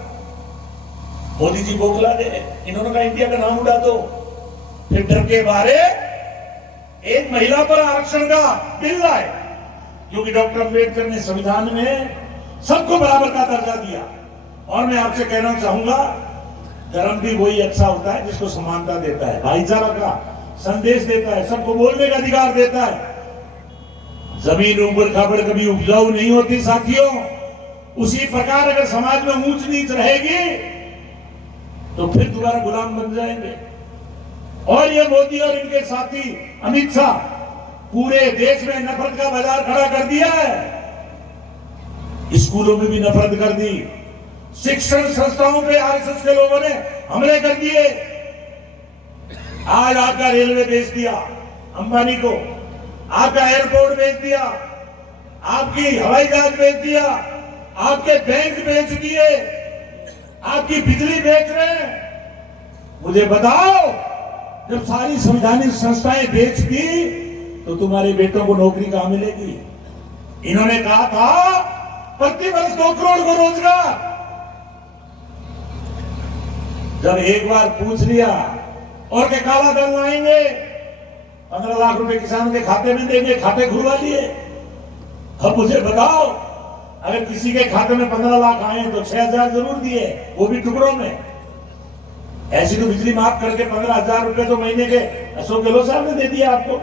Modi ji बौखला गए, इन्होंने कहा इंडिया का नाम उड़ा दो। फिर डर के बारे एक महिला पर आरक्षण का बिल लाए, क्योंकि डॉक्टर अम्बेडकर ने संविधान में सबको बराबर का दर्जा दिया। और मैं आपसे कहना चाहूंगा, धर्म भी वही अच्छा होता है जिसको समानता देता है, भाईचारा का संदेश देता है, सबको बोलने का अधिकार देता है। जमीन ऊपर खाबड़ कभी उपजाऊ नहीं होती साथियों। उसी प्रकार अगर समाज में ऊंच नीच रहेगी तो फिर दोबारा गुलाम बन जाएंगे। और ये मोदी और इनके साथी अमित शाह पूरे देश में नफरत का बाजार खड़ा कर दिया है। स्कूलों में भी नफरत कर दी, शिक्षण संस्थाओं पे आरएसएस के लोगों ने हमले कर दिए। आज आपका रेलवे बेच दिया, अंबानी को, आपका एयरपोर्ट बेच दिया, आपकी हवाई जहाज बेच दिया, आपके बैंक बेच दिए, आपकी बिजली बेच रहे हैं। मुझे बताओ, जब सारी संवैधानिक संस्थाएं बेच दी तो तुम्हारे बेटों को नौकरी कहां मिलेगी? इन्होंने कहा था प्रति वर्ष 2 करोड़ को रोजगार। जब एक बार पूछ लिया और के काला धन लाएंगे, 15 लाख रुपए किसानों के खाते में देंगे, खाते खुलवा लिए। अब मुझे बताओ, अगर किसी के खाते में 15 लाख आए तो 6,000 जरूर दिए, वो भी टुकड़ों में। ऐसी तो बिजली माफ करके 15,000 रुपए तो महीने के अशोक गहलोत साहब ने दे दिया आपको।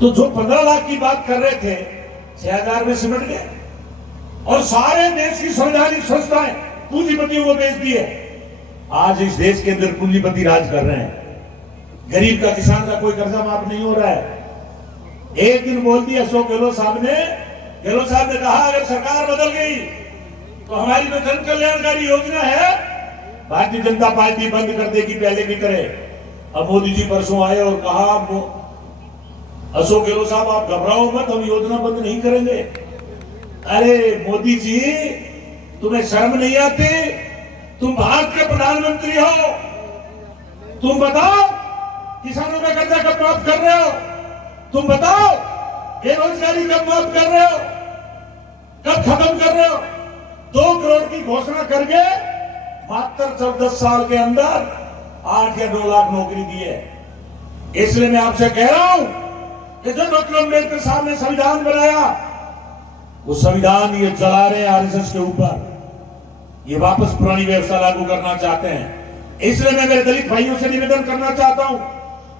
तो जो 15 लाख की बात कर रहे थे 6,000 में सिमट गए, और सारे देश की संवैधानिक संस्थाएं पूंजीपतियों को बेच दिए। आज इस देश के अंदर पूंजीपति राज कर रहे हैं। गरीब का, किसान का कोई कर्जा माफ नहीं हो रहा है। एक दिन बोल दिया अशोक गहलोत साहब ने कहा अगर सरकार बदल गई तो हमारी जो जन कल्याणकारी योजना है भारतीय जनता पार्टी बंद कर देगी पहले की तरह। अब मोदी जी परसों आए और कहा अशोक गहलोत साहब आप घबराओ मत, हम योजना बंद नहीं करेंगे। अरे मोदी जी, तुम्हें शर्म नहीं आती? तुम भारत के प्रधानमंत्री हो, तुम बताओ किसानों का कर्जा कब माफ कर रहे हो? तुम बताओ बेरोजगारी कब माफ कर रहे हो, कब खत्म कर रहे हो? 2 करोड़ की घोषणा करके मात्र 14 साल के अंदर 8 या 9 लाख नौकरी दी है। इसलिए मैं आपसे कह रहा हूं कि जो डॉक्टर अम्बेडकर साहब ने संविधान बनाया, वो संविधान ये जला रहे हैं आरएसएस के ऊपर। ये वापस पुरानी व्यवस्था लागू करना चाहते हैं। इसलिए मैं मेरे दलित भाइयों से निवेदन करना चाहता हूं,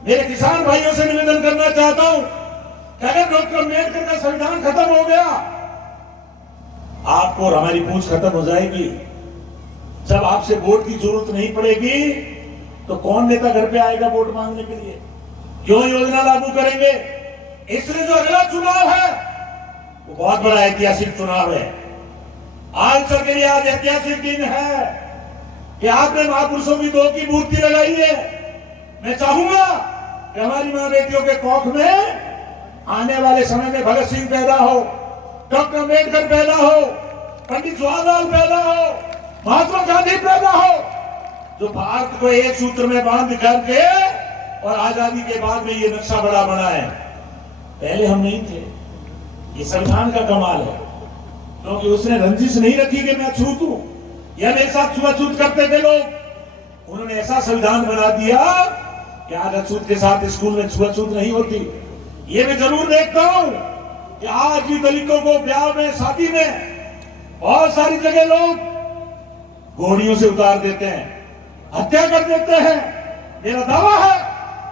मेरे किसान भाइयों से निवेदन करना चाहता हूं कि अगर डॉक्टर अम्बेडकर का संविधान खत्म हो गया, आपको और हमारी पूंछ खत्म हो जाएगी। जब आपसे वोट की जरूरत नहीं पड़ेगी तो कौन नेता घर पे आएगा वोट मांगने के लिए? क्यों योजना लागू करेंगे? इसलिए जो अगला चुनाव है वो बहुत बड़ा ऐतिहासिक चुनाव है। आंसर के लिए आज ऐतिहासिक दिन है कि आपने महापुरुषों की 2 की मूर्ति लगाई है। मैं चाहूंगा कि हमारी मां बेटियों के कोख में आने वाले समय में भगत सिंह पैदा हो, डॉक्टर अम्बेडकर पैदा हो, पंडित जवाहरलाल पैदा हो, महात्मा गांधी पैदा हो, जो भारत को एक सूत्र में बांध करके और आजादी के बाद में ये नक्शा बड़ा बना है। पहले हम नहीं थे। ये संविधान का कमाल है, क्योंकि उसने रंजिश नहीं रखी कि मैं छूत हूं या मेरे साथ छुआछूत करते थे लोग। उन्होंने ऐसा संविधान बना दिया कि आज अछूत के साथ स्कूल में छुआछूत नहीं होती। ये मैं जरूर देखता हूं कि आज भी दलितों को ब्याह में, शादी में बहुत सारी जगह लोग घोड़ियों से उतार देते हैं, हत्या कर देते हैं। मेरा दावा है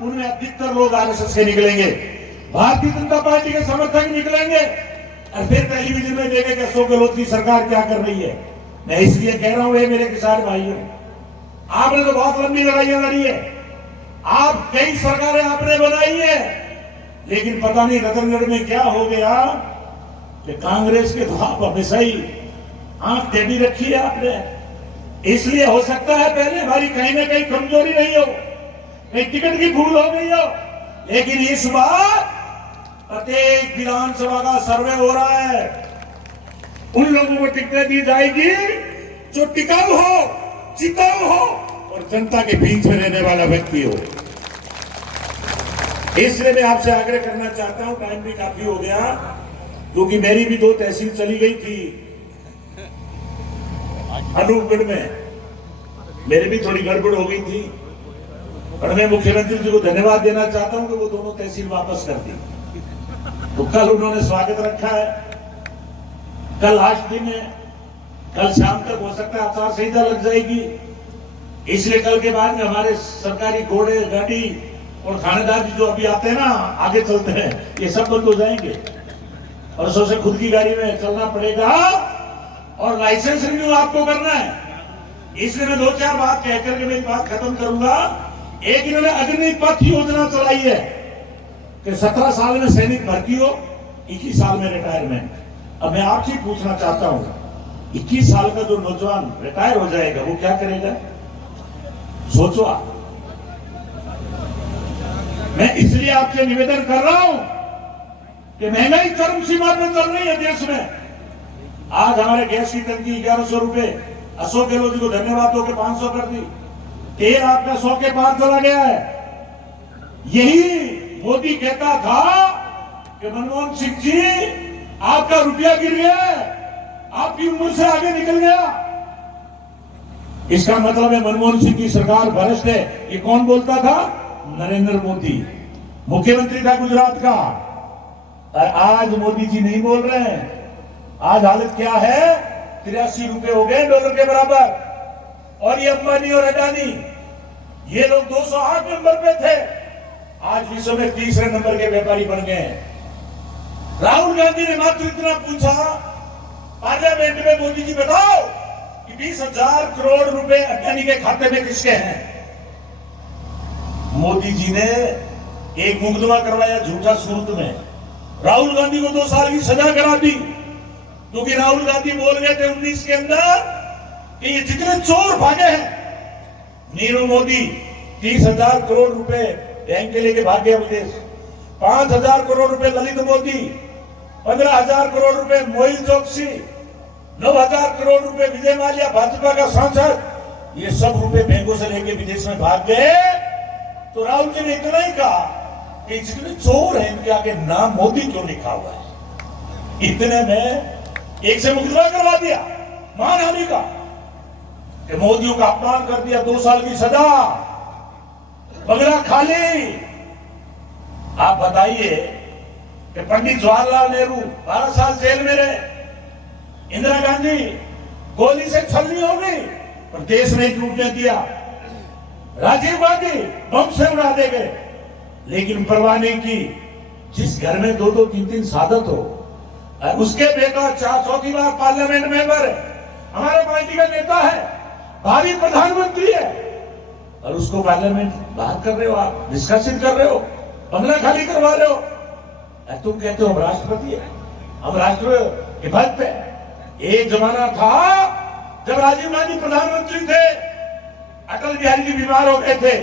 उनमें अधिकतर लोग आरएसएस के निकलेंगे, भारतीय जनता पार्टी के समर्थक निकलेंगे, और फिर टेलीविजन में देखेंगे अशोक गहलोत की सरकार क्या कर रही है। मैं इसलिए कह रहा हूं मेरे किसान भाइयों, आपने तो बहुत लंबी लड़ाइयां लड़ी है, आप कई सरकारें आपने बनाई है, लेकिन पता नहीं रतनगढ़ में क्या हो गया कि कांग्रेस के तो आप हमेशा ही आंख टेढ़ी रखी है आपने। इसलिए हो सकता है पहले हमारी कहीं ना कहीं कमजोरी रही हो, कहीं टिकट की भूल हो गई हो, लेकिन इस बार प्रत्येक विधानसभा का सर्वे हो रहा है। उन लोगों को टिकटें दी जाएगी जो टिकाऊ हो, टिकाऊ हो और जनता के बीच में रहने वाला व्यक्ति हो। इसलिए मैं आपसे आग्रह करना चाहता हूं, टाइम भी काफी हो गया, क्योंकि मेरी भी 2 तहसील चली गई थी अनूपगढ़ में, मेरी भी थोड़ी गड़बड़ हो गई थी, और मैं मुख्यमंत्री जी को धन्यवाद देना चाहता हूं कि वो दोनों तहसील वापस कर दी। तो कल उन्होंने स्वागत रखा है, कल लास्ट दिन है, कल शाम तक हो सकता है आचार संहिता लग जाएगी। इसलिए कल के बाद में हमारे सरकारी घोड़े, गाड़ी और थानेदार जी जो अभी आते हैं ना, आगे चलते हैं, ये सब बंद हो जाएंगे और सोचे खुद की गाड़ी में चलना पड़ेगा और लाइसेंस रिन्यू आपको करना है। इसलिए मैं 2-4 बात कहकर के मेरी बात खत्म करूंगा। एक इन्होंने अग्निपथ योजना चलाई है कि 17 साल में सैनिक भर्ती हो, 21 साल में रिटायरमेंट। अब मैं आपसे पूछना चाहता हूं, 21 साल का जो नौजवान रिटायर हो जाएगा वो क्या करेगा? सोचो आप। मैं इसलिए आपसे निवेदन कर रहा हूं कि महंगाई चरम सीमा पर चल रही है देश में। आज हमारे गैस की टंकी 1100 रुपए, अशोक गहलोत जी को धन्यवाद दो के 500 कर दी, तेल आपका 100 के पार चला गया है। यही मोदी कहता था कि मनमोहन सिंह जी आपका रुपया गिर गया, आपकी उम्र से आगे निकल गया। इसका मतलब है मनमोहन सिंह की सरकार भ्रष्ट है। ये कौन बोलता था? नरेंद्र मोदी, मुख्यमंत्री था गुजरात का। और आज मोदी जी नहीं बोल रहे हैं। आज हालत क्या है? 83 रुपए हो गए डॉलर के बराबर। और ये अंबानी और अडानी, ये लोग 208 नंबर पे थे, आज विश्व में तीसरे नंबर के व्यापारी बन गए हैं। राहुल गांधी ने मात्र इतना पूछा पार्लियामेंट में, मोदी जी बताओ कि 20,000 करोड़ रुपए अडानी के खाते में किसके हैं? मोदी जी ने एक मुकदमा करवाया झूठा सूरत में, राहुल गांधी को 2 साल की सजा करा दी, क्योंकि राहुल गांधी बोल गए थे 19 के अंदर कि ये जितने चोर भागे हैं, नीरव मोदी 30,000 करोड़ रुपए बैंक के लेके भाग गया विदेश, 5,000 करोड़ रुपए ललित मोदी, 15,000 करोड़ रुपए मोहित चौकसी, 9,000 करोड़ रुपए विजय माल्या भाजपा का सांसद, ये सब रुपए बैंकों से लेके विदेश में भाग गए। तो राहुल जी ने इतना ही कहा कि जितने चोर हैं इनके आगे नाम मोदी क्यों लिखा हुआ है? इतने में एक से मुकदमा करवा दिया मानहानि का, कि मोदियों का अपमान कर दिया, 2 साल की सजा, बंगला खाली। आप बताइए कि पंडित जवाहरलाल नेहरू 12 साल जेल में रहे, इंदिरा गांधी गोली से छलनी हो गई पर देश ने टूटने दिया, राजीव गांधी बम से उड़ा दे गए, लेकिन परवाह नहीं की। जिस घर में 2-2, 3-3 सादत हो, उसके बेटा 4 बार पार्लियामेंट मेंबर है, हमारे पार्टी का नेता है, भावी प्रधानमंत्री है, और उसको पार्लियामेंट बाहर कर रहे हो, आप निष्कासित कर रहे हो, बंगला खाली करवा रहे हो। तुम कहते हो हम राष्ट्रपति है, हम राष्ट्र के भक्त है। एक जमाना था जब राजीव गांधी प्रधानमंत्री थे, अटल बिहारी जी बीमार हो गए थे,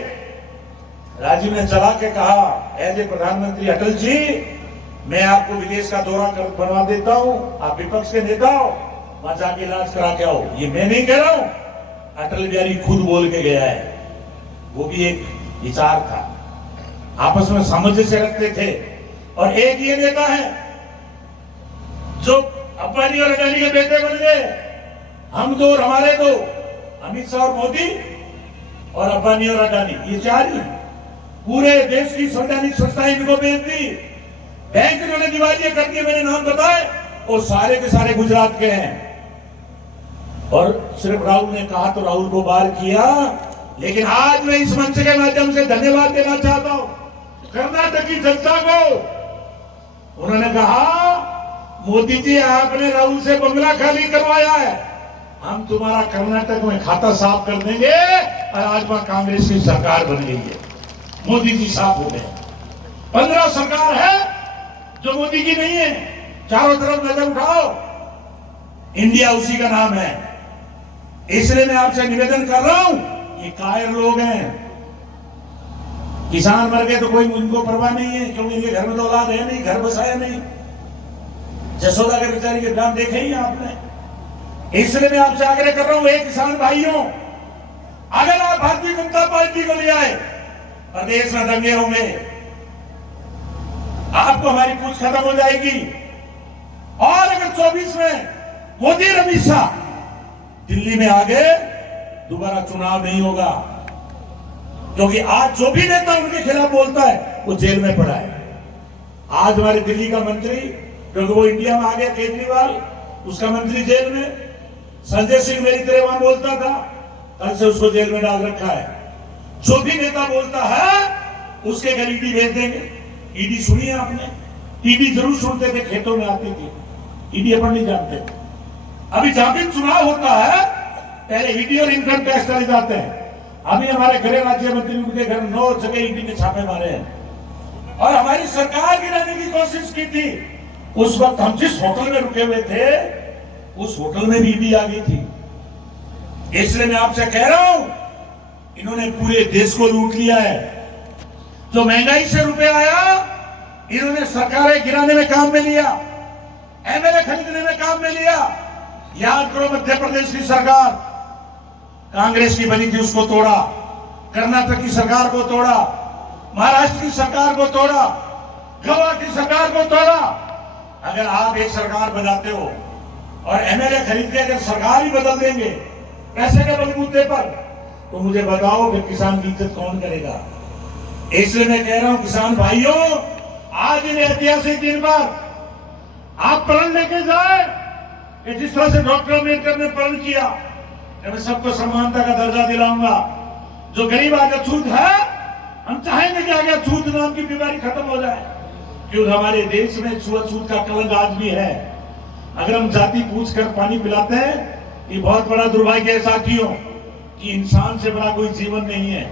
राजीव ने चला के कहा एज ए प्रधानमंत्री अटल जी, मैं आपको विदेश का दौरा बनवा देता हूं, आप विपक्ष के नेता हो, वहां जाके इलाज करा के आओ। ये मैं नहीं कह रहा हूं, अटल बिहारी खुद बोल के गया है। वो भी एक विचार था, आपस में सामंजस्य रखते थे। और एक ये नेता है जो अंबानी और अडानी के बेटे बन गए, हम दो और हमारे दो, अमित शाह और मोदी, और अंबानी और अडानी, ये 4 ही पूरे देश की संवैधानिक संस्थाएं इनको बेच दी, बैंक इन्होंने दिवालिया कर दिए, मैंने नाम बताए, और सारे के सारे गुजरात के हैं। और सिर्फ राहुल ने कहा तो राहुल को बाहर किया, लेकिन आज मैं इस मंच के माध्यम से धन्यवाद देना चाहता हूं कर्नाटक की जनता को। उन्होंने कहा मोदी जी आपने राहुल से बंगला खाली करवाया है, हम तुम्हारा कर्नाटक में खाता साफ कर देंगे। और आज वहां कांग्रेस की सरकार बन गई है, मोदी जी साफ हो गए। 15 सरकार है जो मोदी की नहीं है, चारों तरफ नजर उठाओ, इंडिया उसी का नाम है। इसलिए मैं आपसे निवेदन कर रहा हूं, ये कायर लोग हैं, किसान मर गए तो कोई उनको परवाह नहीं है, क्योंकि इनके घर में तो औलाद है नहीं, घर बसाया नहीं। जसोदा के बेचारी के नाम देखे ही आपने। इसलिए मैं आपसे आग्रह कर रहा हूं, एक किसान भाइयों, अगर आप भारतीय जनता पार्टी को ले आए, प्रदेश में दंगे होंगे, आपको हमारी पूछ खत्म हो जाएगी। और अगर 24 में मोदी और अमित शाह दिल्ली में आ गए, दोबारा चुनाव नहीं होगा, क्योंकि आज जो भी नेता उनके खिलाफ बोलता है वो जेल में पड़ा है। आज हमारे दिल्ली का मंत्री, क्योंकि वो इंडिया में आ गया, केजरीवाल, उसका मंत्री जेल में, संजय सिंह मेरी तरह वहां बोलता था, कल से उसको जेल में डाल रखा है। जो भी नेता बोलता है उसके घर ईडी भेज देंगे। ईडी सुनी है आपने? ईडी जरूर सुनते थे, खेतों में आती थी, ईडी अपन नहीं जानते। अभी जहां भी चुनाव होता है पहले ईडी और इनकम टैक्स चले जाते हैं। अभी हमारे गृह राज्य मंत्री, उनके घर 9 जगह ईडी ने छापे मारे हैं। और हमारी सरकार गिराने की कोशिश की थी, उस वक्त हम जिस होटल में रुके हुए थे उस होटल में भी ईडी आ गई थी। इसलिए मैं आपसे कह रहा हूं, इन्होंने पूरे देश को लूट लिया है। जो महंगाई से रुपए आया, इन्होंने सरकारें गिराने में काम में लिया, एमएलए खरीदने में काम में लिया। याद करो, मध्य प्रदेश की सरकार कांग्रेस की बनी थी, उसको तोड़ा। कर्नाटक की सरकार को तोड़ा, महाराष्ट्र की सरकार को तोड़ा, गोवा की सरकार को तोड़ा। अगर आप एक सरकार बनाते हो और एमएलए खरीद के अगर सरकार ही बदल देंगे पैसे के बलबूते पर, तो मुझे बताओ फिर किसान की इज्जत कौन करेगा। इसलिए मैं कह रहा हूं किसान भाइयों, आज इन ऐतिहासिक दिन पर आप प्रण लेके जाए कि जिस तरह से डॉक्टर अम्बेडकर ने प्रण किया कि मैं सबको समानता का दर्जा दिलाऊंगा। जो गरीब आज अछूत है, हम चाहेंगे कि आगे अछूत नाम की बीमारी खत्म हो जाए, क्योंकि हमारे देश में छुआछूत का कलंक आज भी है। अगर हम जाति पूछ कर पानी पिलाते हैं, ये बहुत बड़ा दुर्भाग्य है साथियों कि इंसान से बड़ा कोई जीवन नहीं है।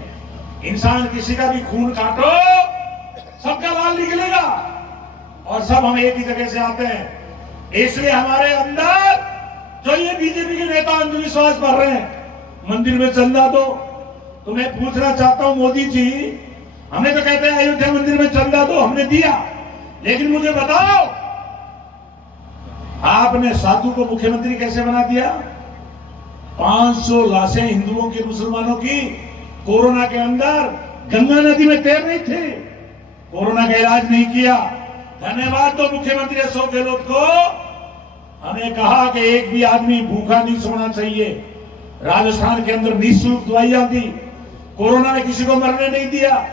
इंसान किसी का भी खून काटो, सबका लाल निकलेगा और सब हम एक ही जगह से आते हैं। इसलिए हमारे अंदर जो ये बीजेपी के नेता अंधविश्वास भर रहे हैं, मंदिर में चंदा दो, तो मैं पूछना चाहता हूं मोदी जी, हमें तो कहते हैं अयोध्या मंदिर में चंदा दो, हमने दिया, लेकिन मुझे बताओ आपने साधु को मुख्यमंत्री कैसे बना दिया? 500 लाशें हिंदुओं की, मुसलमानों की कोरोना के अंदर गंगा नदी में तैर रही थी, कोरोना का इलाज नहीं किया। धन्यवाद दो मुख्यमंत्री अशोक गहलोत को। हमें कहा कि एक भी आदमी भूखा नहीं सोना चाहिए। राजस्थान के अंदर निःशुल्क दवाइयां दी, कोरोना ने किसी को मरने नहीं दिया।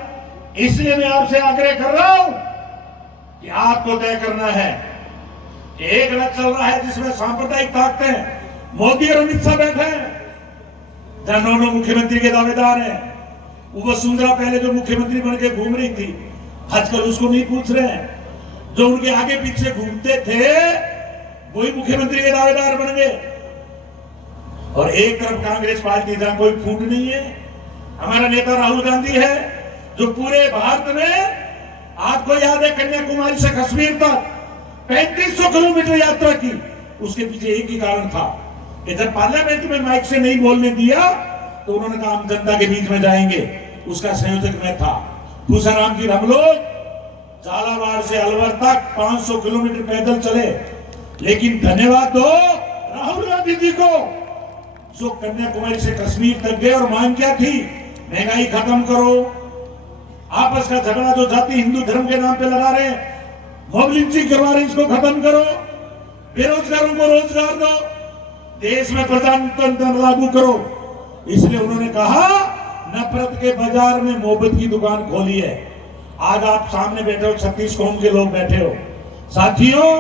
इसलिए मैं आपसे आग्रह कर रहा हूं कि आपको तय करना है कि एक रथ चल रहा है जिसमें सांप्रदायिक ताकतें, मोदी और अमित शाह बैठे हैं, दोनों मुख्यमंत्री के दावेदार हैं। वो वसुंधरा पहले जो मुख्यमंत्री बन के घूम रही थी, आजकल उसको नहीं पूछ रहे हैं। जो उनके आगे पीछे घूमते थे वही मुख्यमंत्री के दावेदार बन गए। और एक तरफ कांग्रेस पार्टी जहां कोई फूट नहीं है, हमारा नेता राहुल गांधी है जो पूरे भारत में, आपको याद है कन्याकुमारी से कश्मीर तक 3500 किलोमीटर यात्रा की। उसके पीछे एक ही कारण था कि जब पार्लियामेंट में माइक से नहीं बोलने दिया तो उन्होंने कहा हम जनता के बीच में जाएंगे। उसका संयोजक मैं था। भूसाराम की हम लोग झालावाड़ से अलवर तक 500 किलोमीटर पैदल चले, लेकिन धन्यवाद दो राहुल गांधी जी को जो कन्याकुमारी से कश्मीर तक गए और मांग क्या थी? महंगाई खत्म करो, आपस का झगड़ा जो जाति हिंदू धर्म के नाम पे लगा रहे हैं, मॉब लिंचिंग करवा रहे हैं, इसको खत्म करो, बेरोजगारों को रोजगार दो, देश में प्रजातंत्र लागू करो। इसलिए उन्होंने कहा नफरत के बाजार में मोहब्बत की दुकान खोली है। आज आप सामने बैठे हो, 36 कौम के लोग बैठे हो। साथियों,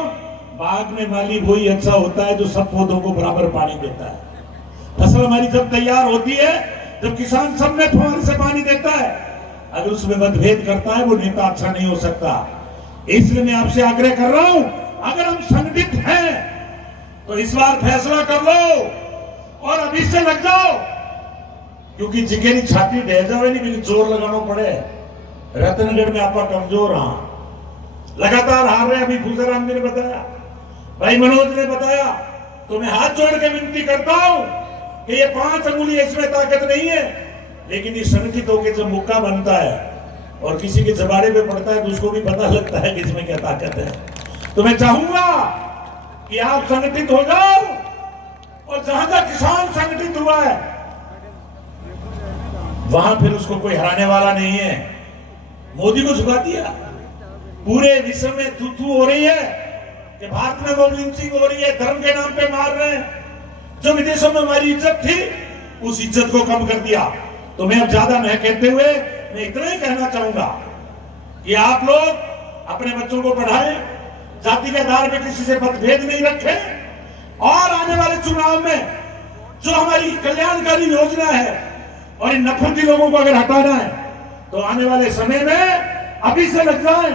बाग में माली वही अच्छा होता है जो सब पौधों को बराबर पानी देता है। फसल हमारी जब तैयार होती है, जब किसान सब में फौरन से पानी देता है, अगर उसमें मतभेद करता है वो नेता अच्छा नहीं हो सकता। इसलिए मैं आपसे आग्रह कर रहा हूं, अगर हम संगठित हैं तो इस बार फैसला कर लो और अभी से लग जाओ, क्योंकि जिगेरी छाती ढह जावे नहीं, मेरी जोर लगाना पड़े। रतनगढ़ में आपका कमजोर रहा, लगातार हार रहे। अभी भूसाराम जी ने बताया, भाई मनोज ने बताया, तो मैं हाथ जोड़ के विनती करता हूं कि ये 5 अंगुली इसमें ताकत नहीं है, लेकिन ये संगठित होकर जब मुक्का बनता है और किसी के जबाड़े पे पड़ता है तो उसको भी पता लगता है कि इसमें क्या ताकत है। तो मैं चाहूंगा कि आप संगठित हो जाओ, और जहां तक किसान संगठित हुआ है वहां फिर उसको कोई हराने वाला नहीं है। मोदी को झुका दिया, पूरे विश्व में थू हो रही है कि भारत में मॉब लिंचिंग हो रही है, धर्म के नाम पे मार रहे हैं। जो विदेशों में हमारी इज्जत थी, उस इज्जत को कम कर दिया। तो मैं अब ज्यादा नहीं कहते हुए मैं इतना ही कहना चाहूंगा कि आप लोग अपने बच्चों को पढ़ाएं, जाति के आधार पर किसी से मतभेद नहीं रखें, और आने वाले चुनाव में जो हमारी कल्याणकारी योजना है और इन नफरती लोगों को अगर हटाना है तो आने वाले समय में अभी से लग जाए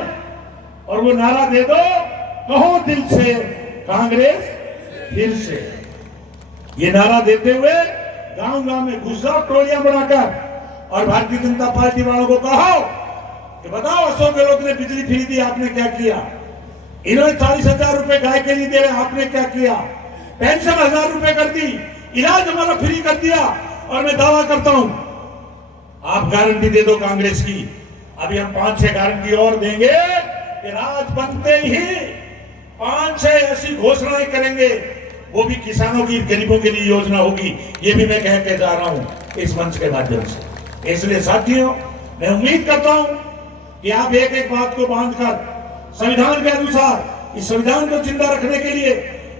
और वो नारा दे दो, कहो दिल से कांग्रेस फिर से। ये नारा देते हुए गांव गांव में घुस जाओ टोलियां बनाकर, और भारतीय जनता पार्टी वालों को कहो कि बताओ अशोक गहलोत ने बिजली फ्री दी, आपने क्या किया? इन्होंने 40,000 रुपए गाय के लिए दे रहे, आपने क्या किया? पेंशन 1000 रुपए कर दी, इलाज हमारा फ्री कर दिया। और मैं दावा करता हूं, आप गारंटी दे दो कांग्रेस की, अभी हम 5-6 गारंटी और देंगे कि राज बनते ही 5-6 ऐसी घोषणाएं करेंगे, वो भी किसानों की, गरीबों के लिए योजना होगी। ये भी मैं कह के जा रहा हूं इस मंच के माध्यम से। इसलिए साथियों, मैं उम्मीद करता हूं कि आप एक एक बात को बांधकर संविधान के अनुसार इस संविधान को जिंदा रखने के लिए,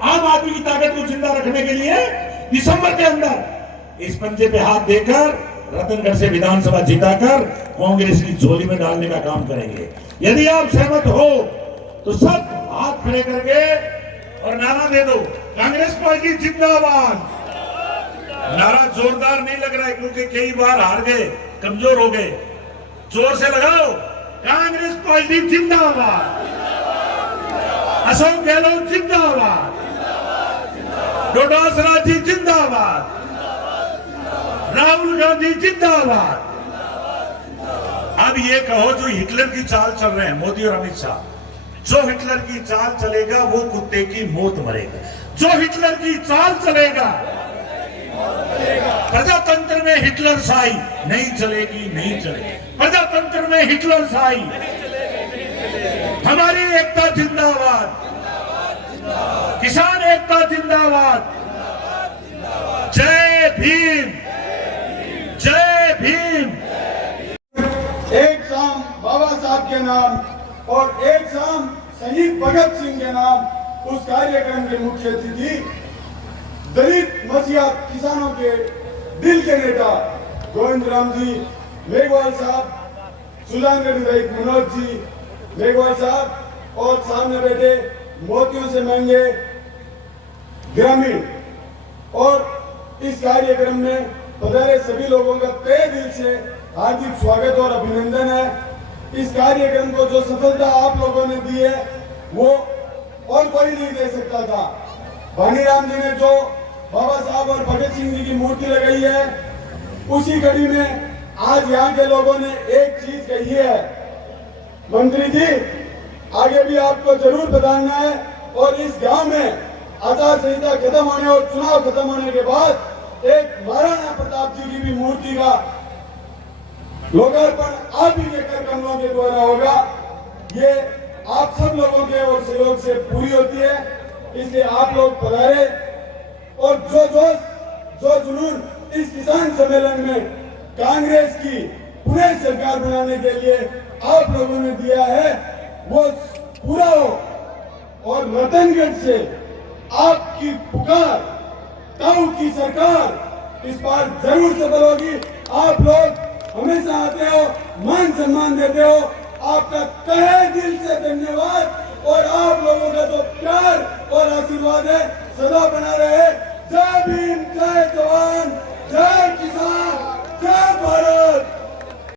आम आदमी की ताकत को जिंदा रखने के लिए दिसंबर के अंदर इस पंजे पे हाथ देकर रतनगढ़ से विधानसभा जिताकर कांग्रेस की झोली में डालने का काम करेंगे। यदि आप सहमत हो तो सब हाथ खड़े करके और नारा दे दो, कांग्रेस पार्टी जिंदाबाद। नारा जोरदार नहीं लग रहा है क्योंकि कई बार हार गए, कमजोर हो गए। जोर से लगाओ, कांग्रेस पार्टी जिंदाबाद, अशोक गहलोत जिंदाबाद, डोडासरा जी जिंदाबाद, राहुल गांधी जिंदाबाद। अब ये कहो जो हिटलर की चाल चल रहे हैं मोदी और अमित शाह, जो हिटलर की चाल चलेगा वो कुत्ते की मौत मरेगा। जो हिटलर की चाल चलेगा, प्रजातंत्र में हिटलर शाही नहीं चलेगी, नहीं चलेगी। प्रजातंत्र में हिटलर शाही, हमारी एकता जिंदाबाद, किसान एकता जिंदाबाद। जय भीम, जय भीम। एक शाम बाबा साहब के नाम और एक शाम शहीद भगत सिंह के नाम उस कार्यक्रम के मुख्य अतिथि दलित मसीहा किसानों के दिल के नेता गोविंद राम जी मेघवाल साहब, सुजानगढ़ विधायक मनोज जी मेघवाल साहब और सामने बैठे मोतियों से महंगे ग्रामीण। और इस कार्यक्रम में पधारे सभी लोगों का तहे दिल से हार्दिक स्वागत और अभिनंदन है। इस कार्यक्रम को जो सफलता आप लोगों ने दी है वो और कोई नहीं दे सकता था। भानीराम जी ने जो बाबा साहब और भगत सिंह जी की मूर्ति लगाई है, उसी कड़ी में आज यहाँ के लोगों ने एक चीज कही है, मंत्री जी आगे भी आपको जरूर बताना है। और इस गांव में आचार संहिता खत्म होने और चुनाव खत्म होने के बाद एक महाराणा प्रताप जी की भी मूर्ति का लोकार्पण आप ही के कर कमलों के द्वारा होगा। ये आप सब लोगों के और सहयोग से पूरी होती है, इसलिए आप लोग पधारे। और जो जोश, जो जुनून इस किसान सम्मेलन में कांग्रेस की पुनः सरकार बनाने के लिए आप लोगों ने दिया है, वो पूरा हो। और रतनगढ़ से आपकी पुकार, ताऊ की सरकार इस बार जरूर सफल होगी। आप लोग हमेशा आते हो, मान सम्मान देते हो, आपका तहे दिल से धन्यवाद। और आप लोगों का जो प्यार और आशीर्वाद है सदा बना रहे। जय भीम, जय जवान, जय किसान।